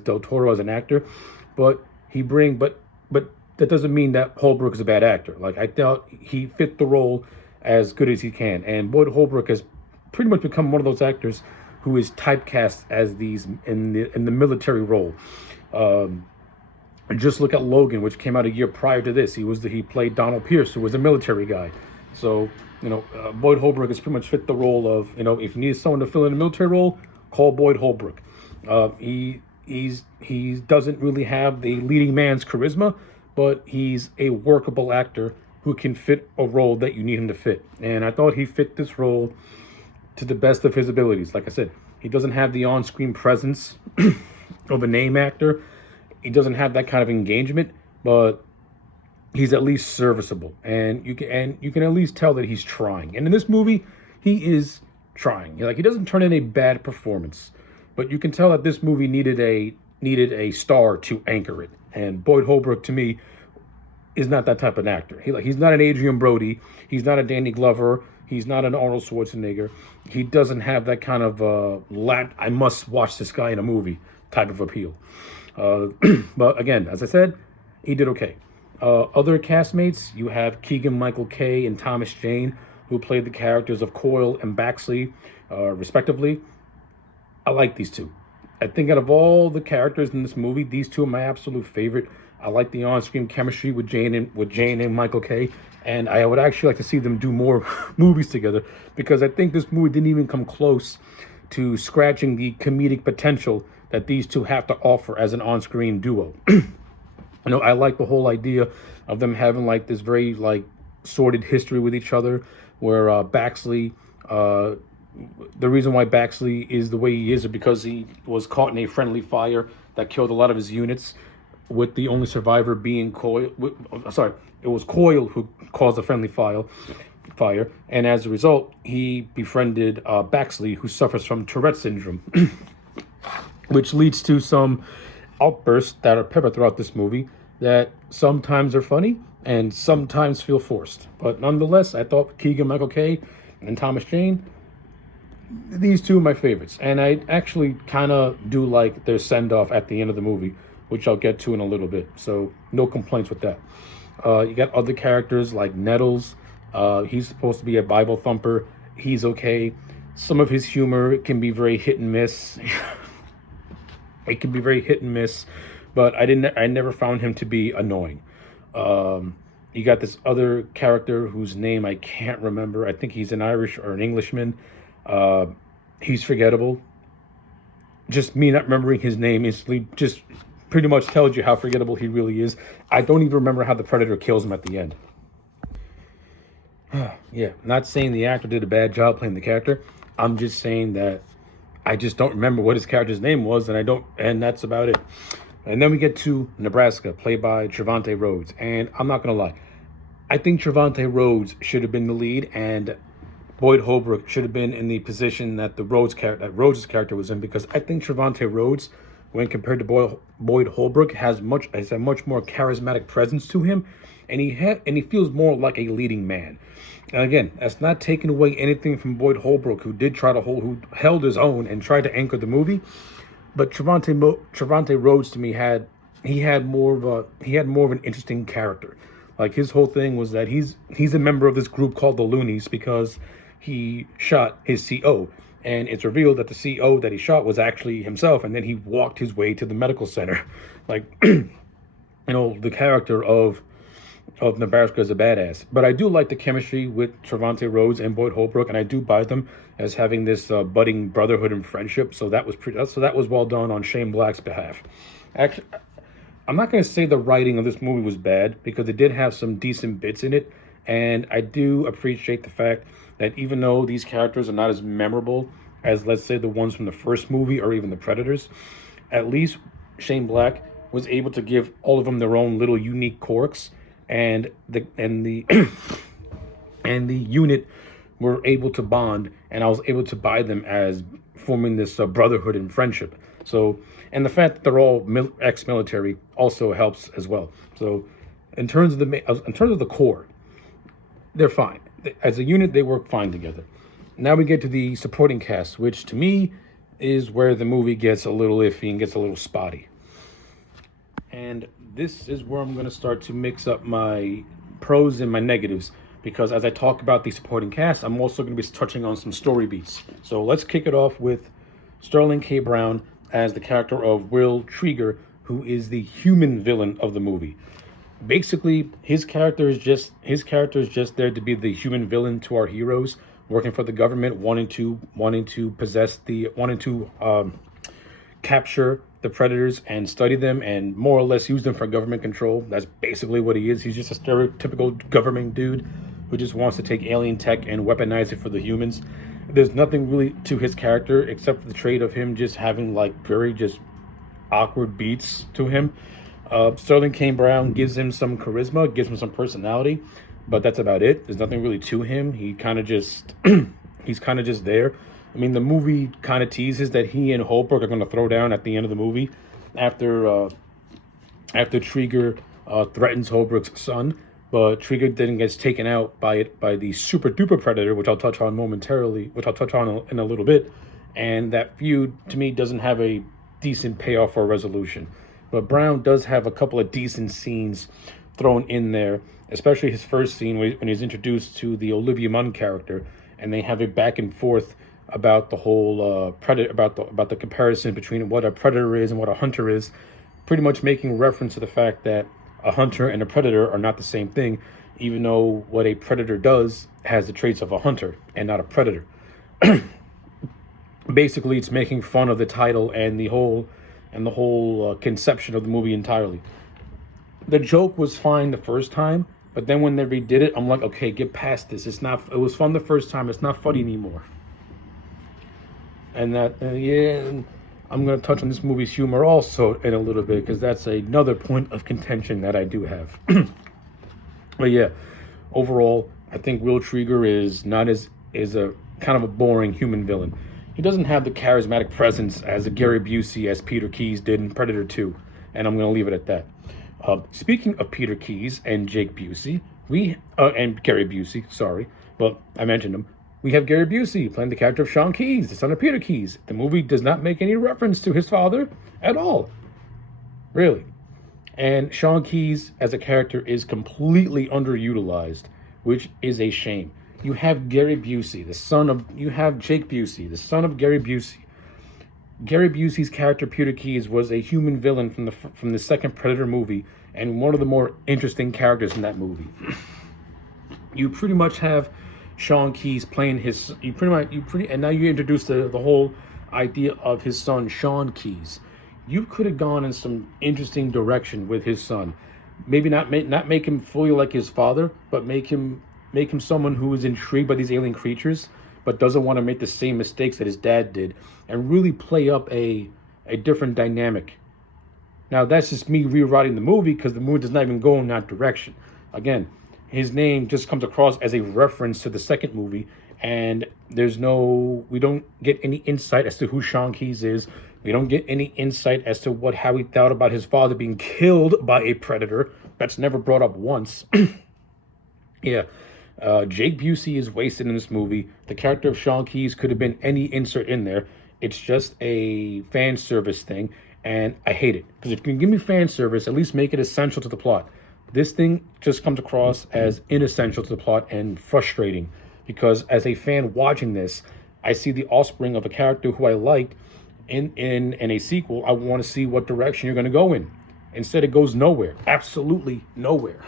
Del Toro as an actor, but but that doesn't mean that Holbrook is a bad actor. Like, I thought he fit the role as good as he can, and Boyd Holbrook has pretty much become one of those actors who is typecast as these in the military role. Um, just look at Logan, which came out a year prior to this. He played Donald Pierce, who was a military guy. So Boyd Holbrook has pretty much fit the role of, if you need someone to fill in a military role, call Boyd Holbrook. He doesn't really have the leading man's charisma, but he's a workable actor who can fit a role that you need him to fit. And I thought he fit this role to the best of his abilities. Like I said, he doesn't have the on-screen presence of a name actor. He doesn't have that kind of engagement, but he's at least serviceable, and you can at least tell that he's trying. And in this movie, he is trying. He doesn't turn in a bad performance, but you can tell that this movie needed a star to anchor it. And Boyd Holbrook, to me, is not that type of actor. He's not an Adrian Brody. He's not a Danny Glover. He's not an Arnold Schwarzenegger. He doesn't have that kind of I must watch this guy in a movie type of appeal. But again, as I said, he did okay. Other castmates, you have Keegan-Michael Kay and Thomas Jane, who played the characters of Coyle and Baxley, respectively. I like these two. I think out of all the characters in this movie, these two are my absolute favorite. I like the on-screen chemistry with Jane and Michael Kay, and I would actually like to see them do more movies together, because I think this movie didn't even come close to scratching the comedic potential that these two have to offer as an on-screen duo. I like the whole idea of them having this very sordid history with each other, where Baxley, the reason why Baxley is the way he is because he was caught in a friendly fire that killed a lot of his units, with the only survivor being Coyle. It was Coyle who caused the friendly fire, and as a result, he befriended Baxley, who suffers from Tourette syndrome, which leads to some outbursts that are peppered throughout this movie that sometimes are funny and sometimes feel forced. But nonetheless, I thought Keegan-Michael Kay and Thomas Jane, these two are my favorites. And I actually kind of do like their send-off at the end of the movie, which I'll get to in a little bit. So no complaints with that. You got other characters like Nettles. He's supposed to be a Bible thumper. He's okay. Some of his humor can be very hit and miss. It can be very hit and miss, but I never found him to be annoying. You got this other character whose name I can't remember. I think he's an Irish or an Englishman. He's forgettable. Just me not remembering his name instantly just pretty much tells you how forgettable he really is. I don't even remember how the Predator kills him at the end. Yeah, not saying the actor did a bad job playing the character. I'm just saying that I just don't remember what his character's name was, and that's about it. And then we get to Nebraska, played by Trevante Rhodes. And I'm not gonna lie, I think Trevante Rhodes should have been the lead, and Boyd Holbrook should have been in the position that Rhodes' character was in, because I think Trevante Rhodes, when compared to Boyd Holbrook, has a much more charismatic presence to him, and he feels more like a leading man. And again, that's not taking away anything from Boyd Holbrook, who held his own and tried to anchor the movie. But Trevante Rhodes, to me, had more of an interesting character. Like, his whole thing was that he's a member of this group called the Loonies because he shot his CO, and it's revealed that the CO that he shot was actually himself, and then he walked his way to the medical center. The character of Nebraska is a badass. But I do like the chemistry with Trevante Rhodes and Boyd Holbrook, and I do buy them as having this budding brotherhood and friendship. So that was well done on Shane Black's behalf. Actually, I'm not going to say the writing of this movie was bad, because it did have some decent bits in it, and I do appreciate the fact that even though these characters are not as memorable as, let's say, the ones from the first movie or even the Predators, at least Shane Black was able to give all of them their own little unique quirks, and the and the unit were able to bond, and I was able to buy them as forming this brotherhood and friendship. So, and the fact that they're all ex-military also helps as well. So, in terms of the core, they're fine. As a unit, they work fine together. Now we get to the supporting cast, which to me is where the movie gets a little iffy and gets a little spotty. And this is where I'm going to start to mix up my pros and my negatives, because as I talk about the supporting cast, I'm also going to be touching on some story beats. So let's kick it off with Sterling K. Brown as the character of Will Trigger, who is the human villain of the movie. Basically, his character is just there to be the human villain to our heroes, working for the government, wanting to capture the predators and study them and more or less use them for government control. That's basically what he is. He's just a stereotypical government dude who just wants to take alien tech and weaponize it for the humans. There's nothing really to his character except for the trait of him just having like very just awkward beats to him. Sterling K. Brown gives him some charisma, gives him some personality, but that's about it. There's nothing really to him. He kind of just he's kind of just there. I mean, the movie kind of teases that he and Holbrook are going to throw down at the end of the movie after Trigger threatens Holbrook's son, but Trigger then gets taken out by the super duper predator, which I'll touch on momentarily, which I'll touch on in a little bit. And that feud to me doesn't have a decent payoff or resolution. But Brown does have a couple of decent scenes thrown in there, especially his first scene when he's introduced to the Olivia Munn character, and they have a back and forth about the whole predator, about the comparison between what a predator is and what a hunter is, pretty much making reference to the fact that a hunter and a predator are not the same thing, even though what a predator does has the traits of a hunter and not a predator. Basically, it's making fun of the title and the whole conception of the movie entirely. The joke was fine the first time, but then when they redid it, I'm like, okay, get past this. It was fun the first time. It's not funny anymore. And I'm going to touch on this movie's humor also in a little bit, because that's another point of contention that I do have. But yeah, overall, I think Will Trigger is a kind of a boring human villain. He doesn't have the charismatic presence as a Gary Busey as Peter Keyes did in Predator 2, and I'm going to leave it at that. Speaking of Peter Keyes and Jake Busey, and Gary Busey, sorry, but I mentioned him. We have Gary Busey playing the character of Sean Keyes, the son of Peter Keyes. The movie does not make any reference to his father at all, really. And Sean Keyes as a character is completely underutilized, which is a shame. You have Gary Busey, you have Jake Busey, the son of Gary Busey. Gary Busey's character, Peter Keyes, was a human villain from the second Predator movie, and one of the more interesting characters in that movie. You pretty much have Sean Keyes playing and now you introduce the whole idea of his son, Sean Keyes. You could have gone in some interesting direction with his son. Maybe not make him fully like his father, but make him someone who is intrigued by these alien creatures, but doesn't want to make the same mistakes that his dad did, and really play up a different dynamic. Now, that's just me rewriting the movie, because the movie does not even go in that direction. Again, his name just comes across as a reference to the second movie, and we don't get any insight as to who Sean Keyes is. We don't get any insight as to how he thought about his father being killed by a predator. That's never brought up once. Yeah. Jake Busey is wasted in this movie. The character of Sean Keyes could have been any insert in there. It's just a fan service thing, and I hate it. Because if you can give me fan service, at least make it essential to the plot. This thing just comes across as inessential to the plot and frustrating, because as a fan watching this, I see the offspring of a character who I liked in a sequel. I want to see what direction you're going to go in. Instead, it goes nowhere. Absolutely nowhere.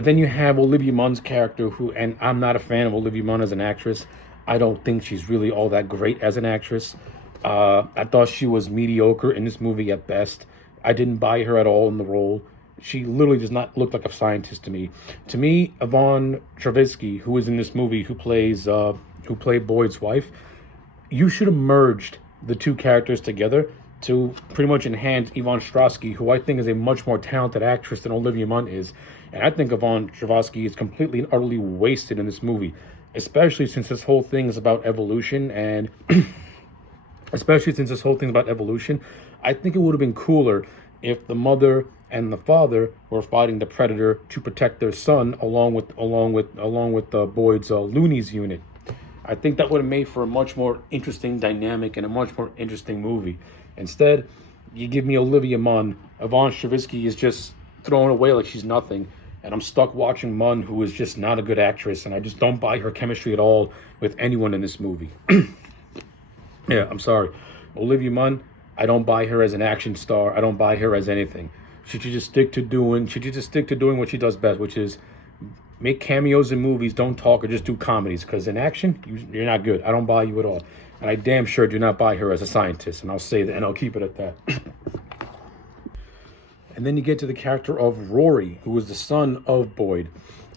Then you have Olivia Munn's character, and I'm not a fan of Olivia Munn as an actress. I don't think she's really all that great as an actress. I thought she was mediocre in this movie at best. I didn't buy her at all in the role. She literally does not look like a scientist to me. To me, Yvonne Strahovski, who is in this movie, who played Boyd's wife, you should have merged the two characters together to pretty much enhance Yvonne Strahovski, who I think is a much more talented actress than Olivia Munn is. And I think Yvonne Strahovski is completely and utterly wasted in this movie, especially since this whole thing is about evolution. And I think it would have been cooler if the mother and the father were fighting the predator to protect their son, along with Boyd's Looney's unit. I think that would have made for a much more interesting dynamic and a much more interesting movie. Instead, you give me Olivia Munn. Yvonne Strahovski is just thrown away like she's nothing, and I'm stuck watching Munn, who is just not a good actress, and I just don't buy her chemistry at all with anyone in this movie. Yeah, I'm sorry. Olivia Munn, I don't buy her as an action star. I don't buy her as anything. She should just stick to doing what she does best, which is make cameos in movies, don't talk, or just do comedies. Because in action, you're not good. I don't buy you at all. And I damn sure do not buy her as a scientist. And I'll say that, and I'll keep it at that. And then you get to the character of Rory, who is the son of Boyd.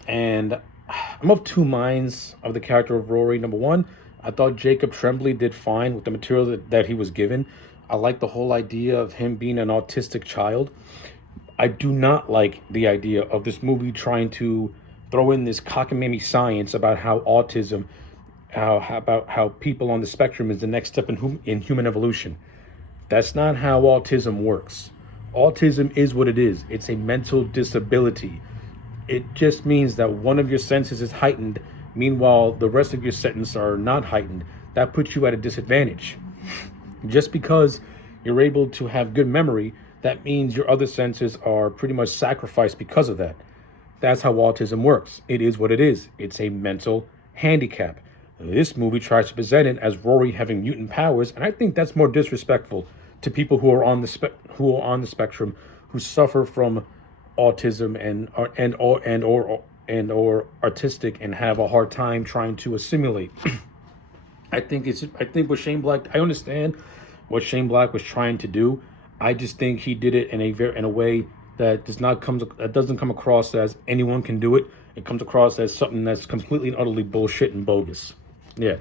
And I'm of two minds of the character of Rory. Number one, I thought Jacob Tremblay did fine with the material that he was given. I like the whole idea of him being an autistic child. I do not like the idea of this movie trying to throw in this cockamamie science about how autism, about how people on the spectrum is the next step in human evolution. That's not how autism works. Autism is what it is. It's a mental disability. It just means that one of your senses is heightened, meanwhile the rest of your senses are not heightened. That puts you at a disadvantage. Just because you're able to have good memory, that means your other senses are pretty much sacrificed because of that. That's how autism works. It is what it is. It's a mental handicap. This movie tries to present it as Rory having mutant powers, and I think that's more disrespectful to people who are on the spectrum, who suffer from autism and or artistic and have a hard time trying to assimilate. I think with Shane Black, I understand what Shane Black was trying to do. I just think he did it in a way that doesn't come across as anyone can do it. It comes across as something that's completely and utterly bullshit and bogus. Yeah,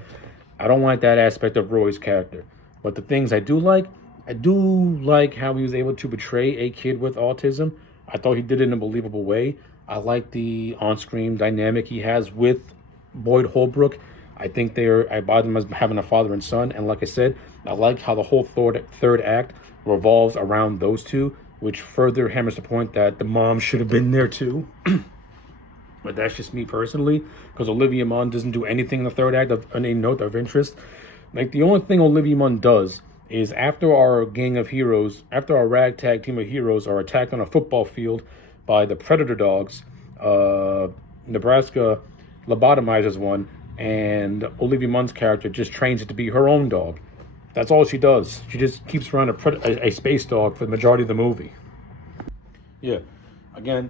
I don't like that aspect of Roy's character. But the things I do like how he was able to portray a kid with autism. I thought he did it in a believable way. I like the on-screen dynamic he has with Boyd Holbrook. I buy them as having a father and son. And like I said, I like how the whole third act revolves around those two, which further hammers the point that the mom should have been there too. But that's just me personally, because Olivia Munn doesn't do anything in the third act of any note of interest. Like, the only thing Olivia Munn does is after our ragtag team of heroes are attacked on a football field by the predator dogs, Nebraska lobotomizes one, and Olivia Munn's character just trains it to be her own dog. That's all she does. She just keeps around a space dog for the majority of the movie. Yeah, again,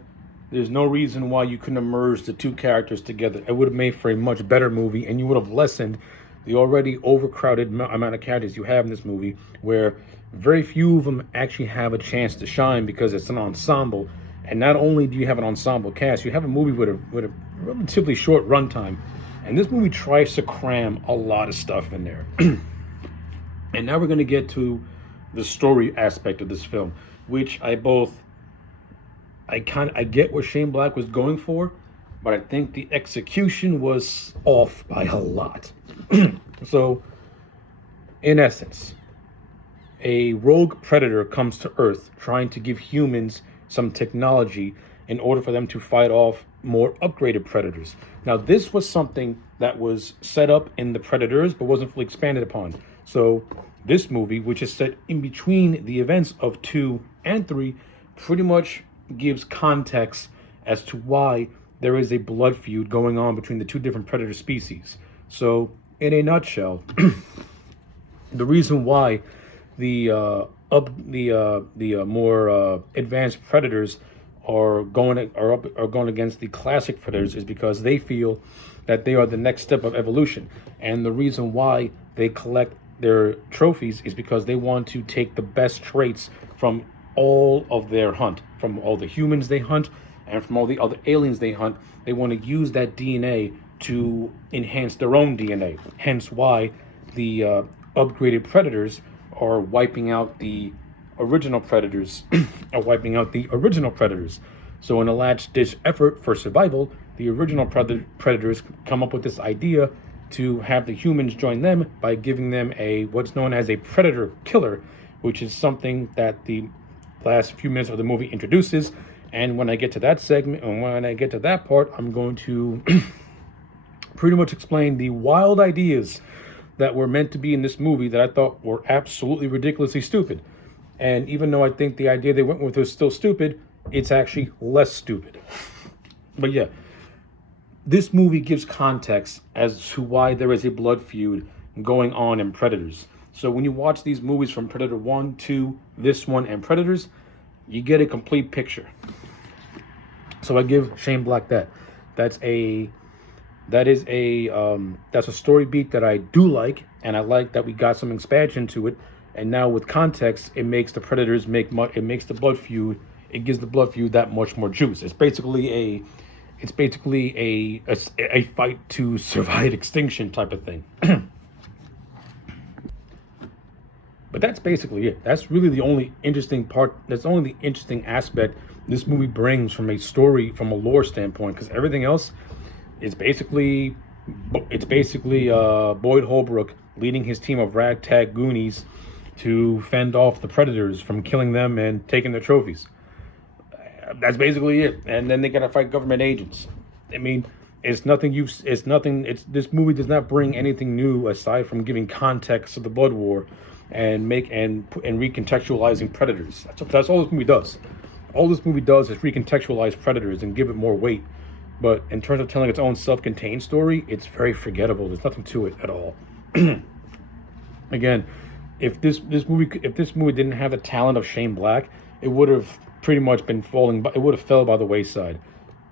there's no reason why you couldn't have merged the two characters together. It would have made for a much better movie, and you would have lessened the already overcrowded amount of characters you have in this movie, where very few of them actually have a chance to shine because it's an ensemble. And not only do you have an ensemble cast, you have a movie with a relatively short runtime. And this movie tries to cram a lot of stuff in there. And now we're going to get to the story aspect of this film, which I get what Shane Black was going for, but I think the execution was off by a lot. So, in essence, a rogue predator comes to Earth trying to give humans some technology in order for them to fight off more upgraded predators. Now, this was something that was set up in The Predators, but wasn't fully expanded upon. So, this movie, which is set in between the events of 2 and 3, pretty much gives context as to why there is a blood feud going on between the two different predator species. So, in a nutshell, the reason why the more advanced predators are going against the classic predators is because they feel that they are the next step of evolution, and the reason why they collect their trophies is because they want to take the best traits from all of their hunt, from all the humans they hunt, and from all the other aliens they hunt. They want to use that DNA to enhance their own DNA. Hence why the upgraded predators are wiping out the original predators. So in a last-ditch effort for survival, the original predators come up with this idea to have the humans join them by giving them what's known as a predator killer, which is something that the last few minutes of the movie introduces. And when I get to that segment, and when I get to that part, I'm going to pretty much explain the wild ideas that were meant to be in this movie that I thought were absolutely ridiculously stupid. And even though I think the idea they went with was still stupid, it's actually less stupid. But yeah, this movie gives context as to why there is a blood feud going on in Predators. So when you watch these movies from Predator 1, 2, this one, and Predators, you get a complete picture. So I give Shane Black that. That's a story beat that I do like, and I like that we got some expansion to it. And now with context, it makes the Predators it makes the blood feud. It gives the blood feud that much more juice. It's basically a fight to survive extinction type of thing. But that's basically it. That's really the only interesting part. That's only the interesting aspect this movie brings from a story, from a lore standpoint. Because everything else is basically Boyd Holbrook leading his team of ragtag Goonies to fend off the Predators from killing them and taking their trophies. That's basically it. And then they gotta fight government agents. I mean, this movie does not bring anything new aside from giving context to the blood war and recontextualizing Predators. That's all this movie does. All this movie does is recontextualize Predators and give it more weight. But in terms of telling its own self-contained story, it's very forgettable. There's nothing to it at all. Again, if this movie didn't have the talent of Shane Black, it would have pretty much been it would have fell by the wayside.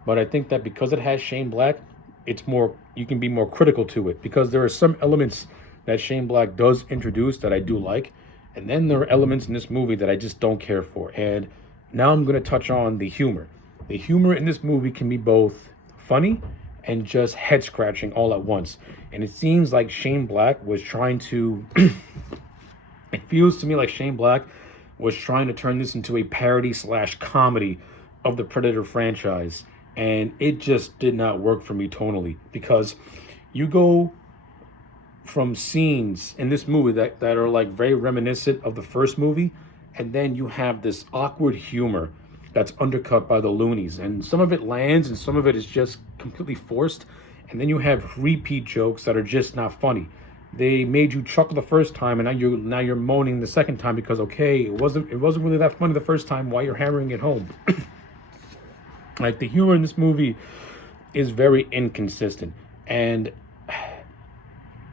But I think that because it has Shane Black, you can be more critical to it, because there are some elements that Shane Black does introduce that I do like, and then there are elements in this movie that I just don't care for. And now I'm going to touch on the humor. The humor in this movie can be both funny and just head scratching all at once. And it seems like Shane Black was trying to it feels to me like Shane Black was trying to turn this into a parody / comedy of the Predator franchise, and it just did not work for me tonally, because you go from scenes in this movie that are like very reminiscent of the first movie, and then you have this awkward humor that's undercut by the loonies, and some of it lands and some of it is just completely forced, and then you have repeat jokes that are just not funny. They made you chuckle the first time, and now you're moaning the second time because, okay, it wasn't really that funny the first time. Why you're hammering it home? Like, the humor in this movie is very inconsistent, and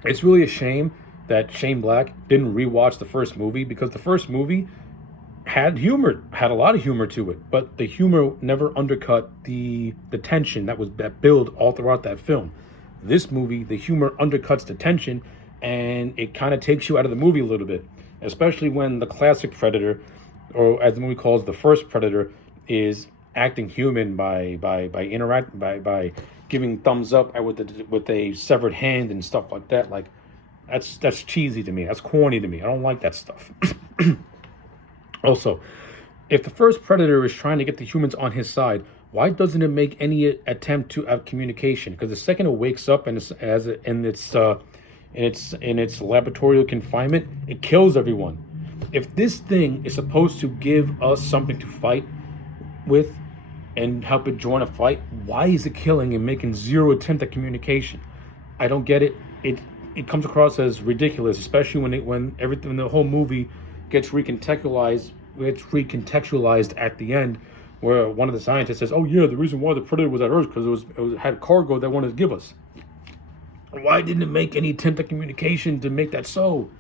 it's really a shame that Shane Black didn't rewatch the first movie, because the first movie had a lot of humor to it, but the humor never undercut the tension that built all throughout that film. This movie, the humor undercuts the tension, and it kind of takes you out of the movie a little bit, especially when the classic Predator, or as the movie calls the first Predator, is acting human by giving thumbs up with a severed hand and stuff like that. Like, that's cheesy to me. That's corny to me. I don't like that stuff. Also, if the first Predator is trying to get the humans on his side, why doesn't it make any attempt to have communication? Because the second it wakes up and in its laboratorial confinement, it kills everyone. If this thing is supposed to give us something to fight with and help it join a fight, why is it killing and making zero attempt at communication? I don't get it. It comes across as ridiculous, especially when everything, the whole movie gets recontextualized at the end, where one of the scientists says, "Oh yeah, the reason why the Predator was at Earth because it had cargo that wanted to give us." Why didn't it make any attempt at communication to make that so?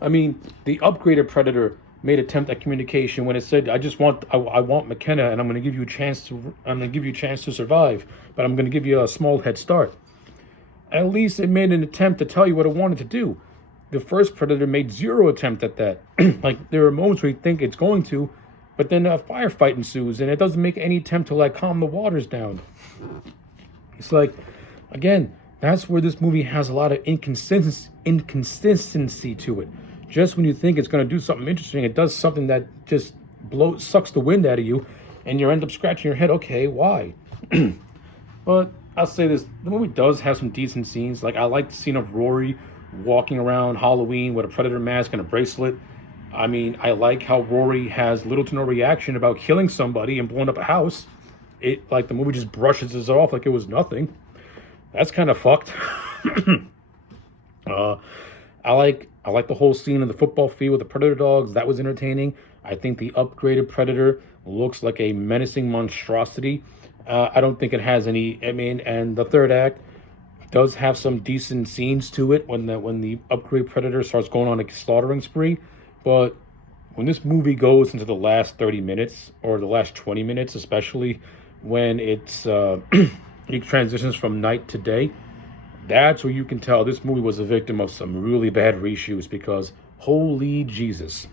I mean, the upgraded Predator made attempt at communication when it said, I want McKenna, and I'm going to give you a chance to survive, but I'm going to give you a small head start." At least it made an attempt to tell you what it wanted to do. The first Predator made zero attempt at that. Like, there are moments where you think it's going to, but then a firefight ensues, and it doesn't make any attempt to, like, calm the waters down. It's like, again, that's where this movie has a lot of inconsistency to it. Just when you think it's going to do something interesting, it does something that just sucks the wind out of you, and you end up scratching your head, okay, why? But I'll say this, the movie does have some decent scenes. Like, I like the scene of Rory walking around Halloween with a Predator mask and a bracelet. I mean, I like how Rory has little to no reaction about killing somebody and blowing up a house. It like the movie just brushes it off like it was nothing. That's kind of fucked. uh, I like the whole scene in the football field with the predator dogs. That was entertaining. I think the upgraded predator looks like a menacing monstrosity. I don't think it has any. I mean, and the third act does have some decent scenes to it when the upgrade predator starts going on a slaughtering spree, but when this movie goes into the last 30 minutes or the last 20 minutes, especially when it transitions from night to day, that's where you can tell this movie was a victim of some really bad reshoots because holy Jesus.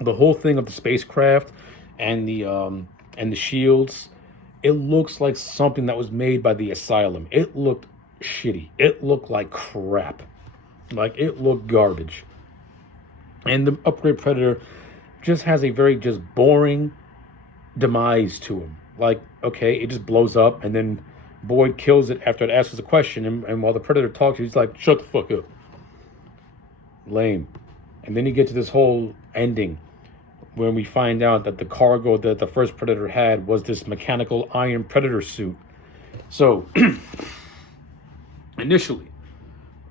The whole thing of the spacecraft and the shields, it looks like something that was made by the Asylum. It looked shitty. It looked like crap. Like it looked garbage. And the upgrade predator just has a very just boring demise to him. Like, okay, it just blows up and then Boyd kills it after it asks a question, and while the predator talks, he's like, shut the fuck up. Lame. And then you get to this whole ending when we find out that the cargo that the first predator had was this mechanical iron predator suit. So initially,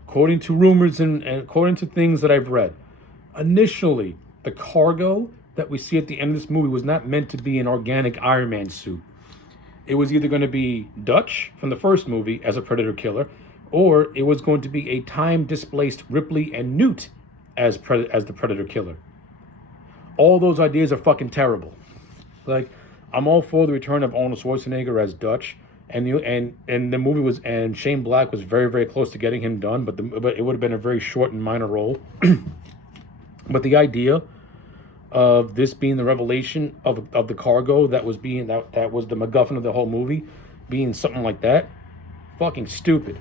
according to rumors and according to things that I've read, initially the cargo that we see at the end of this movie was not meant to be an organic Iron Man suit. It was either going to be Dutch from the first movie as a predator killer, or it was going to be a time displaced Ripley and Newt as the predator killer. All those ideas are fucking terrible. Like, I'm all for the return of Arnold Schwarzenegger as Dutch, and the movie was, and Shane Black was very very close to getting him done, but it would have been a very short and minor role. But the idea of this being the revelation of the cargo that was that was the MacGuffin of the whole movie, being something like that, fucking stupid.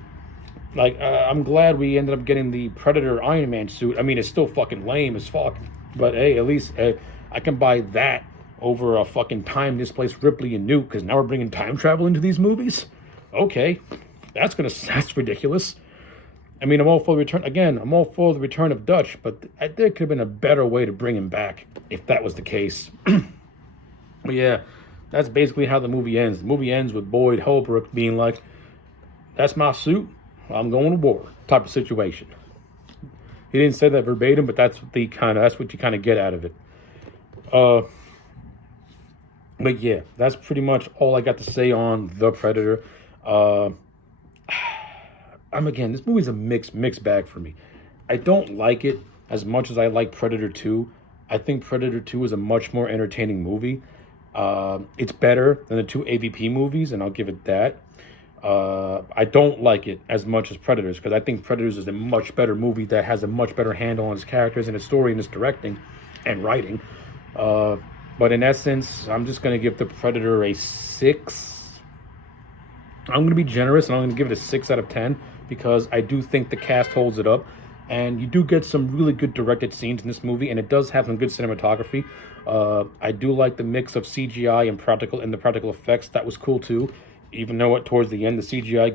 Like, I'm glad we ended up getting the Predator Iron Man suit. I mean, it's still fucking lame as fuck, but hey, at least I can buy that over a fucking time displaced Ripley and Newt, because now we're bringing time travel into these movies. Okay, that's ridiculous. I mean, I'm all for the return. Again, I'm all for the return of Dutch, but there could have been a better way to bring him back if that was the case. But yeah, that's basically how the movie ends. The movie ends with Boyd Holbrook being like, "That's my suit. I'm going to war," type of situation. He didn't say that verbatim, but that's what you kind of get out of it. But yeah, that's pretty much all I got to say on The Predator. Again, this movie's a mixed bag for me. I don't like it as much as I like Predator 2. I think Predator 2 is a much more entertaining movie. It's better than the two AVP movies, and I'll give it that. I don't like it as much as Predators, because I think Predators is a much better movie that has a much better handle on its characters and its story and its directing and writing. But in essence, I'm just going to give The Predator a 6. I'm going to be generous, and I'm going to give it a 6 out of 10, because I do think the cast holds it up, and you do get some really good directed scenes in this movie, and it does have some good cinematography. I do like the mix of CGI and the practical effects. That was cool too, even though towards the end the CGI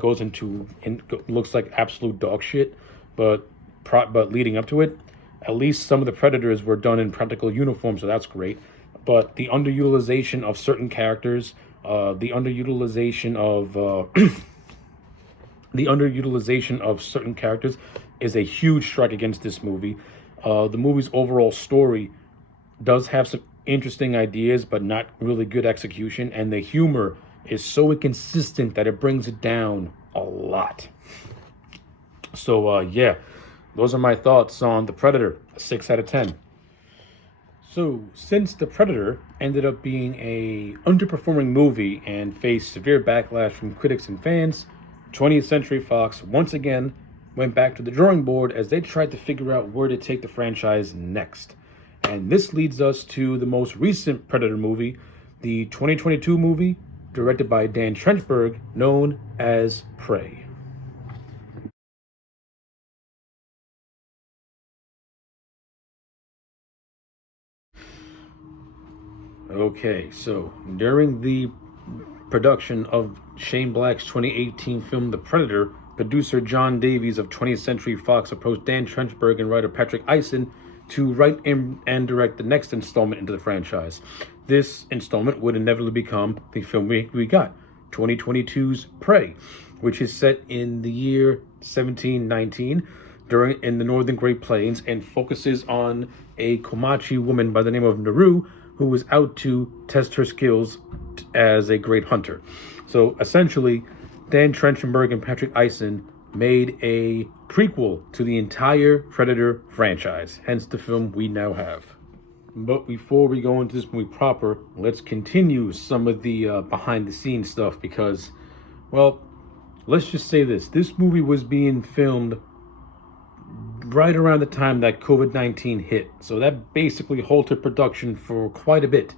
looks like absolute dog shit, but leading up to it, at least some of the Predators were done in practical uniforms, so that's great. But the underutilization of certain characters, the underutilization of certain characters is a huge strike against this movie. The movie's overall story does have some interesting ideas, but not really good execution, and the humor is so inconsistent that it brings it down a lot. So yeah, those are my thoughts on The Predator, a 6 out of 10. So, since The Predator ended up being a underperforming movie and faced severe backlash from critics and fans, 20th Century Fox once again went back to the drawing board as they tried to figure out where to take the franchise next. And this leads us to the most recent Predator movie, the 2022 movie, directed by Dan Trenchberg, known as Prey. Okay, so during the production of Shane Black's 2018 film The Predator, producer John Davies of 20th Century Fox approached Dan Trenchberg and writer Patrick Eisen to write and direct the next installment into the franchise. This installment would inevitably become the film we got, 2022's Prey, which is set in the year 1719 in the northern Great Plains and focuses on a Comanche woman by the name of Naru who was out to test her skills as a great hunter. So essentially, Dan Trachtenberg and Patrick Eisen made a prequel to the entire Predator franchise, hence the film we now have. But before we go into this movie proper, let's continue some of the behind-the-scenes stuff because, well, let's just say this. This movie was being filmed right around the time that COVID-19 hit. So that basically halted production for quite a bit.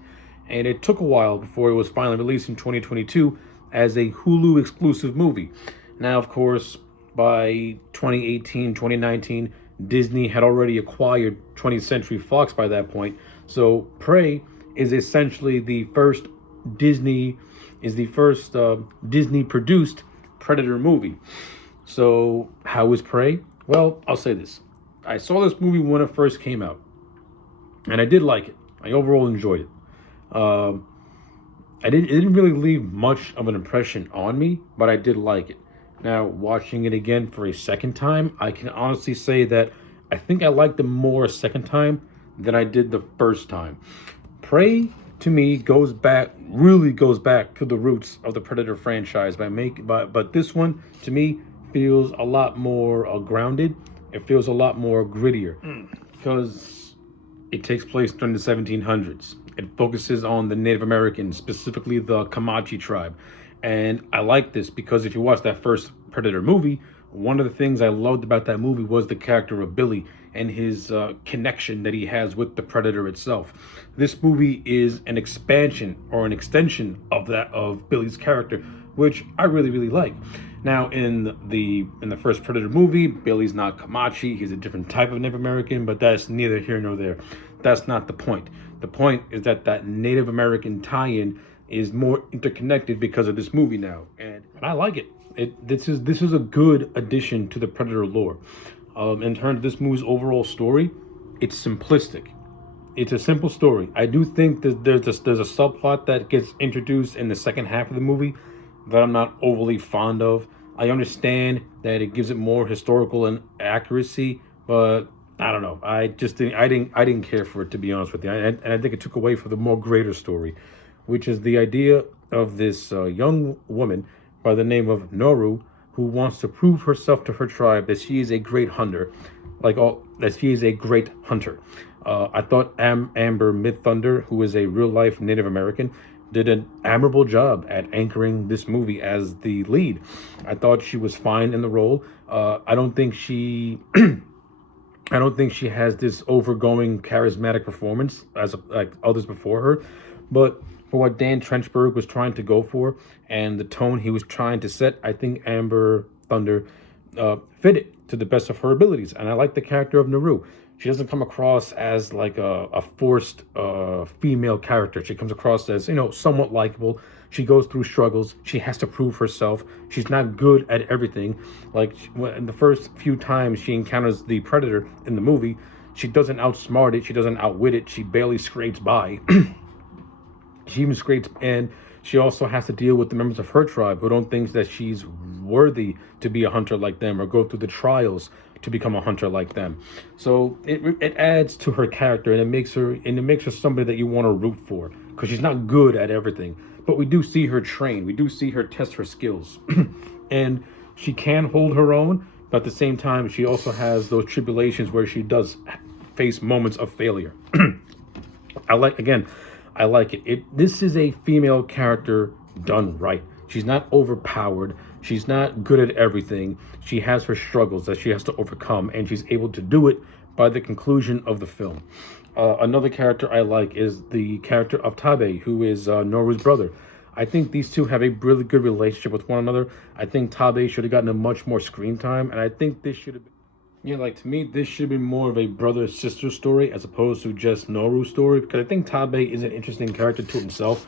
And it took a while before it was finally released in 2022 as a Hulu exclusive movie. Now, of course, by 2018, 2019, Disney had already acquired 20th Century Fox by that point. So Prey is essentially the first Disney produced Predator movie. So how is Prey? Well, I'll say this. I saw this movie when it first came out, and I did like it. I overall enjoyed it. It didn't really leave much of an impression on me, but I did like it. Now, watching it again for a second time, I can honestly say that I think I liked it more a second time than I did the first time. Prey, to me, really goes back to the roots of the Predator franchise but this one, to me, feels a lot more grounded. It feels a lot more grittier because it takes place during the 1700s. It focuses on the Native Americans, specifically the Comanche tribe. And I like this because if you watch that first Predator movie, one of the things I loved about that movie was the character of Billy and his connection that he has with the Predator itself. This movie is an expansion or an extension of Billy's character, which I really, really like. Now, in the first Predator movie, Billy's not Comanche. He's a different type of Native American, but that's neither here nor there. That's not the point. The point is that Native American tie-in is more interconnected because of this movie now, and I like it. This is a good addition to the Predator lore. In terms of this movie's overall story, it's simplistic. It's a simple story. I do think that there's a subplot that gets introduced in the second half of the movie that I'm not overly fond of. I understand that it gives it more historical and accuracy, but I don't know. I didn't care for it, to be honest with you. And I think it took away from the more greater story, which is the idea of this young woman by the name of Noru who wants to prove herself to her tribe that she is a great hunter, that she is a great hunter. I thought Amber Mid-Thunder, who is a real-life Native American, did an admirable job at anchoring this movie as the lead. I thought she was fine in the role. I don't think she has this overgoing charismatic performance like others before her, but for what Dan Trachtenberg was trying to go for and the tone he was trying to set, I think Amber Thunder fit it to the best of her abilities. And I like the character of Naru. She doesn't come across as like a forced female character. She comes across as, somewhat likable. She goes through struggles. She has to prove herself. She's not good at everything. Like in the first few times she encounters the Predator in the movie, she doesn't outsmart it. She doesn't outwit it. She barely scrapes by. She even scrapes, and she also has to deal with the members of her tribe who don't think that she's worthy to be a hunter like them or go through the trials to become a hunter like them. So it adds to her character, and it makes her somebody that you want to root for because she's not good at everything. But we do see her train. We do see her test her skills, and she can hold her own. But at the same time, she also has those tribulations where she does face moments of failure. I like it. This is a female character done right. She's not overpowered. She's not good at everything. She has her struggles that she has to overcome, and she's able to do it by the conclusion of the film. Another character I like is the character of Tabe, who is Noru's brother. I think these two have a really good relationship with one another. I think Tabe should have gotten a much more screen time, and I think this should have been, to me, this should be more of a brother-sister story as opposed to just Noru's story, because I think Tabe is an interesting character to himself.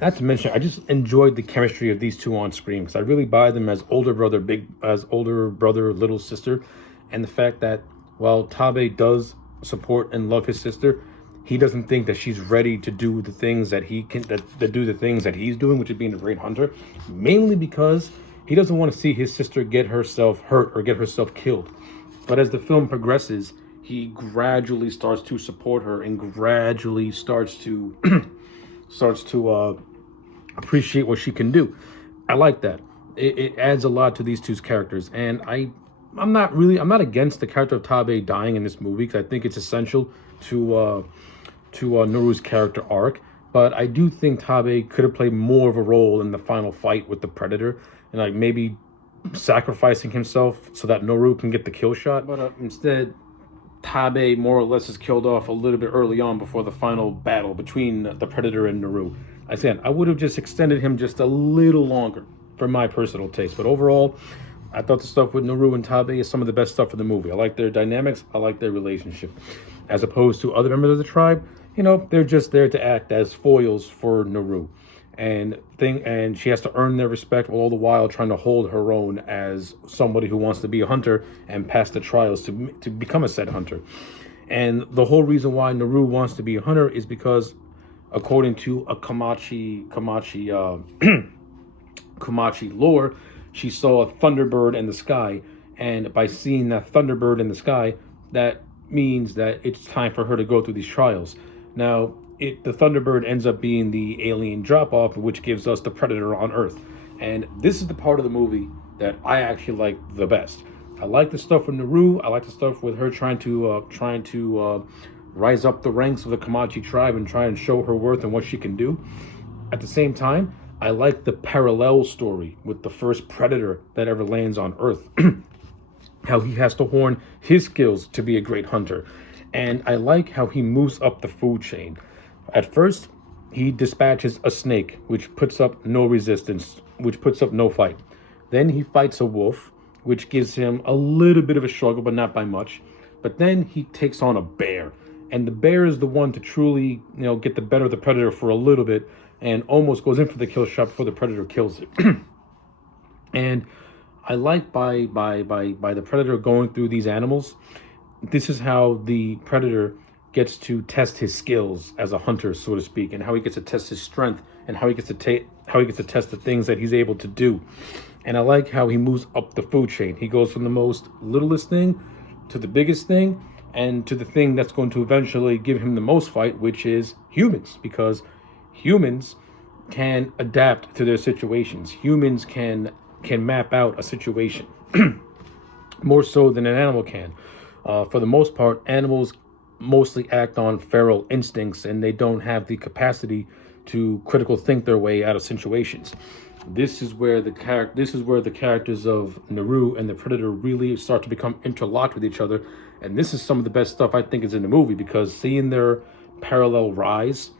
Not to mention, I just enjoyed the chemistry of these two on screen, because I really buy them as older brother, little sister, and the fact that while Tabe does support and love his sister, he doesn't think that she's ready to do the things that he can that do the things that he's doing, which is being a great hunter, mainly because he doesn't want to see his sister get herself hurt or get herself killed. But as the film progresses, he gradually starts to support her and gradually starts to appreciate what she can do. I like that. It adds a lot to these two characters, and I'm not against the character of Tabe dying in this movie because I think it's essential to Naru's character arc. But I do think Tabe could have played more of a role in the final fight with the Predator, and like maybe sacrificing himself so that Naru can get the kill shot. But instead, Tabe more or less is killed off a little bit early on before the final battle between the Predator and Naru. I said I would have just extended him just a little longer for my personal taste. But overall, I thought the stuff with Naru and Tabe is some of the best stuff in the movie. I like their dynamics. I like their relationship. As opposed to other members of the tribe, they're just there to act as foils for Naru. And she has to earn their respect all the while trying to hold her own as somebody who wants to be a hunter and pass the trials to become a said hunter. And the whole reason why Naru wants to be a hunter is because, according to a Kamachi lore, she saw a thunderbird in the sky, and by seeing that thunderbird in the sky, that means that it's time for her to go through these trials. Now, the Thunderbird ends up being the alien drop-off, which gives us the Predator on Earth. And this is the part of the movie that I actually like the best. I like the stuff with Naru. I like the stuff with her trying to rise up the ranks of the Comanche tribe and try and show her worth and what she can do. At the same time, I like the parallel story with the first Predator that ever lands on Earth. How he has to hone his skills to be a great hunter. And I like how he moves up the food chain. At first, he dispatches a snake, which puts up no resistance, which puts up no fight. Then he fights a wolf, which gives him a little bit of a struggle, but not by much. But then he takes on a bear. And the bear is the one to truly, get the better of the Predator for a little bit and almost goes in for the kill shot before the Predator kills it. And I like by the Predator going through these animals, this is how the Predator gets to test his skills as a hunter, so to speak, and how he gets to test his strength and how he gets to test the things that he's able to do. And I like how he moves up the food chain. He goes from the most littlest thing to the biggest thing and to the thing that's going to eventually give him the most fight, which is humans, because humans can adapt to their situations. Humans can map out a situation more so than an animal can. For the most part, animals mostly act on feral instincts, and they don't have the capacity to critical think their way out of situations. This is where the characters of Naru and the Predator really start to become interlocked with each other, and this is some of the best stuff I think is in the movie, because seeing their parallel rise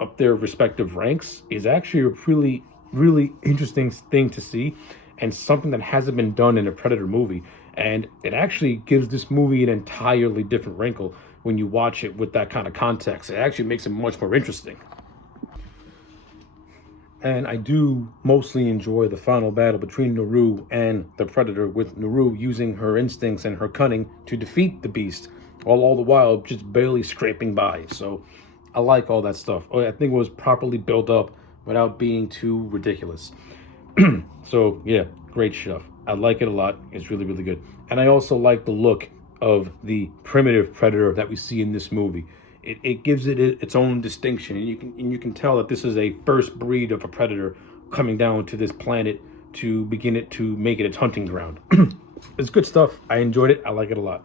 up their respective ranks is actually a really, really interesting thing to see, and something that hasn't been done in a Predator movie. And it actually gives this movie an entirely different wrinkle when you watch it with that kind of context. It actually makes it much more interesting. And I do mostly enjoy the final battle between Naru and the Predator, with Naru using her instincts and her cunning to defeat the beast, while all the while just barely scraping by. So I like all that stuff. I think it was properly built up without being too ridiculous. So yeah, great stuff. I like it a lot. It's really, really good. And I also like the look of the primitive Predator that we see in this movie. It gives it its own distinction, and you can tell that this is a first breed of a Predator coming down to this planet to make it its hunting ground. It's good stuff. I enjoyed it. I like it a lot.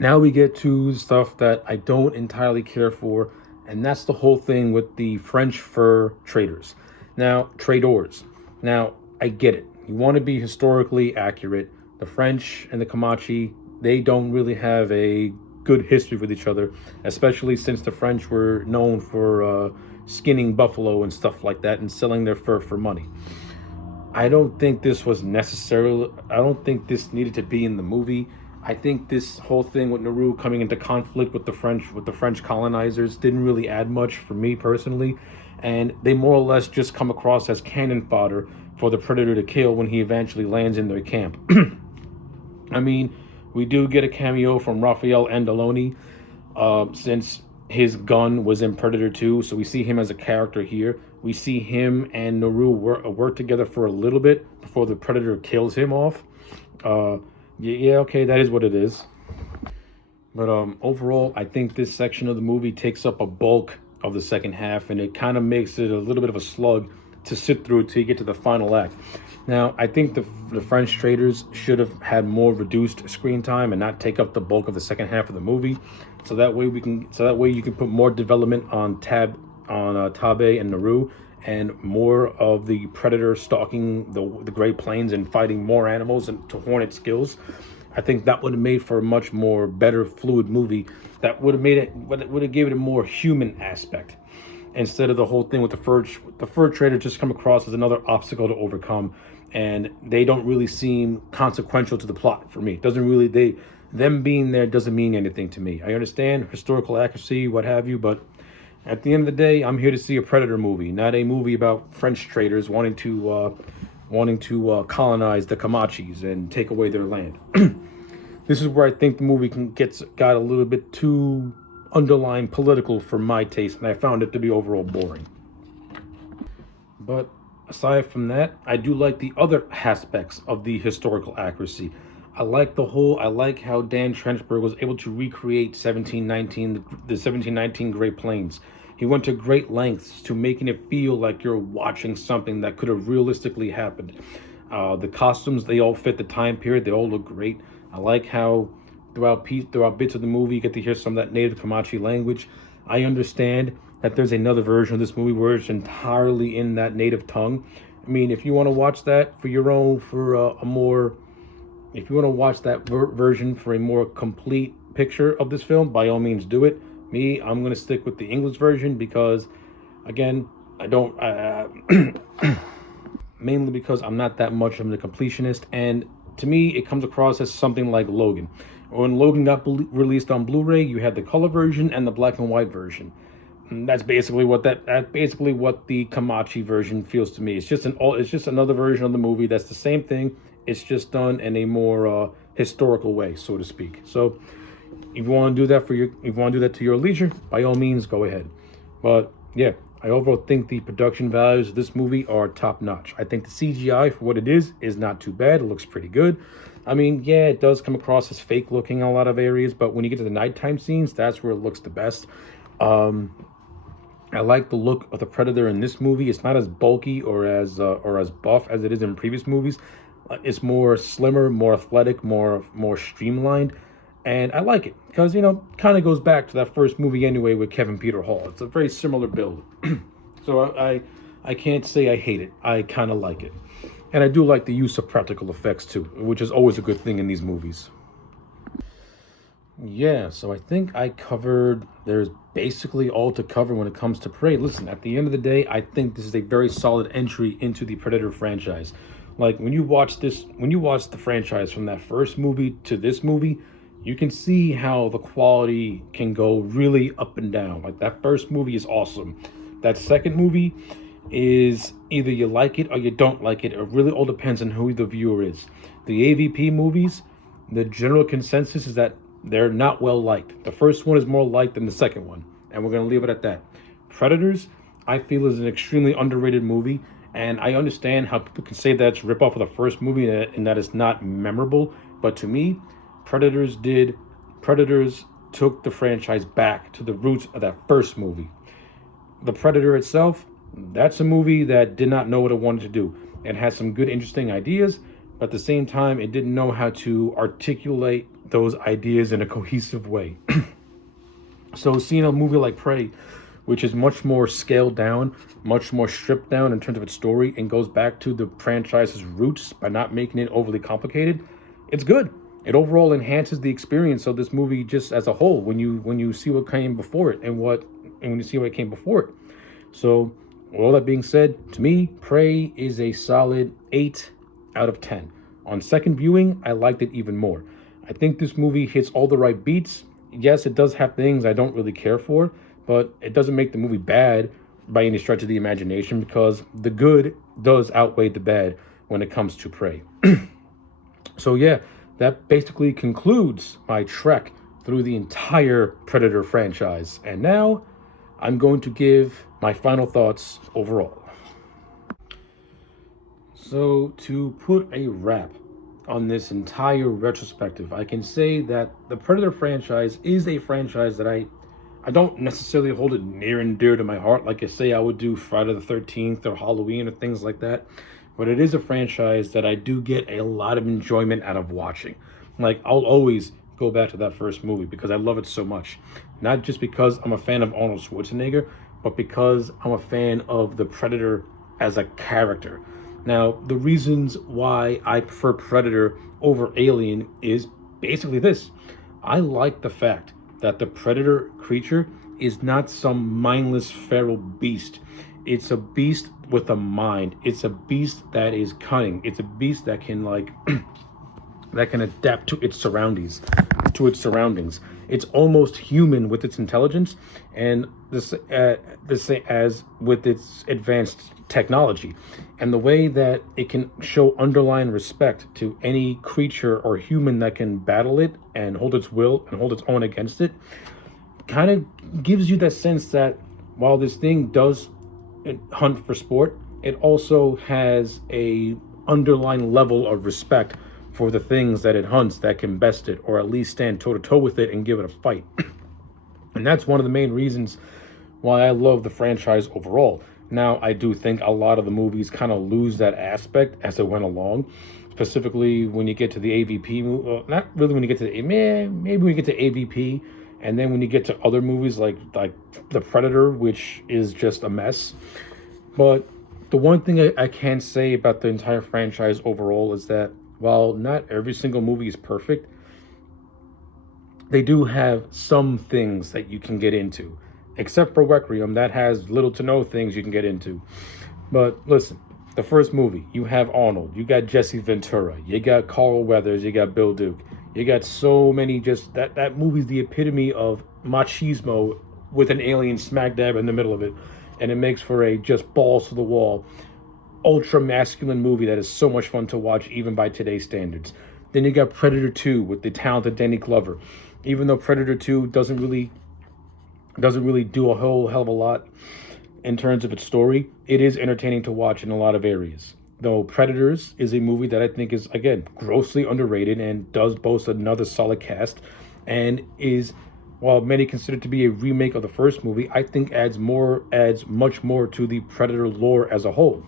Now we get to stuff that I don't entirely care for, and that's the whole thing with the French fur traders. Now, traders. Now, I get it. You want to be historically accurate. The French and the Comanche, they don't really have a good history with each other, especially since the French were known for skinning buffalo and stuff like that and selling their fur for money. I don't think this needed to be in the movie. I think this whole thing with Naru coming into conflict with the French colonizers didn't really add much for me personally, and they more or less just come across as cannon fodder for the Predator to kill when he eventually lands in their camp. I mean, We do get a cameo from Raphael Andaloni, since his gun was in Predator 2, so we see him as a character here. We see him and Naru work together for a little bit before the Predator kills him off. Yeah, okay, that is what it is. But overall, I think this section of the movie takes up a bulk of the second half, and it kind of makes it a little bit of a slug to sit through till you get to the final act. Now, I think the French traders should have had more reduced screen time and not take up the bulk of the second half of the movie, so that way you can put more development on Tabe and Naru, and more of the Predator stalking the Great Plains and fighting more animals and to hornet skills. I think that would have made for a much more better fluid movie that would have given it a more human aspect, instead of the whole thing with the fur trader just come across as another obstacle to overcome, and they don't really seem consequential to the plot for me. It doesn't really them being there doesn't mean anything to me. I understand historical accuracy, what have you, but at the end of the day, I'm here to see a Predator movie, not a movie about French traders wanting to colonize the Comanches and take away their land. This is where I think the movie got a little bit too underlying political for my taste, and I found it to be overall boring. But aside from that, I do like the other aspects of the historical accuracy. I like how Dan Trenchberg was able to recreate 1719, the 1719 Great Plains. He went to great lengths to making it feel like you're watching something that could have realistically happened. The costumes, they all fit the time period. They all look great. I like how throughout bits of the movie you get to hear some of that native Comanche language. I understand that there's another version of this movie where it's entirely in that native tongue. I mean, if you want to watch that for your own, if you want to watch that version for a more complete picture of this film, by all means do it. Me, I'm going to stick with the English version because, again, mainly because I'm not that much of a completionist, and to me, it comes across as something like Logan. When Logan got released on Blu-ray, you had the color version and the black and white version. And that's basically what the Comanche version feels to me. It's just another version of the movie that's the same thing. It's just done in a more historical way, so to speak. So, if you want to do that to your leisure, by all means, go ahead. But yeah, I overall think the production values of this movie are top notch. I think the CGI for what it is not too bad. It looks pretty good. I mean, yeah, it does come across as fake looking in a lot of areas, but when you get to the nighttime scenes, that's where it looks the best. I like the look of the Predator in this movie. It's not as bulky or as buff as it is in previous movies. It's more slimmer, more athletic, more streamlined, and I like it because kind of goes back to that first movie anyway with Kevin Peter Hall. It's a very similar build, so I can't say I hate it. I kind of like it, and I do like the use of practical effects too, which is always a good thing in these movies. Yeah, so I think there's basically all to cover when it comes to Prey. Listen, at the end of the day, I think this is a very solid entry into the Predator franchise. Like, when you watch the franchise from that first movie to this movie, you can see how the quality can go really up and down. Like, that first movie is awesome. That second movie is either you like it or you don't like it. It really all depends on who the viewer is. The AVP movies, the general consensus is that they're not well liked. The first one is more liked than the second one, and we're going to leave it at that. Predators, I feel, is an extremely underrated movie, and I understand how people can say that it's a ripoff of the first movie and that it's not memorable, but to me, Predators took the franchise back to the roots of that first movie. The Predator itself, that's a movie that did not know what it wanted to do. It had some good, interesting ideas, but at the same time, it didn't know how to articulate those ideas in a cohesive way. So seeing a movie like Prey, which is much more scaled down, much more stripped down in terms of its story, and goes back to the franchise's roots by not making it overly complicated, it's good. It overall enhances the experience of this movie just as a whole when you see what came before it and when you see what came before it. So, with all that being said, to me, Prey is a solid 8 out of 10. On second viewing, I liked it even more. I think this movie hits all the right beats. Yes, it does have things I don't really care for, but it doesn't make the movie bad by any stretch of the imagination, because the good does outweigh the bad when it comes to Prey. So yeah, that basically concludes my trek through the entire Predator franchise. And now I'm going to give my final thoughts overall. So, to put a wrap on this entire retrospective, I can say that the Predator franchise is a franchise that I don't necessarily hold it near and dear to my heart, like I say I would do Friday the 13th or Halloween or things like that. But it is a franchise that I do get a lot of enjoyment out of watching. Like, I'll always go back to that first movie because I love it so much. Not just because I'm a fan of Arnold Schwarzenegger, but because I'm a fan of the Predator as a character. Now, the reasons why I prefer Predator over Alien is basically this. I like the fact that the Predator creature is not some mindless feral beast. It's a beast with a mind. It's a beast that is cunning. It's a beast that can that can adapt to its surroundings. It's almost human with its intelligence, and this as with its advanced technology, and the way that it can show underlying respect to any creature or human that can battle it and hold its will and hold its own against it, kind of gives you that sense that while this thing does hunt for sport, it also has a underlying level of respect for the things that it hunts that can best it, or at least stand toe to toe with it and give it a fight. And that's one of the main reasons why I love the franchise overall. Now, I do think a lot of the movies kind of lose that aspect as it went along, specifically when you get to the AVP movie. Not really when you get to the maybe when you get to AVP, and then when you get to other movies like The Predator, which is just a mess. But the one thing I can say about the entire franchise overall is that while not every single movie is perfect, they do have some things that you can get into. Except for Requiem, that has little to no things you can get into. But listen, the first movie, you have Arnold, you got Jesse Ventura, you got Carl Weathers, you got Bill Duke. You got so many, just that movie's the epitome of machismo with an alien smack dab in the middle of it. And it makes for a just balls to the wall, ultra masculine movie that is so much fun to watch even by today's standards. Then you got Predator 2 with the talented Danny Glover. Even though Predator 2 doesn't really do a whole hell of a lot in terms of its story, it is entertaining to watch in a lot of areas. Though Predators is a movie that I think is, again, grossly underrated and does boast another solid cast, and is, while many consider it to be a remake of the first movie, I think adds much more to the Predator lore as a whole.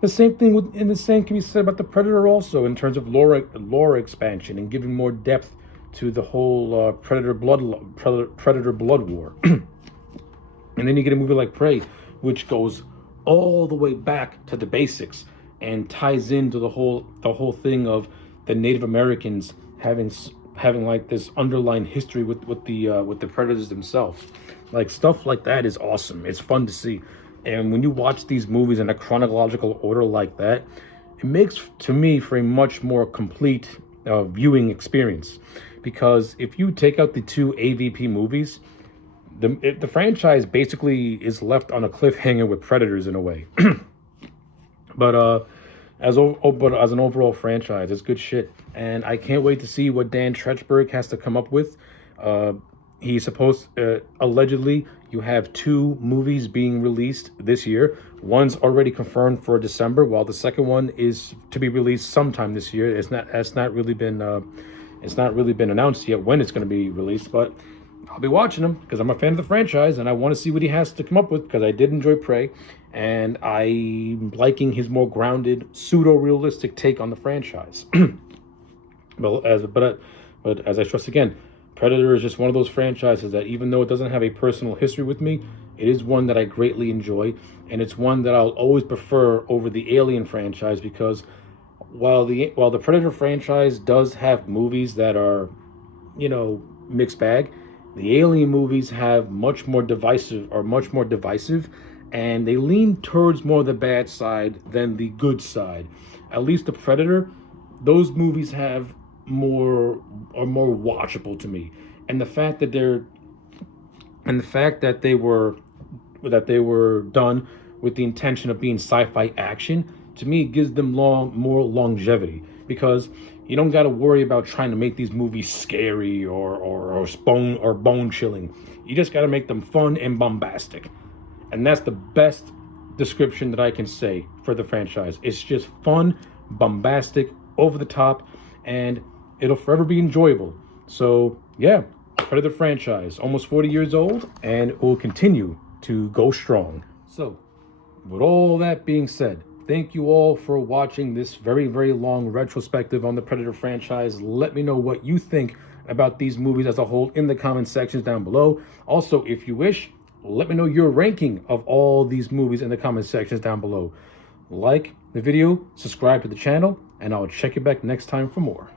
The same can be said about the Predator also in terms of lore expansion and giving more depth to the whole Predator blood war. And then you get a movie like Prey, which goes all the way back to the basics and ties into the whole thing of the Native Americans having like this underlying history with the predators themselves. Like, stuff like that is awesome. It's fun to see. And when you watch these movies in a chronological order like that, it makes, to me, for a much more complete viewing experience. Because if you take out the two AVP movies, the franchise basically is left on a cliffhanger with Predators in a way. But as an overall franchise, it's good shit, and I can't wait to see what Dan Trechberg has to come up with. He's supposed, allegedly, you have 2 movies being released this year. One's already confirmed for December, while the second one is to be released sometime this year. It's not really been announced yet when it's going to be released, but I'll be watching him because I'm a fan of the franchise and I want to see what he has to come up with, because I did enjoy Prey and I'm liking his more grounded, pseudo-realistic take on the franchise. But as I stress again, Predator is just one of those franchises that, even though it doesn't have a personal history with me, it is one that I greatly enjoy, and it's one that I'll always prefer over the Alien franchise, because while the Predator franchise does have movies that are, mixed bag, the Alien movies have much more divisive, and they lean towards more the bad side than the good side. At least the Predator, those movies are more watchable to me, and the fact that they were done with the intention of being sci-fi action, to me, it gives them more longevity, because You don't got to worry about trying to make these movies scary or bone chilling. You just got to make them fun and bombastic. And that's the best description that I can say for the franchise. It's just fun, bombastic, over the top, and it'll forever be enjoyable. So, yeah, Predator franchise, almost 40 years old, and it will continue to go strong. So, with all that being said, thank you all for watching this very, very long retrospective on the Predator franchise. Let me know what you think about these movies as a whole in the comment sections down below. Also, if you wish, let me know your ranking of all these movies in the comment sections down below. Like the video, subscribe to the channel, and I'll check you back next time for more.